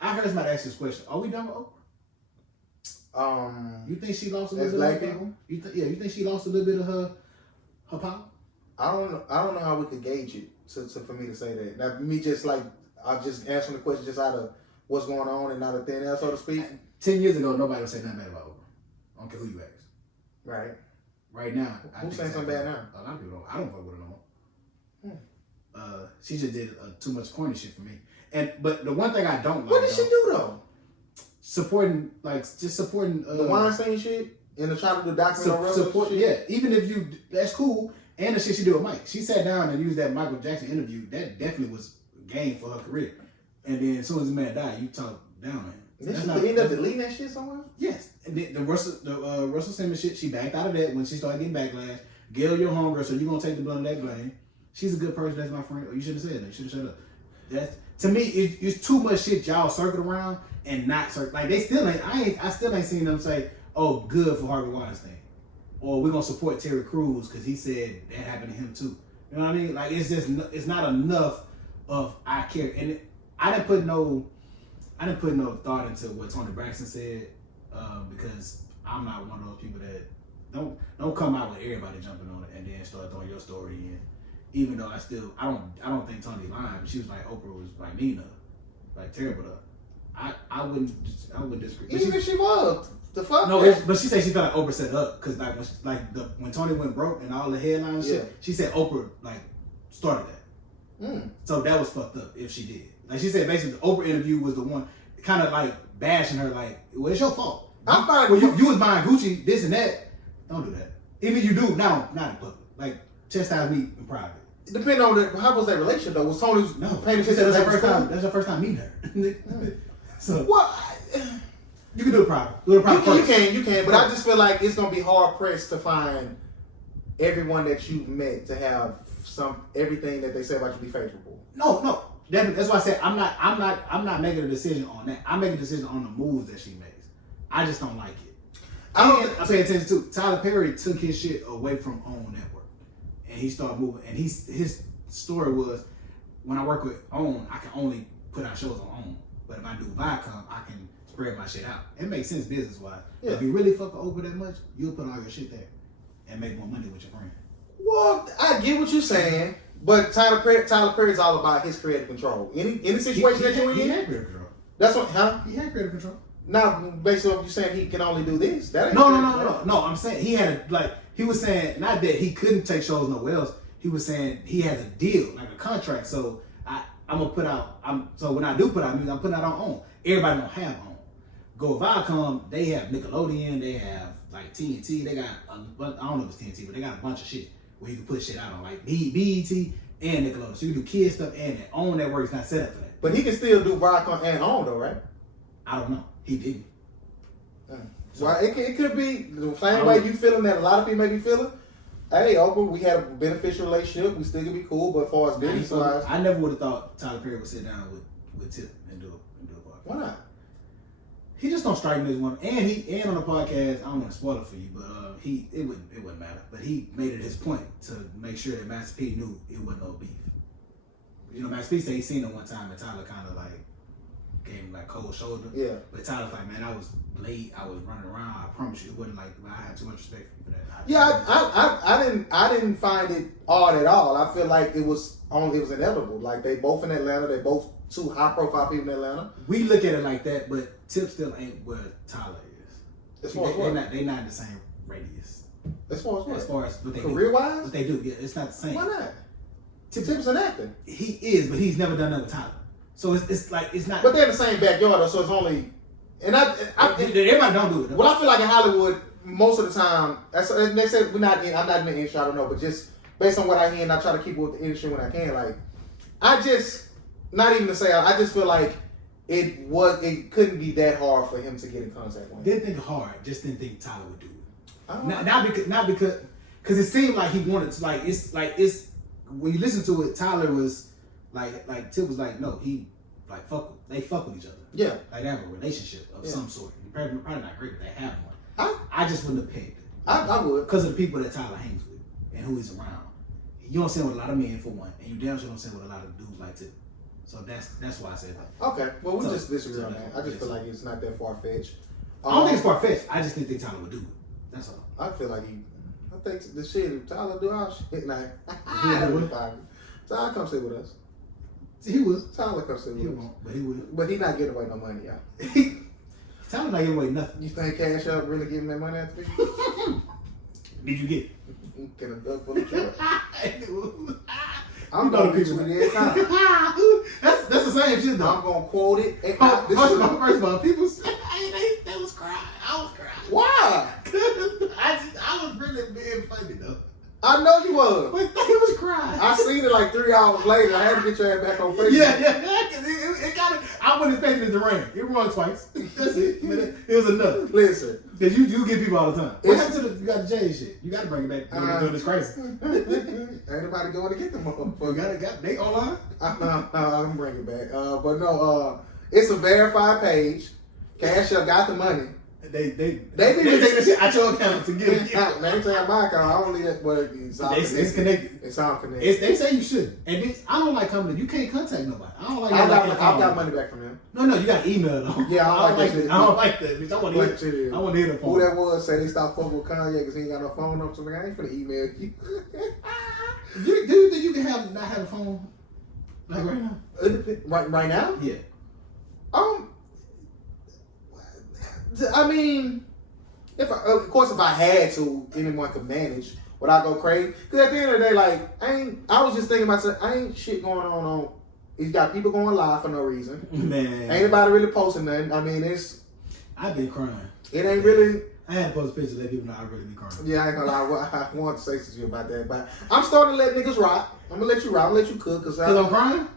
I heard somebody ask this question. Are we done with Oprah? You think she lost a little bit of her power? You think she lost a little bit of her power? I don't know how we could gauge it for me to say that. Now me just like I'm just answering the question just out of what's going on and out of thin air, so to speak. 10 years ago, nobody would say nothing bad about Oprah. I don't care who you ask. Right. Right now, Who's saying something bad now? A lot of people don't. I don't fuck with her no more. She just did too much corny shit for me. But the one thing I don't like. What did she do though? supporting, like, just supporting the Weinstein shit and the trying to do documentary support. shit. Yeah, even if you, that's cool. And the shit she did with Mike, she sat down and used that Michael Jackson interview. That definitely was game for her career. And then as soon as the man died, you talk down on him. Did she end up deleting that shit somewhere? Yes. And the Russell Simmons shit, she backed out of that when she started getting backlash. Gail, your homegirl, so you gonna take the blame of that blame. She's a good person. That's my friend. Oh, you should have said that. You should have shut up. That's, to me, it's too much shit y'all circle around and not circle. Like they still ain't. I still ain't seen them say, "Oh, good for Harvey Weinstein," or "We're gonna support Terry Crews because he said that happened to him too." You know what I mean? Like it's just it's not enough of I care. And I didn't put no thought into what Tony Braxton said because I'm not one of those people that don't come out with everybody jumping on it and then start throwing your story in. Even though I don't think Tony lying. But she was like Oprah was like mean to her, like terrible to her. I wouldn't disagree. Even if she was, the fuck. No, but she said she felt like Oprah set up because when Tony went broke and all the headlines shit, she said Oprah like started that. So that was fucked up if she did. Like she said, basically the Oprah interview was the one kind of like bashing her, like, well, it's your fault. I'm fine. Well, you was buying Gucci, this and that. Don't do that. Even you do now, not in public. Like chastise me in private. Depending on how was that relationship though? Was Tony's paying She said that's her first time. That's her first time meeting her. So what? You can do it private. Do it private. You can. But I just feel like it's gonna be hard pressed to find everyone that you've met to have everything that they say about you be favorable. No. That's why I said I'm not making a decision on that. I'm making a decision on the moves that she makes. I just don't like it. I'm paying attention to Tyler Perry took his shit away from OWN Network, and he started moving. And his story was, when I work with OWN, I can only put out shows on OWN. But if I do Viacom, I can spread my shit out. It makes sense business wise. Yeah. If you really fuck with Oprah that much, you'll put all your shit there and make more money with your friend. Well, I get what you're saying. But Tyler Perry's all about his creative control. Any situation that you're in, he had creative control. That's what, huh? He had creative control. Now, based on what you're saying, he can only do this. That ain't No. I'm saying he had he was saying not that he couldn't take shows nowhere else. He was saying he has a deal, like a contract. So I'm gonna put out. So when I do put out music, I'm putting out on OWN. Everybody don't have OWN. Go with Viacom, they have Nickelodeon, they have like TNT. They got I don't know if it's TNT, but they got a bunch of shit where you can put shit out on, like BET and Nickelodeon. So you can do kids stuff and that. OWN Network's not set up for that. But he can still do Viacom and OWN though, right? I don't know. He didn't. So, well, it could be the same way you feeling that a lot of people may be feeling. Hey, Oprah, we had a beneficial relationship. We still could be cool, but as far as business wise, I never would have thought Tyler Perry would sit down with Tip and do a podcast. Why not? He just don't strike me as one. And on the podcast, I don't want to spoil it for you, but it wouldn't matter. But he made it his point to make sure that Master P knew it wasn't no beef. You know, Master P said he seen him one time, and Tyler kind of like gave him like cold shoulder. Yeah. But Tyler's like, man, I was late. I was running around. I promise you, it wasn't like I had too much respect for that. I didn't find it odd at all. I feel like it was inevitable. Like they both in Atlanta. They both two high profile people in Atlanta. We look at it like that, but Tip still ain't where Tyler is. As far as what? They not in the same radius. As far as what? As far as what they career wise? What they do, yeah, it's not the same. Why not? Tip's an actor. He is, but he's never done that with Tyler. So it's like it's not. But they're in the same backyard though, so it's only. And everybody don't do it. Well, I feel like in Hollywood, most of the time, they say I'm not in the industry, I don't know, but just based on what I hear, and I try to keep up with the industry when I can. Like, I just feel like it couldn't be that hard for him to get in contact with him. Didn't think hard, just didn't think Tyler would do it. Not because it seemed like he wanted to. It's when you listen to it, Tyler was like Tip was like, no, he like they fuck with each other. Yeah, like they have a relationship of some sort. Probably not great, but they have one. I just wouldn't have pegged it. I would, because of the people that Tyler hangs with and who he's around. You don't see him with a lot of men for one, and you damn sure don't see him with a lot of dudes like Tip. So that's why I said that. Okay, well we just disagree on that. I just feel like it's not that far fetched. I don't think it's far fetched. I just didn't think Tyler would do it. That's all. I feel like I think the shit Tyler do our shit like. Tyler come sit with us. See, he would. Tyler come sit with us. He won't, but he would. But he not giving away no money, y'all. Tyler not giving away nothing. You think Cash Up really giving that money after you? Did you get? Get a duck full of truck. I'm gonna pitch with it every time. That's the same shit though. I'm gonna quote it. First of all, people say was crying. Why? I was really being funny though. I know you was. But they was crying. I seen it like 3 hours later. I had to get your ass back on Facebook. Yeah. It got it. I wasn't expecting it to rain. It rained twice. That's it. It was enough. Listen. Because you get people all the time. What happened to you got the J shit? You got to bring it back during this crisis. Ain't nobody going to get them motherfuckers. They online? I'm bringing it back. But no, it's a verified page. Cash App got the money. They take the shit out your account to give you. They ain't saying my account. I don't need it, but It's connected. It's all connected. They say you should. And I don't like coming. You can't contact nobody. I don't like. I got money back from them. No, you got email though. Yeah, I don't like that. I don't like that. Bitch. I want to hear the phone. Who that was say they stopped fucking with Kanye because he ain't got no phone number. So I ain't finna email you. Do you think you can not have a phone like right now? Right now? Yeah. I mean, of course, if I had to, anyone could manage. Would I go crazy? Because at the end of the day, like, I was just thinking myself, I ain't shit going on. He's got people going live for no reason. Man. Ain't anybody really posting nothing. I mean, I've been crying. It ain't really. I had to post pictures to let people know I really be crying. Yeah, I ain't gonna lie. I want to say something to you about that, but I'm starting to let niggas rock. I'm gonna let you rock. I'm gonna let you cook. Cause I'm crying?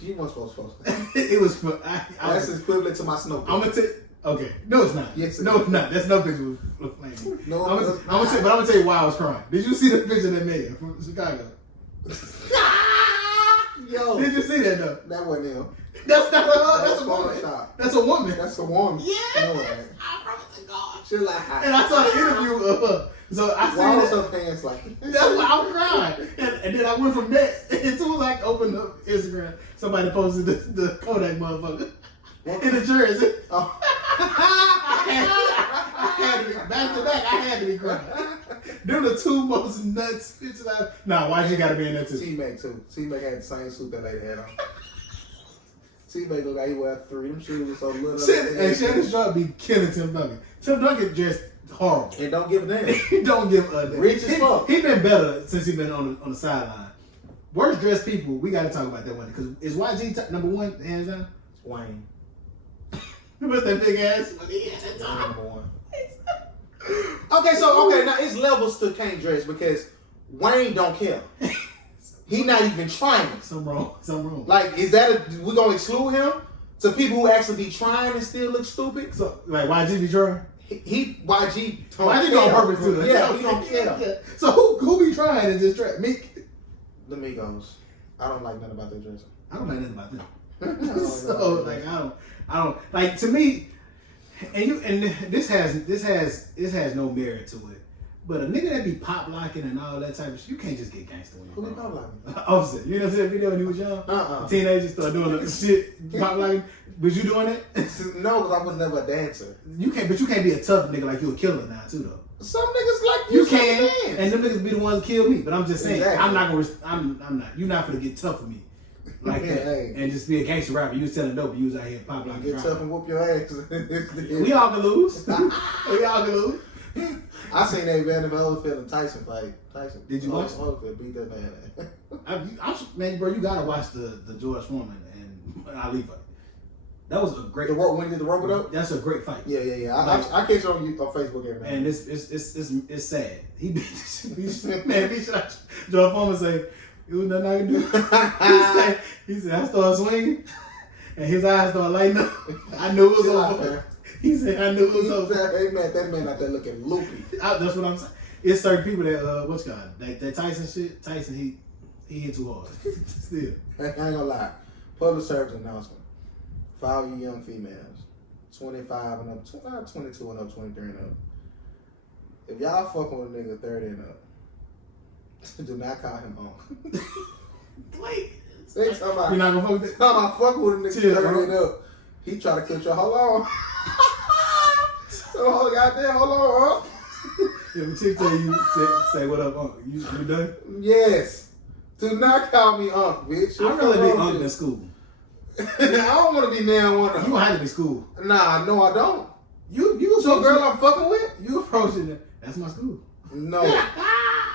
You weren't supposed to post. It was for. That's equivalent to my snow. I'm gonna tell. Okay, no, it's not. Yes, no, it's not. That's no picture with flaming. No, I'm gonna tell you why I was crying. Did you see the picture they made from Chicago? Yo, did you see that though? That wasn't him. That's a woman. That's a woman. That's a woman. Yeah. No, I promise to God. She like. And I saw the interview of her. So I why was that. Her pants like? That's why I was crying. And then I went from that. As soon as I opened up Instagram, somebody posted the Kodak motherfucker in the jersey. Oh. I had to be back to back. I had to be crying. They're the two most nuts pictures Nah, why you gotta be in there too? T-Mac too. T-Mac had the same suit that lady had on. T-Mac looked like he wore 3. Them shoes were so little. And Shannon Sharp be killing Tim Duncan. Tim Duncan dressed horrible. And don't give a damn. He don't give a damn. Rich as fuck. He been better since he been on the sideline. Worst dressed people, we gotta talk about that one. Because is YG number one, hands down? Wayne. What's that big ass? Number one. Okay, now it's levels to can't dress because Wayne don't care. He not even trying. Something wrong. Like, is that we gonna exclude him to people who actually be trying and still look stupid? So, like, YG be trying? YG on purpose too. Yeah, he don't care. Yeah. So who be trying and just try? Meek? The Migos. I don't like nothing about their dressing. I don't like nothing about them. So like I don't like, to me, and this has no merit to it. But a nigga that be pop locking and all that type of shit, you can't just get gangster when Who you're be pop locking? Offset. You know what I'm saying? Video when he was young? The teenagers start doing the shit, pop locking. Was you doing that? No, because I was never a dancer. But you can't be a tough nigga like you a killer now too though. Some niggas like you can, and them niggas be the ones that kill me. But I'm just saying, exactly. I'm not gonna. I'm not. You're not gonna get tough with me like that, hey. And just be a gangster rapper. You was selling dope. You was out here pop locking. Get tough and whoop your ass. We all can lose. We all can lose. I seen that Evander Holyfield and Tyson fight. Tyson. Did you watch? Holyfield beat that man. Man, bro, you gotta watch the George Foreman and Ali fight. That was a great. When he did the rope it up? That's a great fight. Yeah. I catch it on Facebook every day. And it's sad. He beat George Foreman say, it was nothing I can do. he said, I started swinging, and his eyes started lighting up. I knew it was over. He said, I knew it was over. That man out there looking loopy. That's what I'm saying. It's certain people that, what's God, like that Tyson shit. Tyson, he hit too hard. Still. I ain't gonna lie. Public service announcement. For all you young females, 25 and up, 22 and up, 23 and up. If y'all fucking with a nigga 30 and up, do not call him home. Wait. They talking about, you're not gonna fuck with it? No, I'm fucking with a nigga 30 and up. He try to cut your hold on. So goddamn, hold on. If a chick tell you, say what up, Unc, you done? Yes. Do not call me Unc, bitch. I'd rather be Unc than school. I don't want to be now one. You gonna have to be school. Nah, no, I don't. You so girl I'm fucking with? You approaching it. That's my school. No.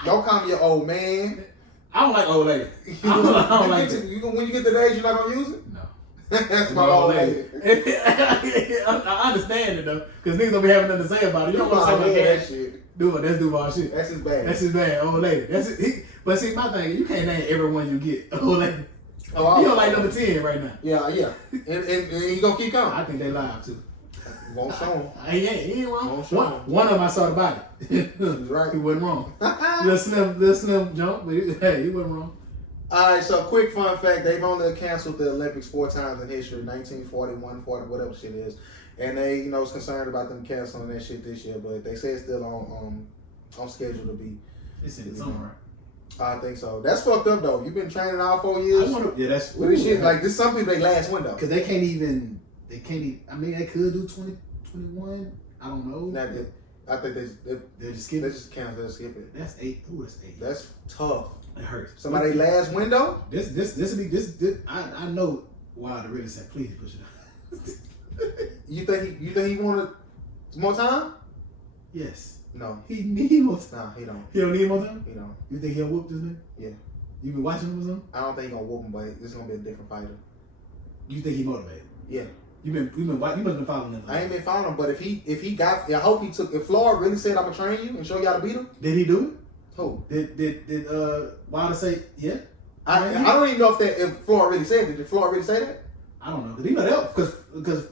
Don't call me your old man. I don't like old lady. I don't like that. When you get to the age, you're not gonna use it? No. That's my old lady. I understand it though, because niggas don't be having nothing to say about it. You don't want to say about that shit. Dude, that's Duval shit. That's his bad. That's his bad, old lady. That's it. But see, my thing, you can't name everyone you get, old lady. Oh, you don't like number 10 right now. Yeah. And you gonna keep coming. I think they live too. Won't show him. He ain't wrong. Won't show him. One of them I saw the body. He's right. He wasn't wrong. Little slim jump, but he wasn't wrong. Alright, so quick fun fact, they've only canceled the Olympics 4 times in history, 1941, 40, whatever shit is. And they, was concerned about them canceling that shit this year, but they say it's still on schedule to be. It's in the summer. I think so. That's fucked up though. You've been training all 4 years. That's with this shit. Like this, some people they last window. Because they can't even. I mean, they could do 2021. I don't know. I think they just skip. They just cancel. They skip it. That's 8. Ooh, that's 8. That's tough. It hurts. Somebody last window. This would be. I know Wilder really said, please push it out. You think he wanted more time? Yes. No. He need more time. Nah, he don't. He don't need more time? He don't. You think he'll whoop this nigga? Yeah. You been watching him or something? I don't think he gonna whoop him, but this is gonna be a different fighter. You think he motivated? Yeah. You must have been following him. I ain't been following him, but if he got, I hope he took. If Floyd really said I'm gonna train you and show you how to beat him, did he do it? Who? Did Wilder say yeah? I don't even know if Floyd really said it. Did Floyd really say that? I don't know. Cause he know that because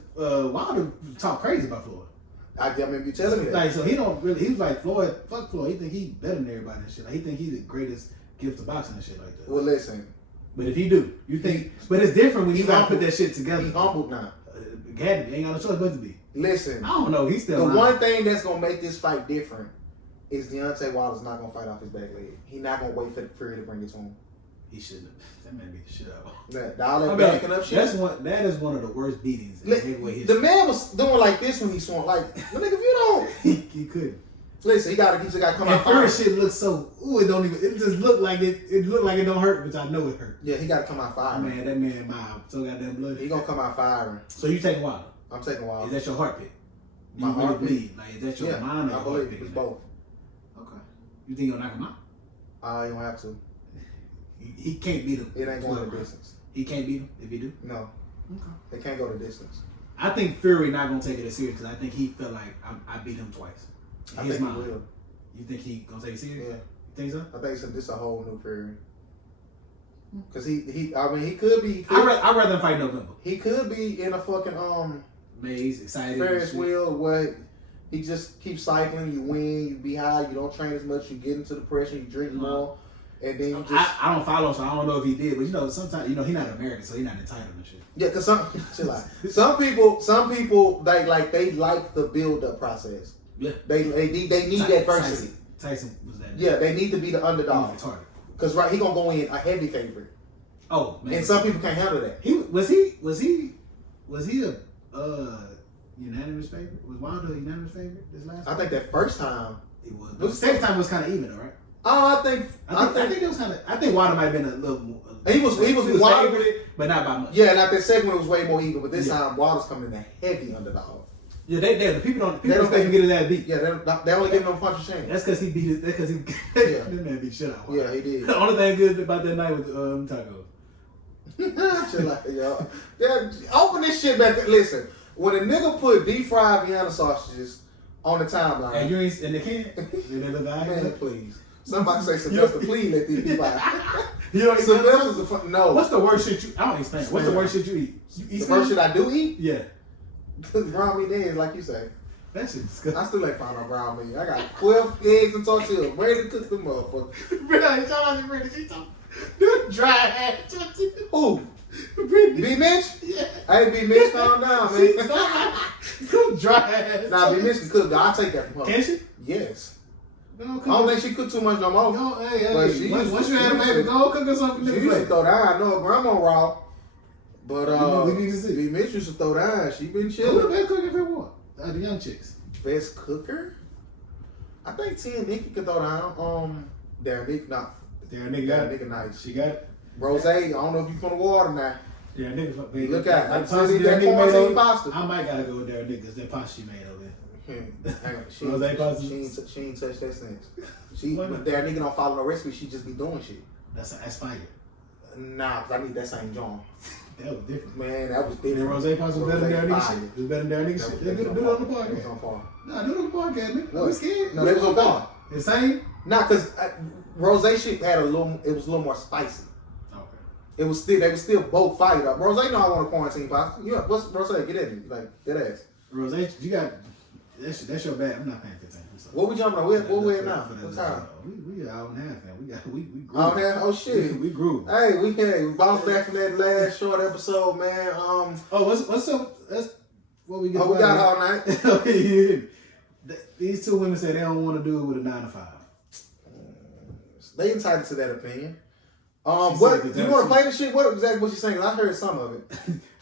Wilder talk crazy about Floyd. I mean, you telling me that. Like, so he don't really. He was like Floyd. Fuck Floyd. He think he better than everybody and shit. Like he think he the greatest gift of boxing and shit like that. Well, listen. But if he do, you think? But it's different when you gotta put that shit together. He humbled now. Had to be. Ain't got no choice but to be. Listen. I don't know. He's still. The one thing that's gonna make this fight different is Deontay Wilder's not gonna fight off his back leg. He's not gonna wait for the Fury to bring it to him. He shouldn't. That man beat the shit out. That backing up shit. That is one of the worst beatings in heavyweight history. The man was doing like this when he swung. Like, nigga, if you don't, he couldn't. Listen, he just got to come out. And Fury shit looks so. Ooh, it don't even. It just look like it. It look like it don't hurt, which I know it hurt. Yeah, he got to come out firing. Man, that man, so goddamn bloody. He gonna come out firing. So you taking Wilder? I'm taking Wilder. Is that your heart pick? My heart bleed. Like, is that your mind or your heart pick? It's both. Okay. You think you'll knock him out? You don't have to. He can't beat him. It ain't going the distance. He can't beat him if he do? No. Okay. They can't go the distance. I think Fury not gonna take it as serious because I think he felt like I beat him twice. I think he will. You think he gonna take it serious? Yeah. You think so? I think this is a whole new Fury. Cause he could be. I'd rather him fight November. He could be in a fucking maze, excited. Ferris wheel where he just keeps cycling. You win, you be high. You don't train as much. You get into depression. You drink more, and then you just. I don't follow him, so I don't know if he did. But sometimes he's not American, so he's not entitled and shit. Yeah, cause some people they like the build up process. Yeah, they need that adversity. Tyson was that. Yeah, they need to be the underdog. Cause he gonna go in a heavy favorite. Oh man, and some people can't handle that. Was he a unanimous favorite? Was Wilder a unanimous favorite this last time? I think that first time it was. The second time was kind of even, though, right? Oh, I think it was kind of. I think Wilder might have been a little more. He was Wilder, but not by much. Yeah, and that second one was way more even, but this time Wilder's coming in a heavy underdog. Yeah, the people don't think he can get his ass beat. Yeah, they only give him no punch of shame. That's because he beat it. That's because that man beat shit out. Yeah, he did. The only thing good about that night was tacos. Yeah, open this shit back. Listen, when a nigga put deep fried Vienna sausages on the timeline, and you ain't, and they can't. They look like man, please. Somebody say Sylvester, please let these people out. You don't Sylvester's no. What's the worst shit you? I don't explain. What's the worst shit you eat? You eat the worst shit I do eat? Yeah. Brown meat eggs, like you say. That shit disgusting. I still ain't found no brown meat. I got 12 eggs and tortillas ready to cook them motherfuckers. Dry ass tortillas. Who? B Mitch? Yeah. Hey, B Mitch, calm down, man. Cook dry ass. Nah, B Mitch can cook, though. I'll take that from her. Can she? Yes. I don't think she cook too much no more. No, hey, once you had a baby, go cook her something. She used to throw down. I know her grandma raw. But we need to see. B Mitch used to throw down. She been Who chilling. the best cook if it was? The young chicks. Best cooker? I think Tia Nikki could throw down. Darren Nick, nah. Darren Nick got it. Nigga nice. She got it. Rose, I don't know if you from the water now. Yeah, niggas. Look at that pasta. I might gotta go with Darren Nick because that pasta she made over there. She ain't touched that since. Darren Nigga don't follow no recipe. She just be doing shit. That's fire. Nah, cause I need that same John. That was different. Man, that was different. And Rose Pops was better than their nigga shit. It was better than their nigga shit. Do it on the It was podcast. on par. Nah, do it on the podcast, nigga. No, We scared. No, they was on par. The same? Nah, cause Rose shit had it was a little more spicy. Okay. It was still they were still both fired up. Rose know I want to quarantine pops. Yeah, what's Rose? Get at me like that ass. Rose, you got that's your bad. I'm not paying 15. What we jumping on? What we at now? What time? We out and half, man. We grew. Out there? Oh shit. We grew. Hey, we bounced back from that last short episode, man. Oh, what's up? That's what we got. We got all night. These two women say they don't want to do it with a 9 to 5. They entitled to that opinion. What do you want to play the shit? What exactly what you saying? I heard some of it.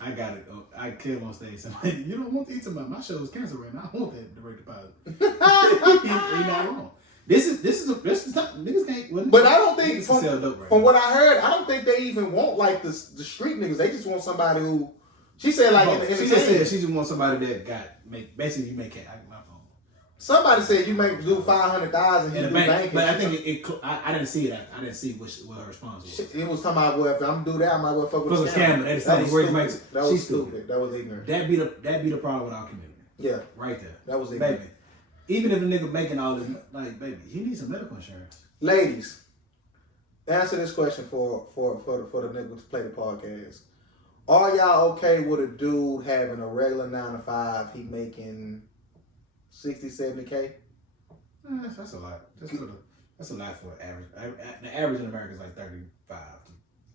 I got it. I killed on stage. Somebody, you don't want to eat about my show is canceled right now. I want that direct deposit. You're not wrong. This is niggas can't. But I don't think from what I heard, I don't think they even want like the street niggas. They just want somebody who. She said like she just said she just wants somebody that basically you make my phone. Somebody said you make do 500,000 in the bank. But I think I didn't see it. I didn't see what her response was. It was talking about, well, if I'm do that, I might well fuck with a scammer. That was stupid. That was ignorant. That be the problem with our community. Yeah, right there. That was ignorant. Baby, even if a nigga making all this, like, baby, he needs some medical insurance. Ladies, answer this question for the niggas to play the podcast. Are y'all okay with a dude having a regular 9 to 5? He making 60, 70K? That's a lot. That's a lot for average. The average in America is like 35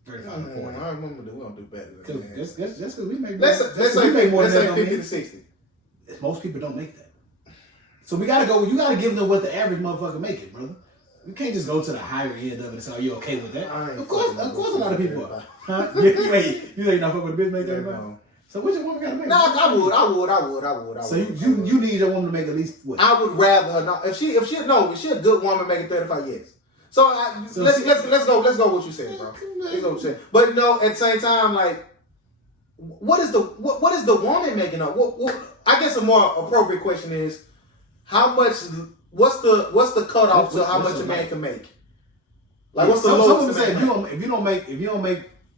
to 40. I remember that we don't do better than that. Just because we make let's say 50 to 60. Most people don't make that. So we gotta go. You gotta give them what the average motherfucker make it, brother. You can't just go to the higher end of it and say, "Are you okay with that?" Of course, a lot of people are. Huh? You say you're not fucking with a bitch make everybody. No. So what your woman gotta make? No, I would. So you need a woman to make at least what? I would rather her not. If she a good woman making 35, yes. So let's go with what you said, bro. Let's go what you said. But no, at the same time, like, what is the woman making up? What I guess a more appropriate question is, how much? What's the cutoff to how much a man can make? Like, what's the lowest? Some women say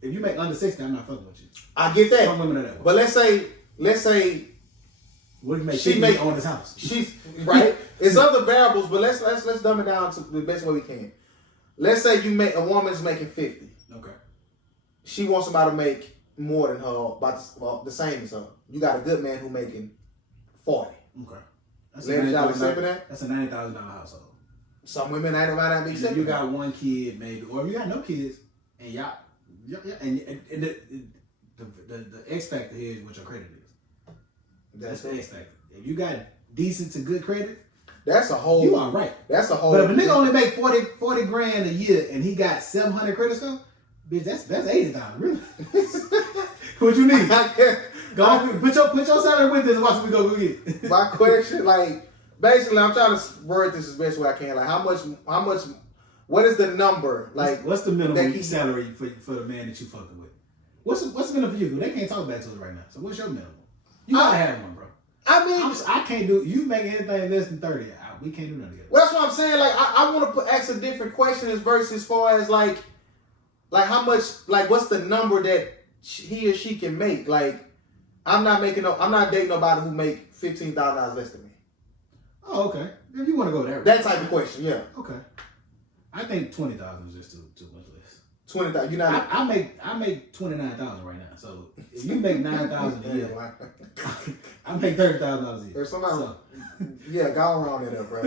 if you make under 60, I'm not fucking with you. I get that. Some women are that way. But let's say what do you make? She make on his house. She's right. It's other variables, but let's dumb it down to the best way we can. Let's say a woman's making 50. Okay. She wants somebody to make more than her, about the same as her. You got a good man who making 40. Okay. That's a $90,000 household. Some women ain't about that big. You got one kid, maybe, or if you got no kids, and and the X factor here is what your credit is. That's the X factor. If you got decent to good credit, that's a whole. You are right. That's a whole. But if a nigga only make 40 grand a year and he got 700 credit score, bitch, that's 80,000. Really? What you need? Go on, put your salary with this and watch what we go get. My question, like, basically, I'm trying to word this as best way I can. Like, how much, what is the number? Like, what's the minimum salary for the man that you fucking with? What's the minimum for you? They can't talk back to us right now. So what's your minimum? You gotta have one, bro. I mean, I can't do. You make anything less than 30. We can't do nothing together. Well, that's what I'm saying. Like, I want to ask a different question as far as like how much, like, what's the number that he or she can make? Like, I'm not dating nobody who make $15,000 less than me. Oh, okay. If you want to go there, that type of question, yeah. Okay. I think 20,000 is just too much less. 20,000. You not? I make 29,000 right now. So if you make 9,000 a year, I make $30,000 a year. There's somebody. Yeah, go around it up, bro.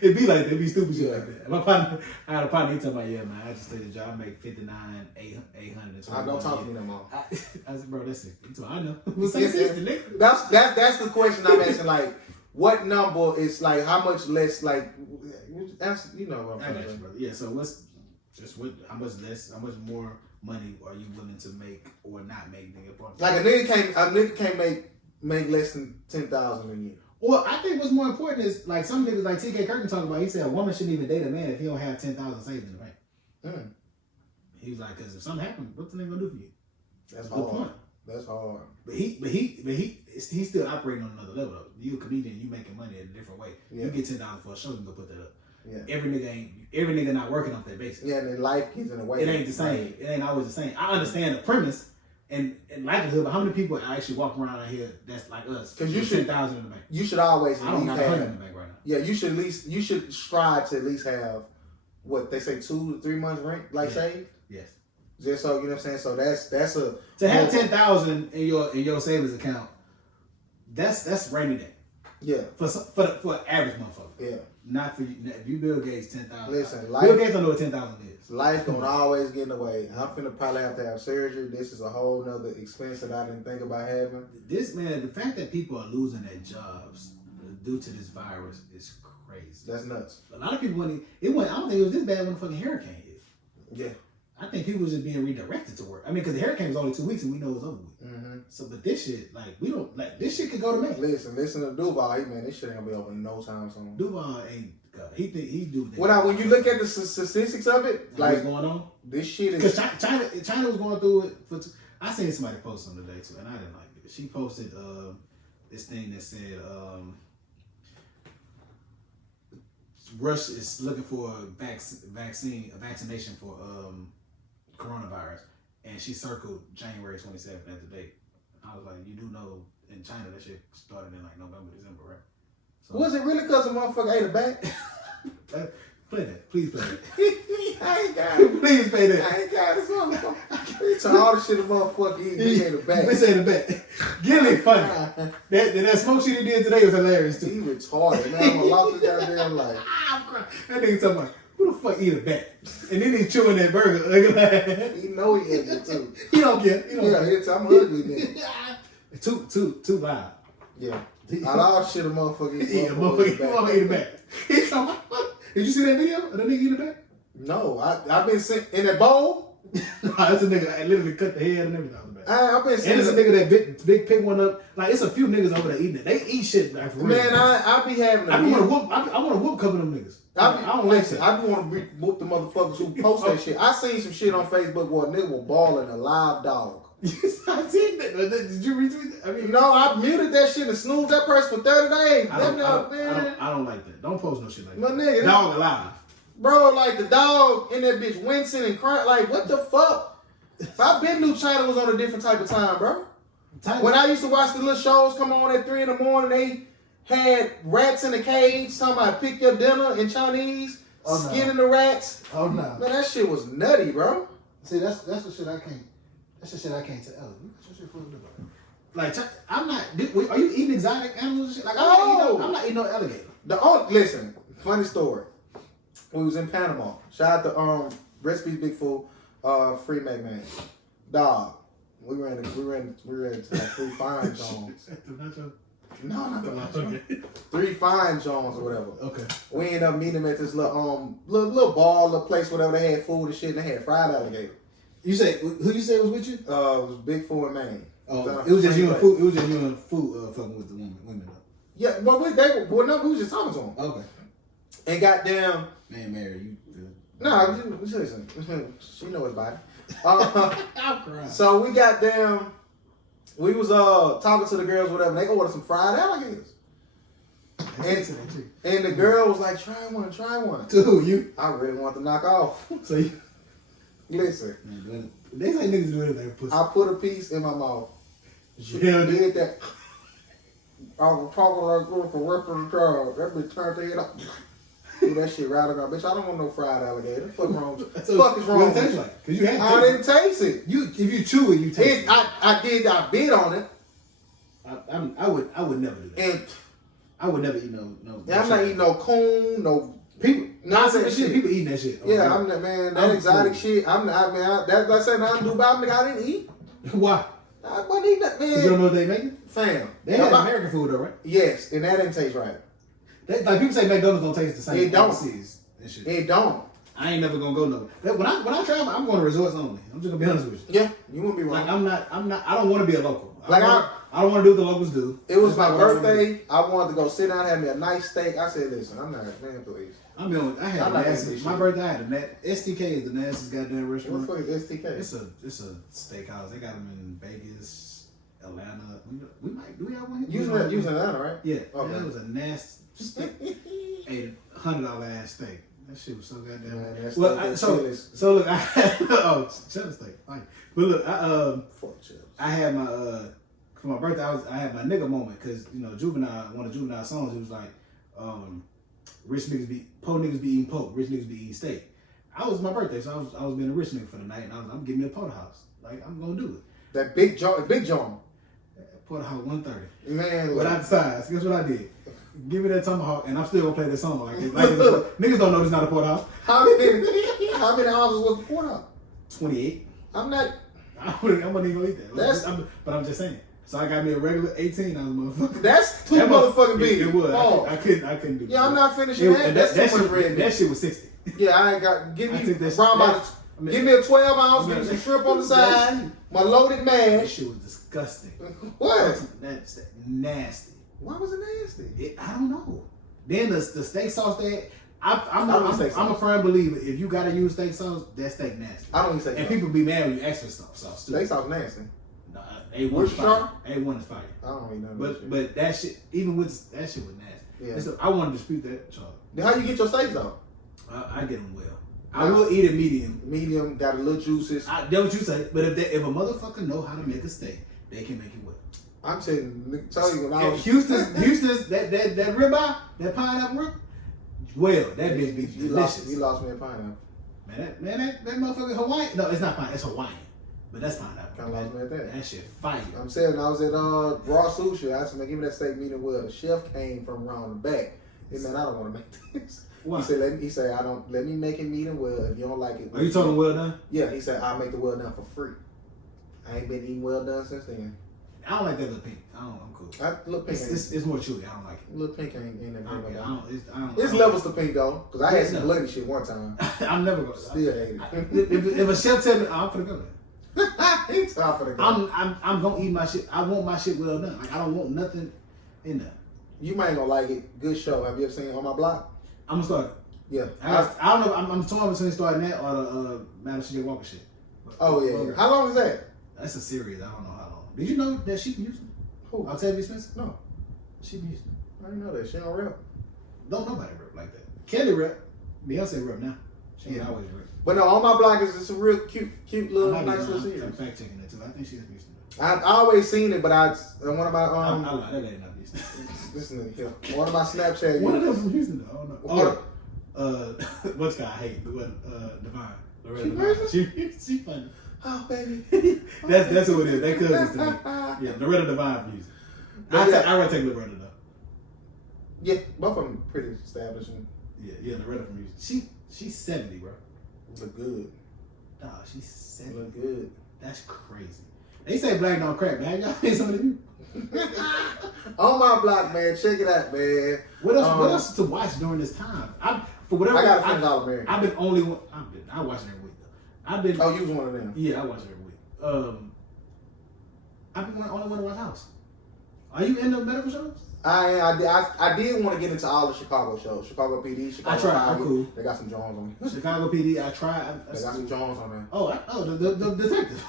It'd be like that. It'd be stupid shit like that. My partner, I had a partner. He told me, "Yeah, man, I just take the job. I make 59,800." I don't talk to me no more. I said, "Bro, that's 60." He told me, "I know." What's 60, nigga? That's the question I'm asking. Like, what number is like how much less? Like, that's what I'm saying. Yeah. So how much less? How much more money are you willing to make or not make? Like a nigga can't make less than 10,000 a year. Well, I think what's more important is like some niggas like T.K. Curtin talking about. He said a woman shouldn't even date a man if he don't have 10,000 saved in the bank. He was like, because if something happened, what's the nigga gonna do for you? That's hard. Point. That's hard. But he's still operating on another level. Though. You a comedian, you making money in a different way. Yeah. You get $10 for a show, you can go put that up. Yeah. Every nigga not working off that basis. Yeah, and then life gets in the way. It ain't the same. It ain't always the same. I understand the premise, and likelihood, but how many people are actually walking around out here that's like us? Because you should 10,000 in the bank. You should always. I don't got 100 in the bank right now. Yeah, you should strive to at least have what they say 2 to 3 months rent, saved. Yes. Just so you know what I'm saying. So that's a to have 10,000 in your savings account. That's rainy day. Yeah. For an average motherfucker. Yeah. Not for you. If you Bill Gates 10,000. Listen, Bill Gates don't know what 10,000 is. Life gonna always get in the way. I'm finna probably have to have surgery. This is a whole nother expense that I didn't think about having. This man, the fact that people are losing their jobs due to this virus is crazy. That's nuts. A lot of people I don't think it was this bad when the fucking hurricane hit. Yeah. I think people was just being redirected to work. I mean, because the hurricane was only 2 weeks and we know it's over with. Mm-hmm. So, but this shit, we don't this shit could go to May. Listen to Duval. This shit ain't gonna be over in no time soon. Duval ain't. He do. When you look at the statistics of it, what's going on? This shit is because China was going through it I seen somebody post on today too, and I didn't like it. She posted this thing that said Russia is looking for a vaccination for coronavirus, and she circled January 27th as the date. I was like, you do know in China that shit started in November, December, right? So, was it really because a motherfucker ate a bat? Play that. Please play that. I ain't got it. Please play that. I ain't got it. You turn all the shit a motherfucker eat. He ate a bat. This ain't a bat. Gilly funny. That smoke shit he did today was hilarious too. He retarded. Man, I'm gonna lost his goddamn life. I'm crying. That nigga talking about, who the fuck eat a bat? And then he's chewing that burger. He know he ate it too. He don't care. I'm ugly nigga. Too loud. Yeah. Out all the shit a motherfucker eat. Motherfucker eat a bat. He's talking about, did you see that video of that nigga eat a bat? No, I've been sitting in that bowl. No, that's a nigga that literally cut the head and everything out of the bat. I've been sitting. And it's a nigga that big pick one up. It's a few niggas over there eating it. They eat shit for real. Man, I be having. I want to whoop a couple of them niggas. I don't listen. I be want to whoop the motherfuckers who post that shit. I seen some shit on Facebook where a nigga was balling a live dog. I seen that. Did you retweet that? No, I muted that shit and snoozed that person for 30 days. I don't like that. Don't post no shit like that. My nigga, dog alive. Bro, the dog in that bitch wincing and crying. What the fuck? I've been knew China was on a different type of time, bro. When I used to watch the little shows come on at 3 in, they had rats in a cage. Somebody pick your dinner in Chinese, skinning the rats. Oh no. Man, that shit was nutty, bro. See, that's the shit I can't. That's the shit I can't tell. I'm not. Are you eating exotic animals and shit? I'm not eating no alligator. Listen, funny story. We was in Panama. Shout out to Recipes Big Fool, Free McMahon. Dog. We ran to 3 fine Jones. No, not the nacho. 3 fine Jones or whatever. Okay. We ended up meeting them at this little bar, little place, whatever. They had food and shit, and they had fried alligator. You say who you say was with you? It was Big Fool and Manny. It was just you and food. It was just you and food fucking with the women though. Yeah, but we was just talking to them. Okay. And goddamn. Man, Mary, you. No, listen. She know his body. I'm crying. So we we was talking to the girls, whatever. They ordered some fried alligators. And the girl was like, try one. To who? You? I really want to knock off. So you. Listen. Man, they say niggas do anything pussy. I put a piece in my mouth. She Yeah, did that. I was talking like this for the rest of the time. That bitch turned her head up. Do that shit right around. Bitch, I don't want no fried alligator. Fuck wrong. Fuck is wrong. What it taste like? Cause you had. I didn't taste it. If you chew it, you taste it. I bit on it. I would never do that. And I would never eat no. I'm not eating no coon, no people. nonsense that shit. People eating that shit. Yeah, I'm not, man. That exotic shit. That's like I said. I do about I didn't eat. Why? I wasn't eating that, man. You don't know what they making? Fam. They had American food though, right? Yes, and that didn't taste right. People say McDonald's don't taste the same. It don't. And shit. It don't. I ain't never gonna go nowhere. When I travel, I'm going to resorts only. I'm just gonna be honest with you. Yeah, you wouldn't be wrong. I'm not. I don't want to be a local. I don't want to do what the locals do. It was my birthday. I wanted to go sit down, have me a nice steak. I said, listen, I'm not, man, please. I had my birthday. I had STK is the nastiest goddamn restaurant. What the fuck is STK? It's a steakhouse. They got them in Vegas, Atlanta. Do we have one here? You was in Atlanta, right? Yeah. Okay. That was a nasty steak. Ate $100 ass steak. That shit was so goddamn. Man, so look, I had cheddar steak. Fine. But look, fuck cheddar. I had my for my birthday. I had my nigga moment because Juvenile, one of Juvenile songs. It was like, rich niggas poor niggas be eating pork, rich niggas be eating steak. I was my birthday, so I was being a rich nigga for the night, and I'm giving me a porterhouse. Like I'm gonna do it. That big John. Porterhouse 130. Man, without size. Guess what I did? Give me that tomahawk, and I'm still gonna play this song like niggas don't know it's not a porterhouse. How many houses was the porterhouse? 28. I'm not. I wouldn't even go eat that. But I'm just saying. So I got me a regular 18 ounce motherfucker. That's too motherfucking big. It was. Oh. I couldn't do that. Yeah, I'm not finishing that. That's too much red. That shit was 60. Yeah, I ain't got. Give me give me a 12 ounce. Give me some shrimp on the side. My loaded That mash. shit was disgusting. What? That's nasty. Why was it nasty? I don't know. Then the steak sauce that I'm a firm believer. If you gotta use steak sauce, that steak nasty. I don't eat steak sauce. And people be mad when you ask for sauce too. Steak sauce nasty. Nah, A1 is fire. A1 is fire. I don't eat none of that shit. But that shit, even with that shit was nasty. Yeah. So I want to dispute that, Charlie. Then how you get your steaks though? I get them well. I will eat it medium. Medium, got a little juices. That's what you say. But if a motherfucker know how to make a steak, they can make it well. I'm telling you when I was Houston's that ribeye, that pineapple rib, well, that bitch be delicious. You lost me a pineapple. That motherfucker Hawaiian. No, it's not pineapple. It's Hawaiian, but that's pineapple. Kind of lost me at that. That shit fire. I'm saying I was at Raw Sushi. I said, man, give me that steak medium well. The chef came from around the back. He said, I don't want to make this. Why? He said, I don't. Let me make it medium well. If you don't like it, Are you talking well done? Yeah, he said I'll make the well done for free. I ain't been eating well done since then. I don't like that little pink. I'm cool. Little pink. It's more chewy. I don't like it. Little pink ain't that big. I don't. It's levels to pink though, because I had some bloody shit one time. I'm never gonna. Still hate it. If a chef tell me, I'm finna go there. He's top of the go. I'm gonna eat my shit. I want my shit well done. Like I don't want nothing in there. You might gonna like it. Good show. Have you ever seen On My Block? I'm gonna start. Yeah. I don't know. I'm torn between starting that or the Madison J. Walker shit. Oh yeah. How long is that? That's a series. I don't know how long. Did you know that she from Houston? Who? Octavia Spencer? No. She from Houston. I didn't know that. She don't rap. Don't nobody rap like that. Kelly rap. Beyonce rap now. She ain't always rap. But no, On My Block is a real cute little nice little series. I'm fact checking that too. I think she's from Houston. I always seen it, but one of my I lied. That lady not Houston. this nigga here. One of my Snapchat. One of them from Houston though. I don't know. What's guy I hate? Divine. Loretta Divine. She funny. Oh baby. That's who it is. That cousin's to me. Yeah, Loretta Divine from Houston. I would take Loretta though. Yeah, both of them pretty established. Yeah, Loretta from Houston. She's 70, bro. Look good. Dog, she's 70. Look good. That's crazy. They say black don't crack, man. Y'all seen some of them? On My Block, man. Check it out, man. What else to watch during this time? I gotta finish All American. I've been only one. I watch it every week though. Oh, you was one of them. Yeah, I watch it every week. I've been the only one to watch House. Are you into medical shows? I did want to get into all the Chicago shows. Chicago PD, Chicago I tried. Fire. I'm cool. They got some Jones on there. Chicago PD. I tried. They got some Jones on there. The detective.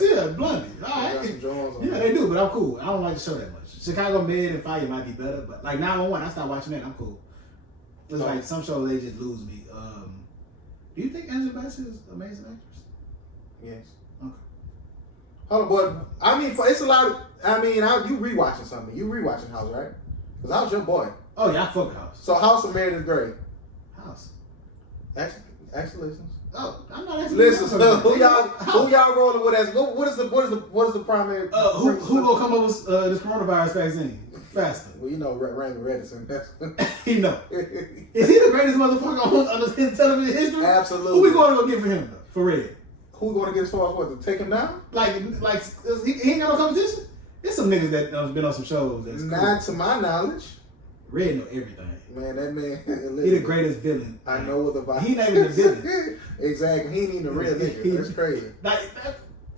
Yeah, Blondie. All right. They got some Jones on there. Yeah, they do, but I'm cool. I don't like the show that much. Chicago Med and Fire might be better, but like 911, I stopped watching that. I'm cool. It's like some shows they just lose me. Do you think Angela Bassett is an amazing actress? Yes. Okay. Hold on, boy. I mean, it's a lot of. You rewatching something. You rewatching House, right? Because I was your boy. Oh yeah, I fuck House. So House of Meredith Grey. House. Actually listens. Oh, I'm not actually. Listen, who y'all rolling with as? What is the primary? Who gonna come up with this coronavirus vaccine faster? Well, you know, Raymond Redison. He know. Is he the greatest motherfucker on the television history? Absolutely. Who we going to go get for him though? For real? Who going to get as far as what? To take him down? Like he ain't got no competition. There's some niggas that been on some shows. That's not cool. To my knowledge. Red know everything. Man, that man. He the greatest villain. I know what the vibe. He not even the villain. Exactly. He ain't even a real nigga. That's crazy. Like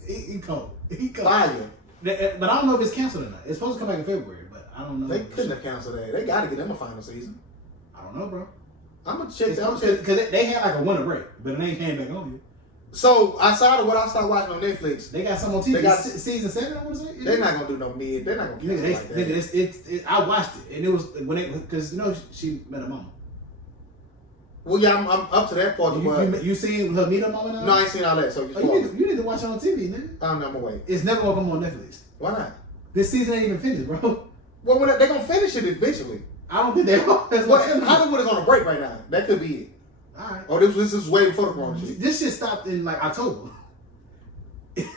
he cold. He cold. Fire. But I don't know if it's canceled or not. It's supposed to come back in February, but I don't know. They couldn't have canceled that. They got to get them a final season. I don't know, bro. I'm gonna check that. Because they had like a winter break, but it ain't came back on you. So outside of what I started watching on Netflix, they got some on TV. They got season 7. I want to say they're not gonna do no mid. They're not gonna cancel like that. I watched it, and it was when because she met her mama. Well, yeah, I'm up to that part. You seen her meet up moment? No, I ain't seen all that. So you need to watch it on TV, nigga. I'm gonna wait. It's never gonna come on Netflix. Why not? This season ain't even finished, bro. Well, they're gonna finish it eventually. I don't think they are. Well, Hollywood is on a break right now. That could be it. All right. Oh, this is way before the corona shit. This shit stopped in like October.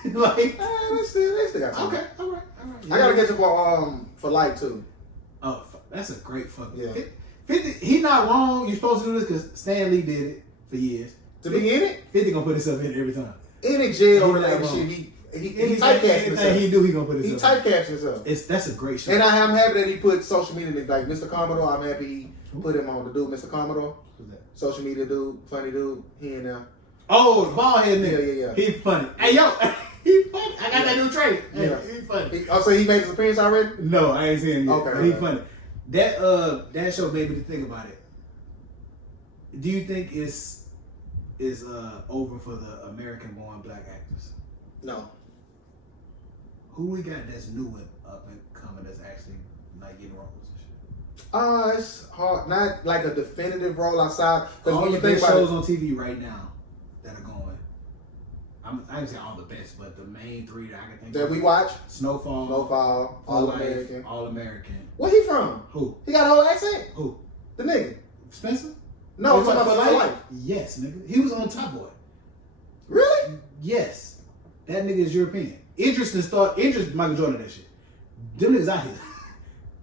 Like, they still got time. Okay, all right. I gotta get to for life too. Oh, that's a great fucking. Yeah. 50, he not wrong. You're supposed to do this because Stan Lee did it for years. To be in it, 50 gonna put himself in it every time. Any jail He related not shit, wrong. he typecast himself. He do, he gonna put He himself. typecast himself. That's a great show. And I'm happy that he put social media like Mr. Commodore. I'm happy he put him on the dude, Mr. Commodore. Who's that? Social media dude, funny dude. He and them. Oh, the bald head nigga. Yeah. He funny. Hey yo, he funny. I got that new trade. Hey, Yeah. he funny. So he made his appearance already? No, I ain't seen him yet. Okay, But he okay. funny. That show made me to think about it. Do you think it's over for the American-born black actors? No. Who we got that's new and up and coming that's actually like getting roles and shit? It's hard. Not like a definitive role outside. Because All when the you think best about shows it, on TV right now that are going. I ain't say all the best, but the main three that I can think that of. we watch, Snowfall, All American. All American. Where he from? Who? He got a whole accent. Who? The nigga. Spencer? No, Oh, I'm talking about for life. Yes, nigga. He was on Top Boy. Really? Yes. That nigga is European. Idris Michael Jordan that shit. Them niggas out here.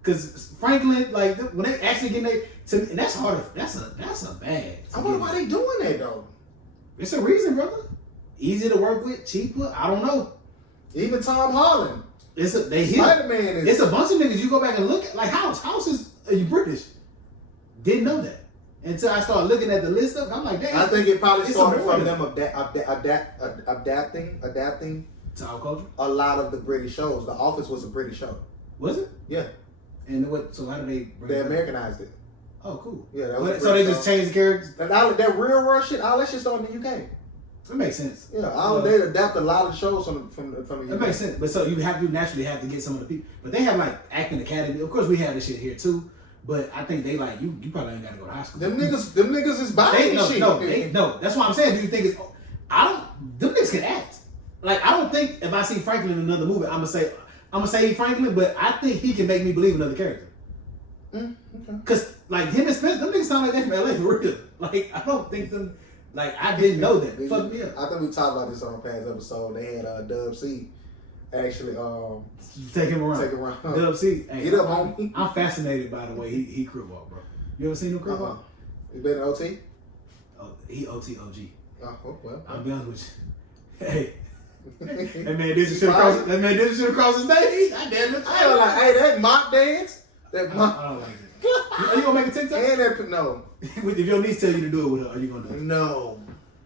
Cause Franklin, like when they actually get and that's hard. That's a bag. I wonder why they doing that though. It's a reason, brother. Easy to work with, cheaper. I don't know. Even Tom Holland. They hit. Spider-Man is. It's a bunch of niggas. You go back and look at like House is British. Didn't know that until I started looking at the list of. I'm like, damn. I think it probably it's started from important. them adapting To our culture. a lot of the British shows. The Office was a British show. Was it? Yeah, And what? So how did they? Bring they it up? Americanized it. Oh, cool. Yeah, that was a So they British just show. changed the characters. And all that real world shit, all that shit started in the UK. That makes sense. Yeah, they adapt a lot of shows from the UK. That makes sense. But so you naturally have to get some of the people. But they have like acting academy. Of course, we have this shit here too. But I think they like you. You probably ain't got to go to high school. Them niggas is buying shit. No. That's why I'm saying. Do you think it's? Them niggas can act. Like I don't think if I see Franklin in another movie, I'm gonna say Franklin. But I think he can make me believe another character. Okay. Cause like him and Spencer, them niggas sound like they from LA for real. Like I don't think them. Like I didn't know that. Fuck me up. I think we talked about this on a past episode. They had Dub C actually Take him around. take it around. Dub C. Hey, Get up, homie. I'm fascinated by the way he crib walk, bro. You ever seen him crib walk? You been in OT? Oh, he OTOG. Oh, well. I'll be honest with you. Hey. That man did some shit across the stage. I damn it. I was like, hey, that mock dance. That I mock. don't like it. Are you gonna make a TikTok? And that, no. If your niece tell you to do it with her, are you gonna do it? No.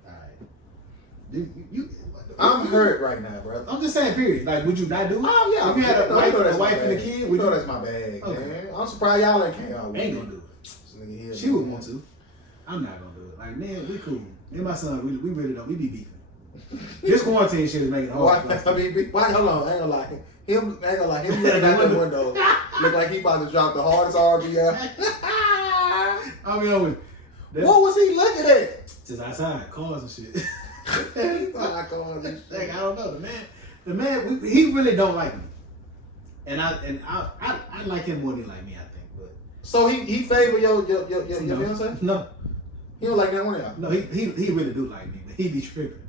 Alright. I'm hurt right now, bro. I'm just saying, period. Like, would you not do it? Oh, yeah. If you had a that's wife my and a bag. kid, You would know you? that's my bag, Okay. man. I'm surprised y'all ain't came out with Ain't it. gonna do it. This nigga here, She would want to. I'm not gonna do it. Like, man, we cool. Me and my son, we really don't. We be beefing. This quarantine shit is making it hard. Why, hold on, I ain't gonna lie. Him looking out the window look like he about to drop the hardest RB out. I mean, What was he looking at? just outside, cars and shit. He thought I called this shit. Like, I don't know. The man, he really don't like me. And I like him more than he like me, I think. But So he favor your fiance? No. He don't like that one of y'all. No, he really do like me, but he be tripping.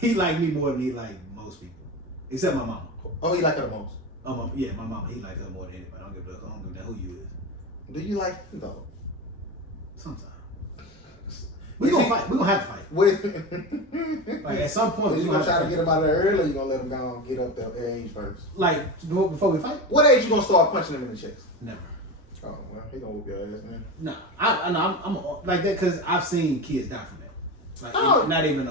He like me more than he like most people. Except my mama. Oh, he like her the most. Yeah, my mama, he likes her more than anybody. I don't give a who you is. Do you like him though? Sometimes. We gonna fight. We gonna have to fight. With Like at some point, you we gonna gonna try have to to get him out of there early, or you gonna let him go and get up there age first? Like before we fight. What age you gonna start punching him in the chest? Never. Oh well, he gonna whoop your ass, man. No, I'm like that because I've seen kids die from that. Like Oh. not even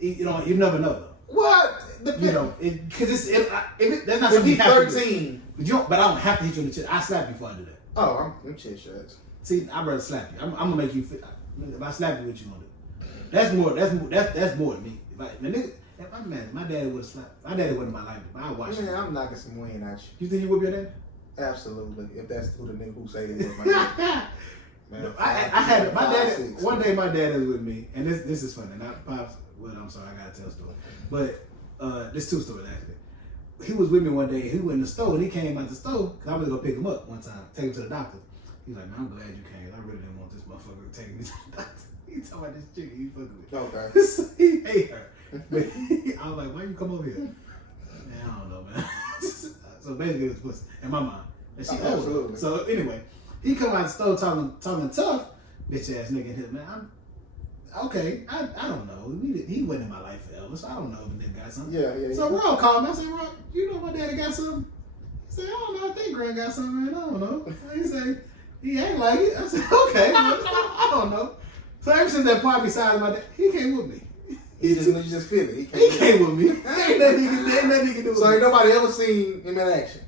you never know though. What? You know, because that's not If something he's you have to do. 13. But I don't have to hit you in the chest. I slap you before I do that. Oh, I'm chest shots. See, I'd rather slap you. I'm gonna make you feel. If I slap you, what you gonna do? That's more than me. Like the nigga, my daddy would have slapped. My daddy wasn't in my life, but I watched Man, him. I'm knocking some wind at you. You think you whip your dad? Absolutely. If that's who the nigga who say it was my dad. Man, I had my dad. 6. One day, my dad was with me, and this is funny. Not pops. Well, I'm sorry, I gotta tell a story. But there's 2 stories actually. He was with me one day. He went in the store, and he came out the store because I was gonna pick him up one time, take him to the doctor. He was like, "Man, I'm glad you came. I really didn't want this motherfucker taking me to the doctor." He talking about this chick he fucking with. Okay. So he hate her. But I was like, "Why you come over here?" Man, I don't know, man. So basically, it was pussy in my mind, and she older. Absolutely. So anyway, he come out the store talking tough, bitch ass nigga in here, man. I'm okay. I don't know. He wasn't in my life forever, so I don't know if the nigga got something. Yeah. So Rob called me. I said, Rob, you know my daddy got something? He said, I don't know. I think Grant got something, man. I don't know. He said, he ain't like it. I said, okay. I don't know. So ever since that part beside my dad, he came with me. You just feel it. He came with me. Ain't nothing he can do with So me. ain't nobody ever seen him in action?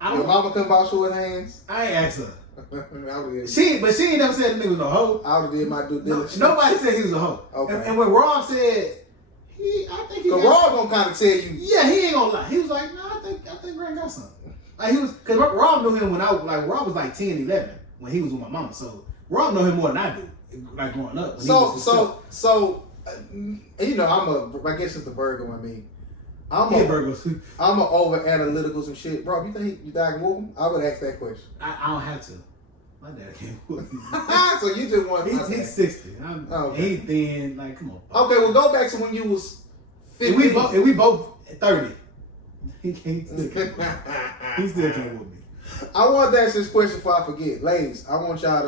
I Your don't, mama couldn't vouch for his hands? I ain't asked her. I would've She ain't never said the nigga was a hoe. I would've did my due No, diligence. nobody said he was a hoe. Okay. And when Rob said, I think he So got Rob gonna kind of tell you. yeah, he ain't gonna lie. He was like, no, I think Grant got something. Like he was, cause Rob knew him when Rob was like 10, 11 when he was with my mama. So Rob knew him more than I do, like growing up. So, you know, I guess it's the Virgo in me. I'm a over analytical some shit, bro. You think I can move him? I would ask that question. I don't have to. My dad can't whoop me. So you just want He's 60. Okay. He thin. Like, come on. Okay, well go back to when you was 15. And we both 30. He still can't whoop me. I want to ask this question before I forget. Ladies, I want y'all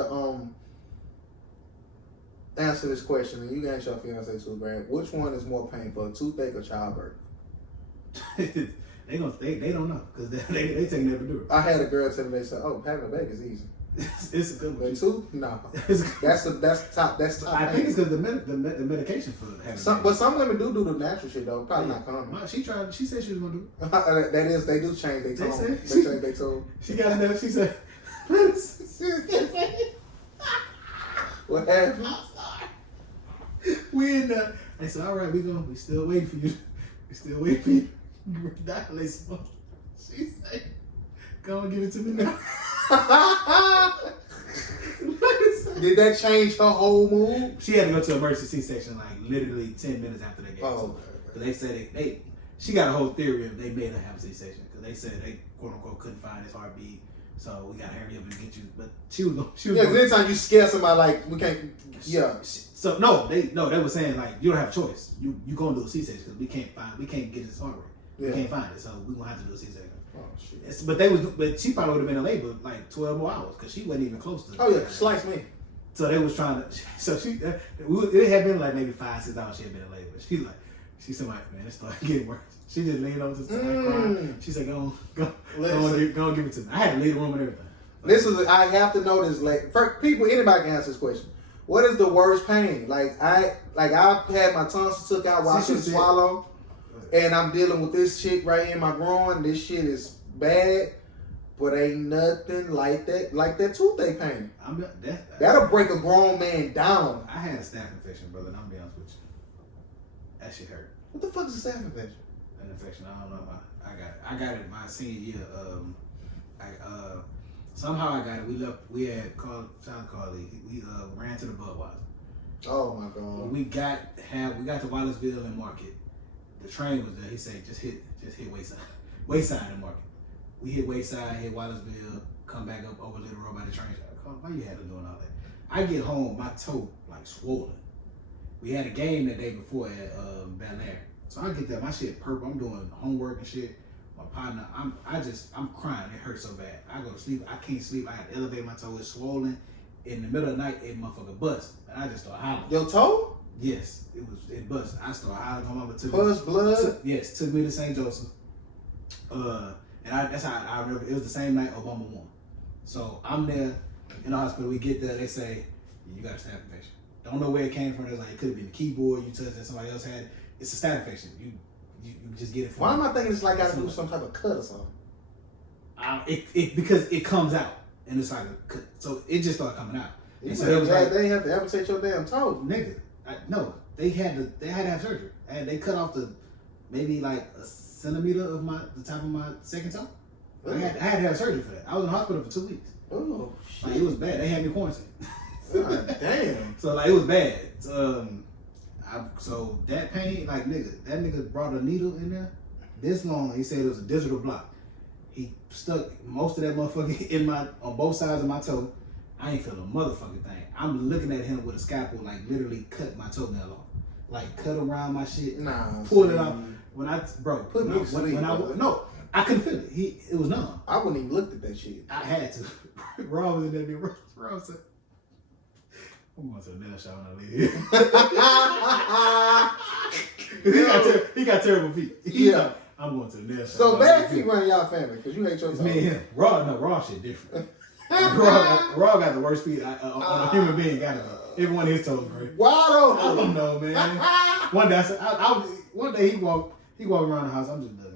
to answer this question, and you can answer your fiance too, Grant. Which one is more painful, toothache or childbirth? they don't know because they taking that epidural. I had a girl tell me, they said, "Oh, having a baby is easy." It's a good one. But tooth, no. It's That's top. I think it's because the medication for having But some women do the natural shit though. Probably not common. She tried. She said she was gonna do it. That is, they do change their tone. They change their tone. She got in there. She said, What happened? I'm sorry. We in there. I said, all right, we still waiting for you. We still waiting for you. Dilate some. She said, go and give it to me now. Did that change her whole mood? She had to go to emergency C-section like literally 10 minutes after they gave it to her. Because they said she got a whole theory of they made her have a C-section. Because they said they quote unquote couldn't find his heartbeat. So we got to hurry up and get you. But she was anytime you scare somebody like we can't. Yeah. So no, they were saying like you don't have a choice. You gonna do a C-section because we can't get his heart rate. Yeah. We can't find it. So we gonna have to do a C-section. Oh shit. But she probably would have been in labor like 12 more hours because she wasn't even close to it. Oh yeah, slice me. So they was trying to. So it had been like maybe 5-6 hours she had been in labor. She said, "Man, it started getting worse." She just leaned over to the side crying. She said, "Go and give it to me." I had to leave the room and everything. I have to know this. Like, for people, anybody can answer this question. What is the worst pain? Like I've had my tonsils took out while I couldn't swallow, and I'm dealing with this shit right in my groin. This shit is bad, but ain't nothing like that toothache pain. That'll break a grown man down. I had a staph infection, brother. And I'm gonna be honest with you. That shit hurt. What the fuck is a staph infection? An infection. I don't know. I got it my senior year. Somehow I got it. We had called Carly. We ran to the Budweiser. Oh my god. When we got to Wallaceville and Market. The train was there. He said, just hit Wayside and Market. We hit Wayside, hit Wallaceville, come back up over Little Road by the train. Why you had to doing all that? I get home, my toe like swollen. We had a game that day before at Bel Air. So I get there, my shit purple. I'm doing homework and shit. My partner, I'm crying. It hurts so bad. I go to sleep. I can't sleep. I had to elevate my toe. It's swollen. In the middle of the night, it motherfucker bust. And I just start hollering. Your toe? Yes, it bust. I started hollering. My mama took blood? took me to St. Joseph. That's how I remember. It was the same night Obama won. So I'm there in the hospital. We get there. They say, you got a staph infection. Don't know where it came from. It's like, it could have been the keyboard you touched that somebody else had. It's a staph infection. You just get it from. Why am I thinking it's like I gotta do some type of cut or something? Because it comes out and it's like a cut. So it just started coming out. And so they have to amputate your damn toe. Nigga. No. They had to have surgery. And they cut off maybe like a centimeter of the top of my second toe. I had to have surgery for that. I was in the hospital for 2 weeks. Oh shit! Like, it was bad. They had me quarantined. God damn. So like it was bad. So that pain, like that nigga brought a needle in there this long. He said it was a digital block. He stuck most of that motherfucker on both sides of my toe. I ain't feel a motherfucking thing. I'm looking at him with a scalpel, like literally cut my toenail off, like cut around my shit, pull it off. When I I couldn't feel it. It was numb. I wouldn't even looked at that shit. I had to. Rob was in that bitch. Rob said, I'm going to the nail shop when I leave here. he got terrible feet. Yeah. I'm going to the nail shop. So bad feet run y'all family because you hate your toes. Me and him. Raw shit different. Raw got the worst feet on a human being. Got it. Every one of his toes great. Why I don't know, man. One day one day he walked around the house. I'm just looking.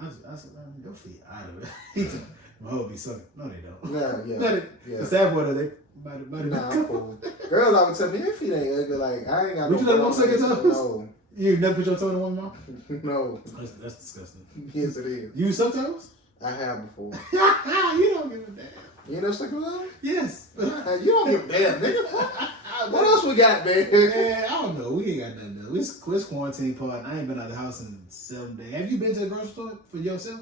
I said, your feet out of it. He said, my hoe be sucking. No, they don't. Yeah. The sad part is they. Nah, I'm cool. Girls always tell me your feet ain't ugly. Like I ain't got. Would you let one suck your toes? No. You never put your toe in one mouth? No. That's disgusting. Yes, it is. You suck toes? I have before. You don't give a damn. You know suck your toes? Yes. You don't give a damn, nigga. What else we got, man? Man, I don't know. We ain't got nothing else. It's quarantine part. I ain't been out of the house in 7 days. Have you been to the grocery store for yourself?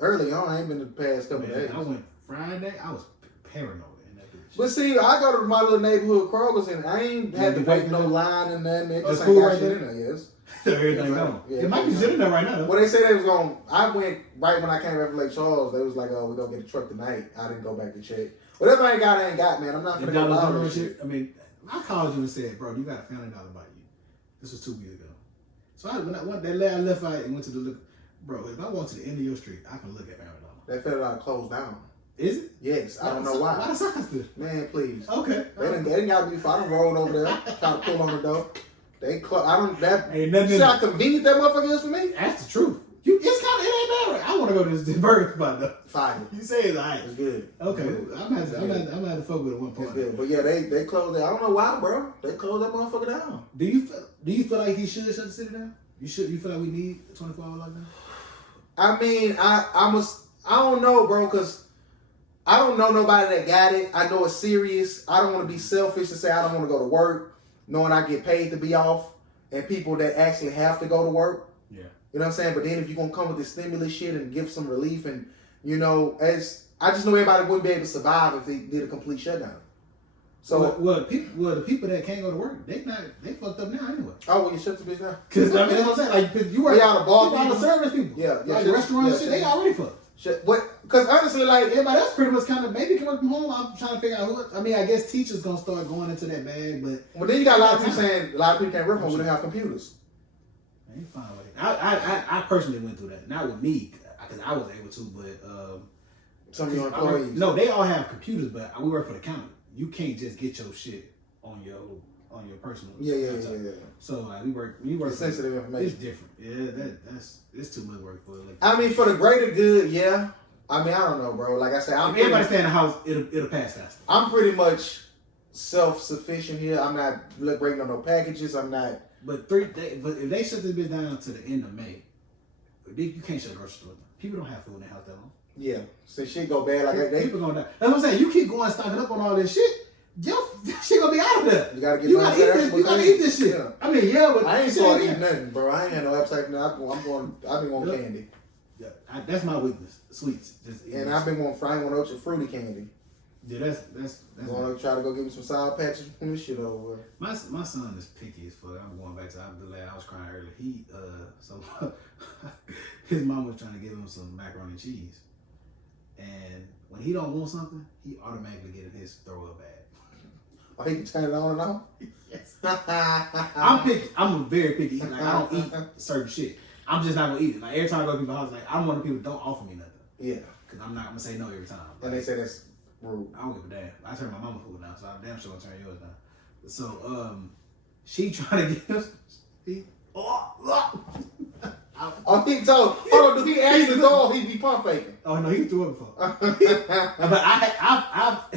Early on, I ain't been the past couple days. I went Friday. I was paranoid in that bitch. But see, I go to my little neighborhood Kroger's and I ain't had to wait no line and nothing. It just ain't got shit in there, yes. Everything gone. Yeah, it might be sitting there right now, though. Well, they say they was going. I went right when I came back from Lake Charles. They was like, "Oh, we're gonna get a truck tonight." I didn't go back to check. Whatever I ain't got, man. I'm not gonna go shit. I mean, I called you and said, "Bro, you got a $family by you." This was 2 weeks ago. So I left out and went to the look. Bro, if I walk to the end of your street, I can look at $family. That $family closed down. Is it? Yes, I don't know why. Why the signs do? Man, please. Okay. They didn't got me. I done rolled over there, trying to pull on the door. They close. I don't. That ain't nothing. See how convenient that motherfucker is for me. That's the truth. It ain't bad. I want to go to this burger spot though. Fine. You say it's alright. It's good. Okay. It's good. I'm gonna have to fuck with it one point. It's good. But yeah, they closed it. I don't know why, bro. They closed that motherfucker down. Do you feel like he should shut the city down? You feel like we need a 24-hour lockdown? I mean, I don't know, bro, because I don't know nobody that got it. I know it's serious. I don't want to be selfish and say I don't want to go to work, knowing I get paid to be off, and people that actually have to go to work. Yeah. You know what I'm saying? But then if you're going to come with this stimulus shit and give some relief and, I just know everybody wouldn't be able to survive if they did a complete shutdown. So the people that can't go to work, they fucked up now anyway. Oh, well, you shut the bitch down? Because I mean, that's what I'm saying. Like, you work out of bar, all the service people. Yeah. Like restaurants, shit, they already fucked. Because honestly, like everybody else pretty much kind of maybe can work from home. I'm trying to figure out who. I mean, I guess teachers gonna start going into that bag, but then you got a lot of people saying a lot of people can't work from home. We don't have computers. Ain't fine with it. I personally went through that. Not with me, because I was able to, but some of your employees. No, they all have computers, but we work for the county. You can't just get your shit on your personal. Yeah. So like we work sensitive information. It's different. Yeah, it's too much work for it. Like, I mean, for the greater good, yeah. I mean, I don't know, bro. Like I said, if everybody stay in the house, it'll pass faster. I'm pretty much self-sufficient here. I'm not breaking on no packages. I'm not. But if they shut this bitch down to the end of May, you can't shut the grocery store down. People don't have food in their house that long. Yeah, so shit go bad like that. People gonna die. That's what I'm saying. You keep going stocking up on all this shit. Yo, shit gonna be out of there. You gotta eat this. You gotta eat this shit. Yeah. I mean, yeah, but I ain't started eating nothing, bro. I ain't had no appetite for nothing. I've been on candy. Yeah, that's my weakness. Sweets. And I've been on frying on ultra fruity candy. Yeah, that's. I'm gonna try to go get me some sour patches when this shit over. My son is picky as fuck. I'm going back to I was crying earlier. So his mom was trying to give him some macaroni and cheese, and when he don't want something, he automatically get in his throw up bag. Oh, he can turn it on and off? Yes. I'm picky. I'm a very picky eater. Like, I don't eat certain shit. I'm just not gonna eat it. Like every time I go to people's house, like I'm one of the people that don't offer me nothing. Yeah. Cause I'm not gonna say no every time. And they say that's rude. I don't give a damn. I turn my mama food now, so I'm damn sure gonna turn yours down. So she trying to get us. He told. Hold on, do he actually go or he be pump faking? Oh no, he threw it before. But I've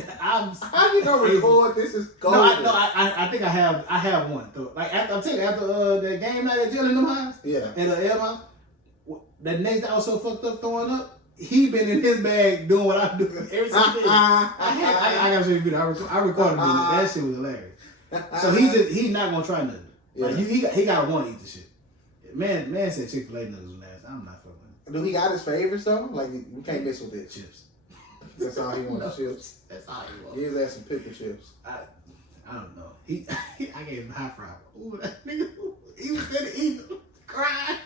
how you gonna record this is gold? No, I think I have one. So, like after the game night at Jill in them house. Yeah. And the L house, that next day I was so fucked up throwing up. He been in his bag doing what I do every single day. I gotta show you a video. I recorded it. That shit was hilarious. So he's not gonna try nothing. Yeah. Like he gotta want to eat the shit. Man said Chick-fil-A noodles was nasty. I'm not fucking. Do he got his favorites though? Like we can't mess with it. Chips. That's all he wants. Chips. That's all he wants. He has some pickle chips. I don't know. I gave him high five. Ooh, that nigga. He was gonna eat them. Crying.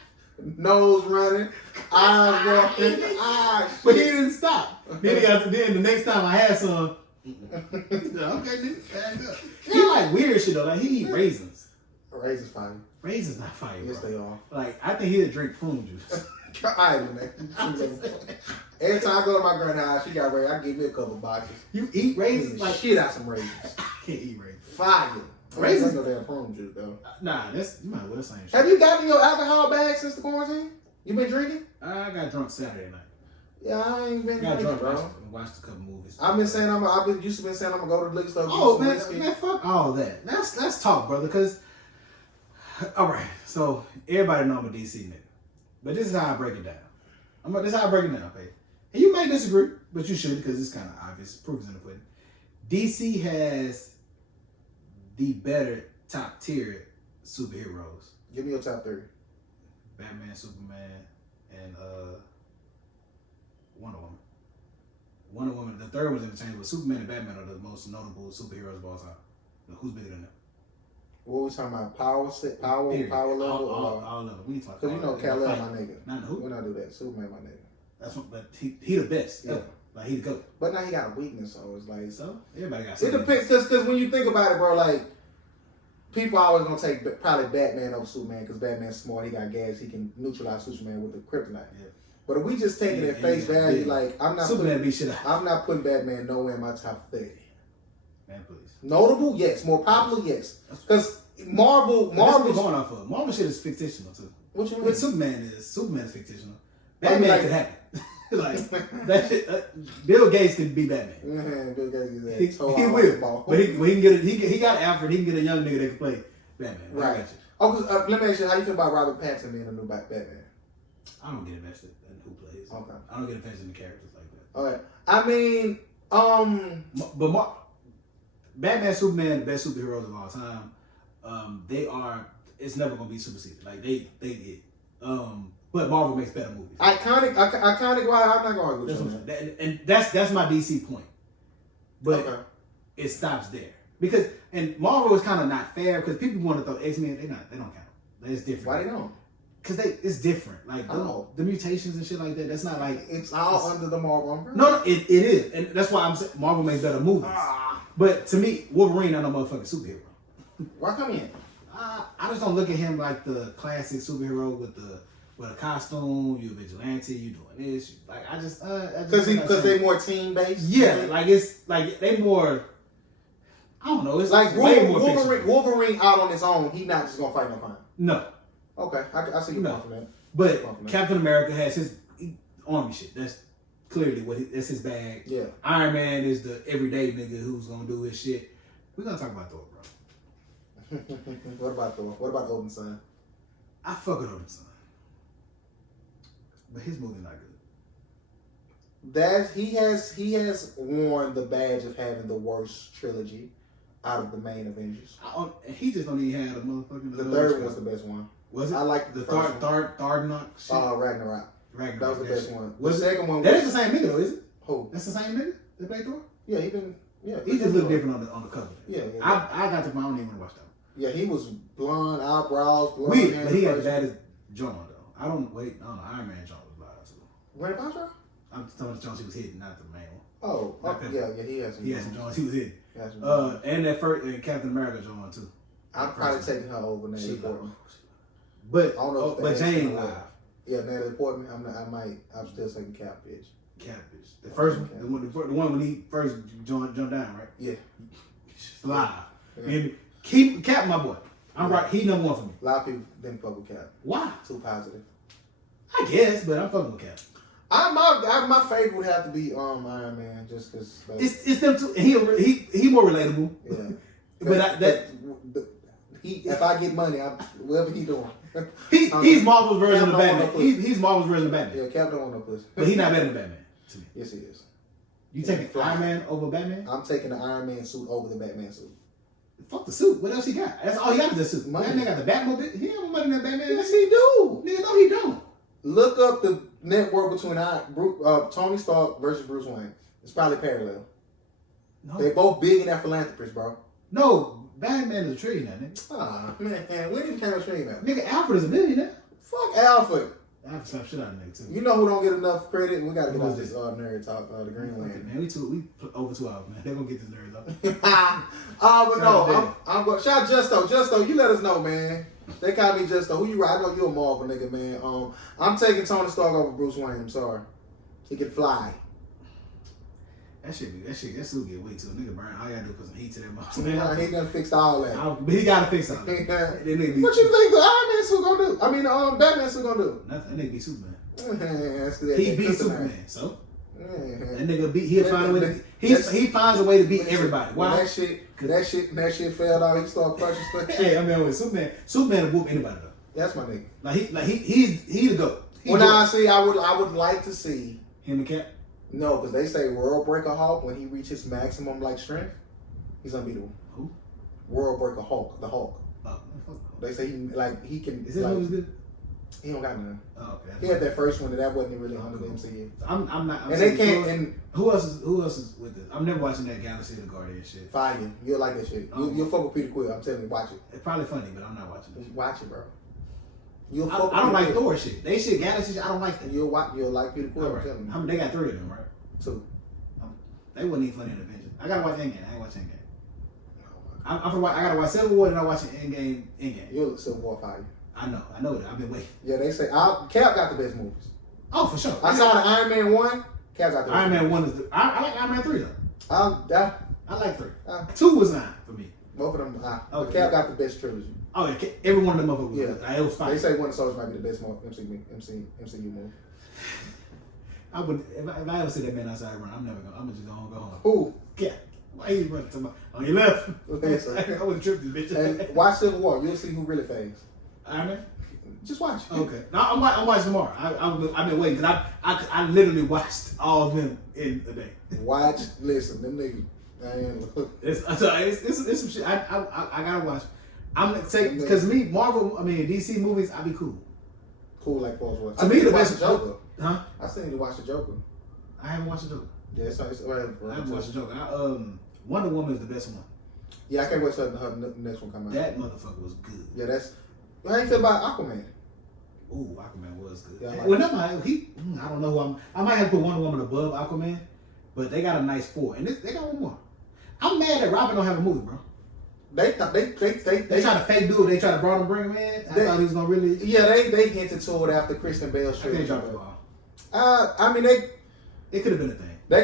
Nose running, eyes walking, eyes. But he didn't stop. Then the next time I had some, okay, nigga, he like weird shit though. Like he eat raisins. Raisins fine. Raisins not fire. Yes, bro. they are. Like I think he'd drink prune juice. Alright, man. Every time I go to my grandma's house, she got raisins. I give me a couple boxes. You eat raisins? Like shit out some raisins. I can't eat raisins. Fire. Raisins no damn prune juice though. Nah, that's you might well the same shit. Have you gotten your alcohol bag since the quarantine? You been drinking? I got drunk Saturday night. Yeah, I ain't been got drinking, drunk, bro. watched a couple movies. I've been saying I'm gonna go to the liquor store. Oh man, fuck all that. Let's talk, brother. Cause all right, so everybody know I'm a DC nigga, but this is how I break it down. This is how I break it down, okay? And you may disagree, but you should because it's kind of obvious. Proof is in the pudding. DC has the better top tier superheroes. Give me your top 3. Batman, Superman, and Wonder Woman. Wonder Woman, the third one's interchangeable. Superman and Batman are the most notable superheroes of all time. Who's bigger than them? What we talking about? Power level? All level. We talking because you know Kal-El, my nigga. Not who? We not do that. Superman, my nigga. That's what, but he the best. Yeah. Like he the GOAT. But now he got a weakness, so it's like everybody got. It depends, because when you think about it, bro, like people always gonna take probably Batman over Superman because Batman's smart. He got gas. He can neutralize Superman with the kryptonite. Yeah. But if we just taking it at face value, like I'm not putting Batman nowhere in my top 30. Man, please. Notable, yes. More popular, yes. Because Marvel going off of Marvel shit is fictional too. What you mean? What Superman is fictional. Batman could happen. Like that shit. Bill Gates could be Batman. Mm-hmm. Bill Gates is he will. But he can get he got Alfred. He can get a young nigga that can play Batman. Right. Oh, let me ask you, how you feel about Robert Pattinson being a new Batman? I don't get invested in who plays. Okay. I don't get invested in the characters like that. All right. I mean, but Batman, Superman, the best superheroes of all time. They are. It's never gonna be superseded. Like they. But Marvel makes better movies. Iconic. Why I'm not going to argue with that. And that's my DC point. But it stops there because Marvel is kind of not fair because people want to throw X-Men. They don't count. It's different. Why they don't? Because it's different. Like the mutations and shit like that. That's not like it's all under the Marvel umbrella. No, it is, and that's why I'm saying Marvel makes better movies. But to me, Wolverine not no motherfucking superhero. Why come in? I just don't look at him like the classic superhero with a costume. You a vigilante. You doing this. Like I just because they more team based. Yeah, like it's like they more. I don't know. It's like Wolverine out on his own. He not just gonna fight no crime. No. Okay, I see you from that. But Captain America has his army shit. That's clearly that's his bag. Yeah. Iron Man is the everyday nigga who's gonna do his shit. We're gonna talk about Thor, bro. What about Thor? What about Odin's son? I fuck with Odin's son, but his movie's not good. That he has worn the badge of having the worst trilogy out of the main Avengers. He just don't even have a motherfucking. The third one was the best one. Was it? I like the first one. Ragnarok. Ragnarok. That was the best one. The second one. That is the same nigga though, is it? Who? That's the same nigga that played Thor. Yeah, he just looked different on the cover. Yeah. I got to. I don't even want to watch that one. Yeah, he was blonde, eyebrows, blonde. Weird, but he had the baddest John though. I don't know. Iron Man John was blind too. What about John? I'm talking about the Jones he was hitting, not the main one. Oh, yeah, he has some. He had some Jones he was hitting. And that first Captain America John too. I'm probably taking her over Natalie Portman. But Jane live. Yeah, Natalie Portman. I'm still taking Cap bitch. The first one, the one when he first jumped down, right? Yeah. Live. Yeah. Keep Cap, my boy. I'm right. He number one for me. A lot of people didn't fuck with Cap. Why? Too positive. I guess, but I'm fucking with Cap. My favorite would have to be Iron Man, just because. It's them two. He more relatable. Yeah. But if I get money, whatever he doing. He's Marvel's version Cap of don't want Batman. no pussy. He's Marvel's version of Batman. Yeah, Cap don't want no pussy. But he's not better than Batman to me. Yes, he is. You taking Iron Man over Batman? I'm taking the Iron Man suit over the Batman suit. Fuck the suit. What else he got? That's all he got is the suit. Money. Batman got the Batmobile. He ain't more money than Batman. Yes, he do. Nigga, no, he don't. Look up the network between Tony Stark versus Bruce Wayne. It's probably parallel. No. They both big in that philanthropist, bro. No, Batman is a trillionaire, nigga. Ah, man, when did he become a stream at? Nigga, Alfred is a millionaire. Fuck Alfred. Alfred slapped shit out of nigga, too. You know who don't get enough credit? We gotta get Who off is this nerd talk, the Green Lantern. Man, we over 2 hours, man. They're gonna get this nerds up. But no, I'm going. Shout out Justo. Justo, you let us know, man. They call me Justo. Who you right? I know you a Marvel nigga, man. I'm taking Tony Stark over Bruce Wayne. I'm sorry. He can fly. That suit get way too. Nigga burn. All you gotta do is put some heat to that He motherfucker. done fixed all that. But he gotta fix something. What That you nigga think the Iron Man suit gonna do? I mean, Batman suit gonna do? Nothing. That nigga be Superman. He Beat Superman. So Yeah. that nigga he'll find a way to he finds a way to beat everybody. When Why? that shit failed out, he started crushing stuff. Hey, I mean with Superman will whoop anybody though. That's my nigga. He's the GOAT. Well, now see, I would like to see him and Cap. no, because they say World Breaker Hulk when he reaches maximum strength, he's unbeatable. Who? World Breaker Hulk, the Hulk. Oh, They say he can. is his movies good? He don't got none. Oh, okay. He had that first one, and that wasn't really under the MCU. I'm not. And they can't. And who else is with this? I'm never watching that Galaxy of the Guardian shit. fire you. You'll like that shit. You'll fuck with Peter Quill. I'm telling you, watch it. It's probably funny, but I'm not watching it. Watch it, bro. I don't like Thor shit. They shit Galaxy shit. I don't like that. You'll like Peter Quill. I'm telling you. They got 3 of them, right? 2. They wasn't even funny in Avengers. I gotta watch Endgame. I ain't watch Endgame. I gotta watch Civil War and I'm watching Endgame. You'll Civil War fire. I know that. I've been waiting. Yeah, they say Cap got the best movies. Oh, for sure. I saw the Iron Man 1. Cap got the best Iron Man movies. 1 is I like Iron Man 3 though. I like 3. 2 was 9 for me. Both of them. Okay. Cap got the best trilogy. Oh yeah, every one of them motherfuckers. Yeah, It was fine. They say Winter Soldier might be the best MCU movie. I would if I ever see that man outside run, I'm just gonna go home. Who? Yeah. Why you running to my on your left? Listen. I would have tripped this bitch. And watch Civil War. You'll see who really fades. Iron Man. Just watch. Okay. No, I'm watching tomorrow. I've been waiting because I literally watched all of them in a day. Watch. Listen, them niggas. It's some shit. I gotta watch. I'm gonna take because DC movies. I be cool. Cool like Paul's what? To me, the best Joker. Huh? I still need to watch the Joker. I haven't watched the Joker. Yeah, it's I haven't watched the Joker. Wonder Woman is the best one. Yeah, I can't wait till her next one come out. That motherfucker was good. Yeah, that's. How you feel about Aquaman? Ooh, Aquaman was good. Yeah, I like well, I don't know who I might have to put Wonder Woman above Aquaman, but they got a nice 4, and they got one more. I'm mad that Robin don't have a movie, bro. They try to fake do it. They try to bring him in. I thought he was gonna really. Yeah, they hinted to it after Kristen Bell's I think trilogy. the ball. I mean It could have been a thing. They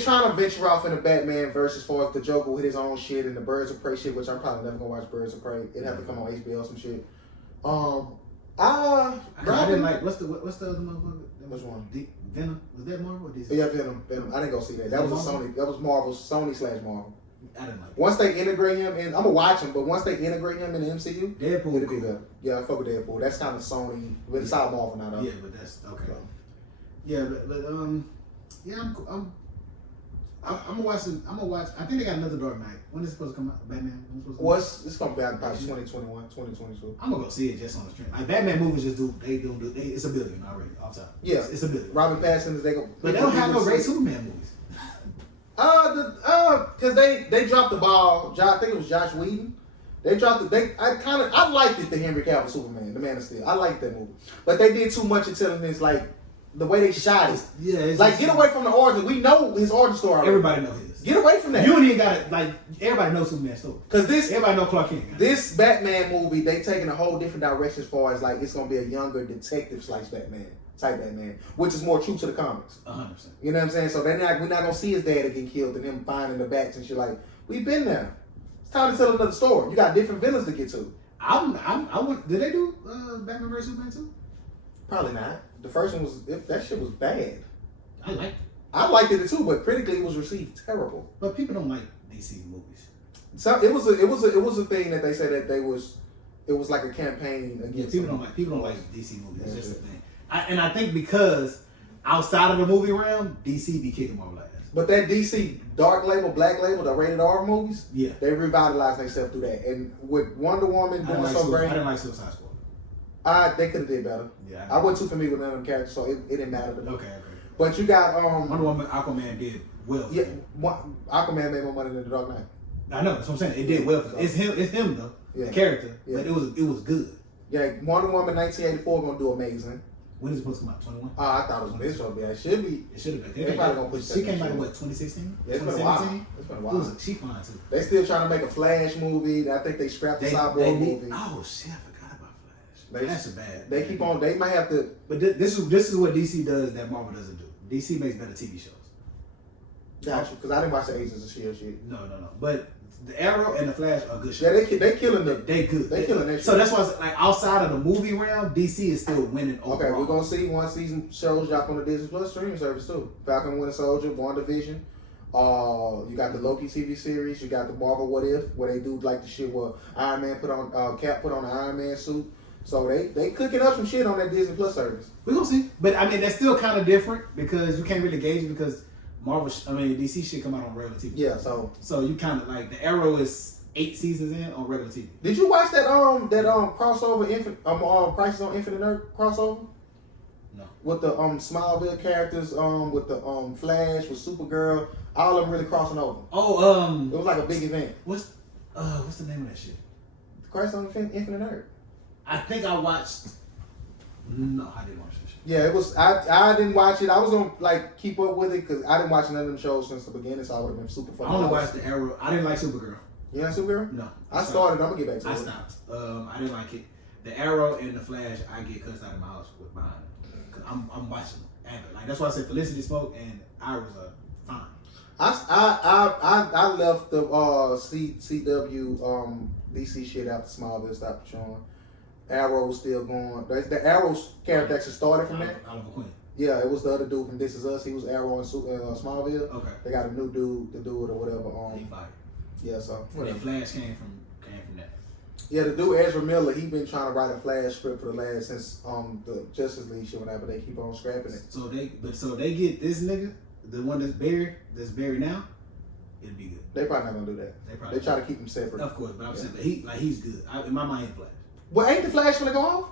trying to venture off in the Batman versus as far as the Joker with his own shit and the Birds of Prey shit, which I'm probably never gonna watch Birds of Prey. It'd have to come on HBO or some shit. I didn't like what's the other motherfucker? Which one? Venom. Was that Marvel or DC? Yeah, Venom. I didn't go see that. That was a Sony. That was Marvel. Sony/Marvel. I didn't like. Once they integrate him, and I'm gonna watch him, but once they integrate him in the MCU, Deadpool it'll be better. Yeah, I fuck with Deadpool. That's kind of Sony, but it's all Marvel now though. Yeah, but that's okay. So. Yeah, but yeah, I'm gonna watch. I'm gonna watch. I think they got another Dark Knight. When is it supposed to come out? Batman. It's gonna be out probably 2021, 2022. I'm gonna go see it just on the stream. Like Batman movies, just do. It's $1 billion already off top. Yeah, it's $1 billion. Robert Pattinson, they go. But they don't have no great Superman movies. Because they dropped the ball. I think it was Josh Whedon. They dropped it. I liked it, the Henry Cavill Superman, the Man of Steel. I liked that movie, but they did too much until it's like the way they shot it. Yeah, it's like get away from the origin. We know his origin story already. Everybody knows his. Get away from that. You don't even got it. Like everybody knows Superman's story. Because everybody know Clark Kent. This Batman movie, they taking a whole different direction as far as like it's gonna be a younger detective Batman. Type Batman, which is more true to the comics. 100%. You know what I'm saying? So we're not gonna see his dad get killed and him finding the bats and shit. Like we've been there. It's time to tell another story. You got different villains to get to. Did they do Batman vs Superman 2? Probably not. The first one was that shit was bad. I liked it. I liked it too, but critically it was received terrible. But people don't like DC movies. So it was a thing that they said that it was like a campaign against. People don't like DC movies. That's just the thing. I think because outside of the movie realm, DC be kicking Marvel ass. But that DC dark label, black label, the rated R movies, yeah, they revitalized themselves through that. And with Wonder Woman doing so great, I didn't like Suicide Squad. They could have did better. Yeah, I wasn't too familiar with none of them characters, so it didn't matter to me. Okay. But you got Wonder Woman, Aquaman did well. Yeah, Aquaman made more money than The Dark Knight. I know. That's what I'm saying. It did well. It's him though. Yeah. The character, but it was good. Yeah, Wonder Woman 1984 gonna do amazing. When is it supposed to come out? 21? I thought it was this one. It should be. It should have been. They probably gonna push that. She came out in what, 2016? Yeah, it's been a while. It's been a while. She fine too. They still trying to make a Flash movie. I think they scrapped the Cyborg movie. Oh shit! I forgot about Flash. That's bad. They keep on. They might have to. But this is what DC does that Marvel doesn't do. DC makes better TV shows. Gotcha. Because I didn't watch the Agents of Shield shit. No. But the Arrow and the Flash are good shows. Yeah, they killing the. They good. They killing that shit. So that's why like outside of the movie realm, DC is still winning overall. Okay, we're gonna see one season shows drop on the Disney Plus streaming service too. Falcon Winter Soldier, WandaVision. You got the Loki TV series. You got the Marvel What If, where they do like the shit where Iron Man put on Cap put on the Iron Man suit. So they cooking up some shit on that Disney Plus service. We're gonna see, but I mean that's still kind of different because you can't really gauge it because DC shit come out on regular TV. Yeah, so you kind of like the Arrow is 8 seasons in on regular TV. Did you watch that crossover Crisis on Infinite Earth crossover? No. With the Smallville characters, with the Flash, with Supergirl, all of them really crossing over. Oh, it was like a big event. What's the name of that shit? Crisis on Infinite Earth. I think I watched. No, I didn't watch that shit. Yeah, it was. I didn't watch it. I was gonna like keep up with it because I didn't watch none of them shows since the beginning, so I would have been super fun. I only watched the Arrow. I didn't like Supergirl. You like Supergirl? No. I started. I'm gonna get back to it. I stopped. I didn't like it. The Arrow and the Flash, I get cussed out of my house with behind it. Cause I'm watching them. Like that's why I said Felicity Smoke and Iris are fine. I left the CW DC shit after Smallville stopped showing. Arrow was still going. The Arrow's character actually started from there. Oliver Queen. Yeah, it was the other dude from This Is Us. He was Arrow in Smallville. Okay. They got a new dude to do it or whatever. Yeah, so whatever. The Flash came from that. Yeah, the dude Ezra Miller, he been trying to write a Flash script for the last since the Justice League shit, whatever. They keep on scrapping it. So they get this nigga, the one that's buried now. It'd be good. They probably not gonna do that. They try to keep him separate. Of course, but I'm saying, but he's good. In my mind, he's Flash. Well, ain't the Flash gonna go off?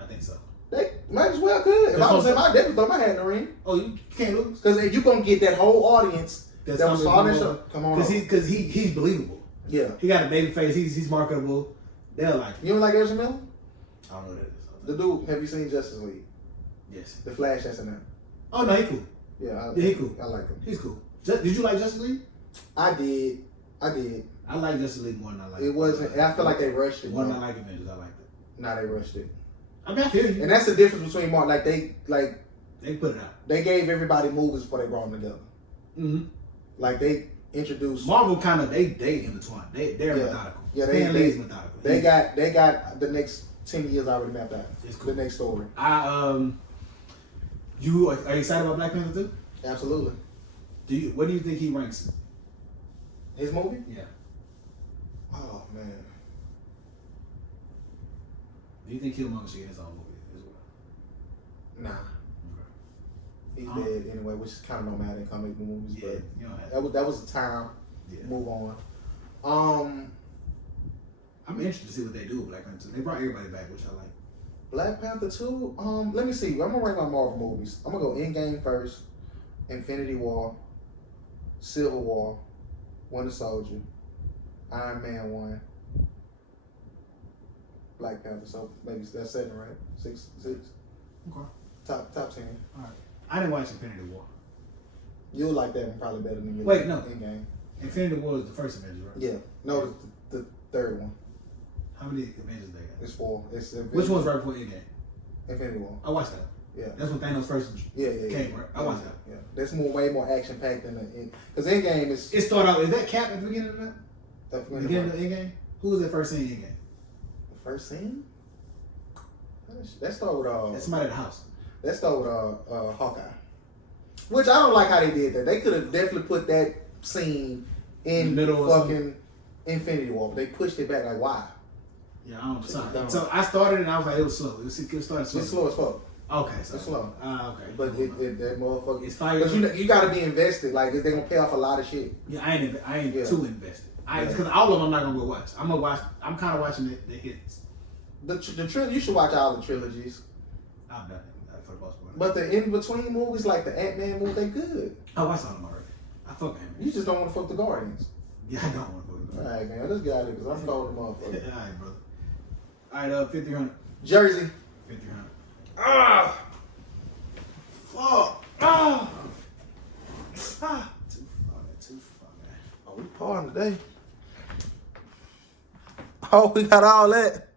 I think so. They might as well could. If I was him, I definitely throw my hat in the ring. Oh, you can't lose. Because if you gonna get that whole audience that was on that show, come on. Because he's believable. Yeah. He got a baby face. He's marketable. They'll like him. You don't like Ezra Miller? I don't know what that is. The dude, have you seen Justice League? Yes. The Flash that's in there. Oh no, he cool. Yeah, he cool. I like him. He's cool. Did you like Justice League? I did. I like Justice League more than I like it. Wasn't. I feel like they rushed it. More than I like Avengers. I liked it. Nah, they rushed it. I mean, I feel you. And that's the difference between Marvel. Like they put it out. They gave everybody movies before they brought them together. Mm-hmm. Like they introduced Marvel kind of they intertwine. They're methodical. Yeah, Stan Lee's methodical. They got the next 10 years already mapped out. It's cool. The next story. Are you excited about Black Panther 2? Absolutely. What do you think he ranks? His movie? Yeah. Oh man. Do you think Killmonger should get his own movie as well? Nah. He's dead anyway, which is kind of nomadic in comic movies, yeah, but you know, that was the time. Yeah. Move on. I'm interested to see what they do with Black Panther 2. They brought everybody back, which I like. Black Panther 2. Let me see. I'm gonna rank my Marvel movies. I'm gonna go Endgame first, Infinity War, Civil War, Winter Soldier, Iron Man 1, Black Panther. So maybe that's 7, right? 6. Okay. Top 10. All right. I didn't watch Infinity War. You'll like that one probably better than you. Wait, no. Endgame. Infinity War is the first Avengers, right? Yeah. No, the third one. How many Avengers they got? It's 4. Which one's right before Endgame? Infinity War. I watched that. Yeah. That's when Thanos first came, right? I watched that. Yeah. That's way more action packed than because Endgame is. It started out. Is that Cap at the beginning of that? The beginning of Endgame. Who was that first scene in Endgame? The first scene? That started with That's somebody at the house. That started with Hawkeye. Which I don't like how they did that. They could have definitely put that scene in the middle fucking Infinity War. But they pushed it back. Like, why? Yeah, I don't know. So I started and I was like, it was slow. It started slow. It's slow as fuck. Okay, so it's slow. Okay. But that motherfucker. It's fire. But you got to be invested. Like they gonna pay off a lot of shit. Yeah, I ain't too invested. Because all of them I'm not gonna go watch. I'm gonna watch. I'm kind of watching the hits. The trilogy. You should watch all the trilogies. I've done it for the most part. But the in between movies, like the Ant-Man movie, they good. I watched all of them already. I fuck Ant-Man. You just don't want to fuck the Guardians. Yeah, I don't want to fuck the All right, man. Let's get out of here because I'm cold the motherfucker. All right, brother. All right, 50-100. Jersey. 50-100. Ah. Fuck. Ah. Ah. Too far, man. Oh, we partying today. Oh, we got all that.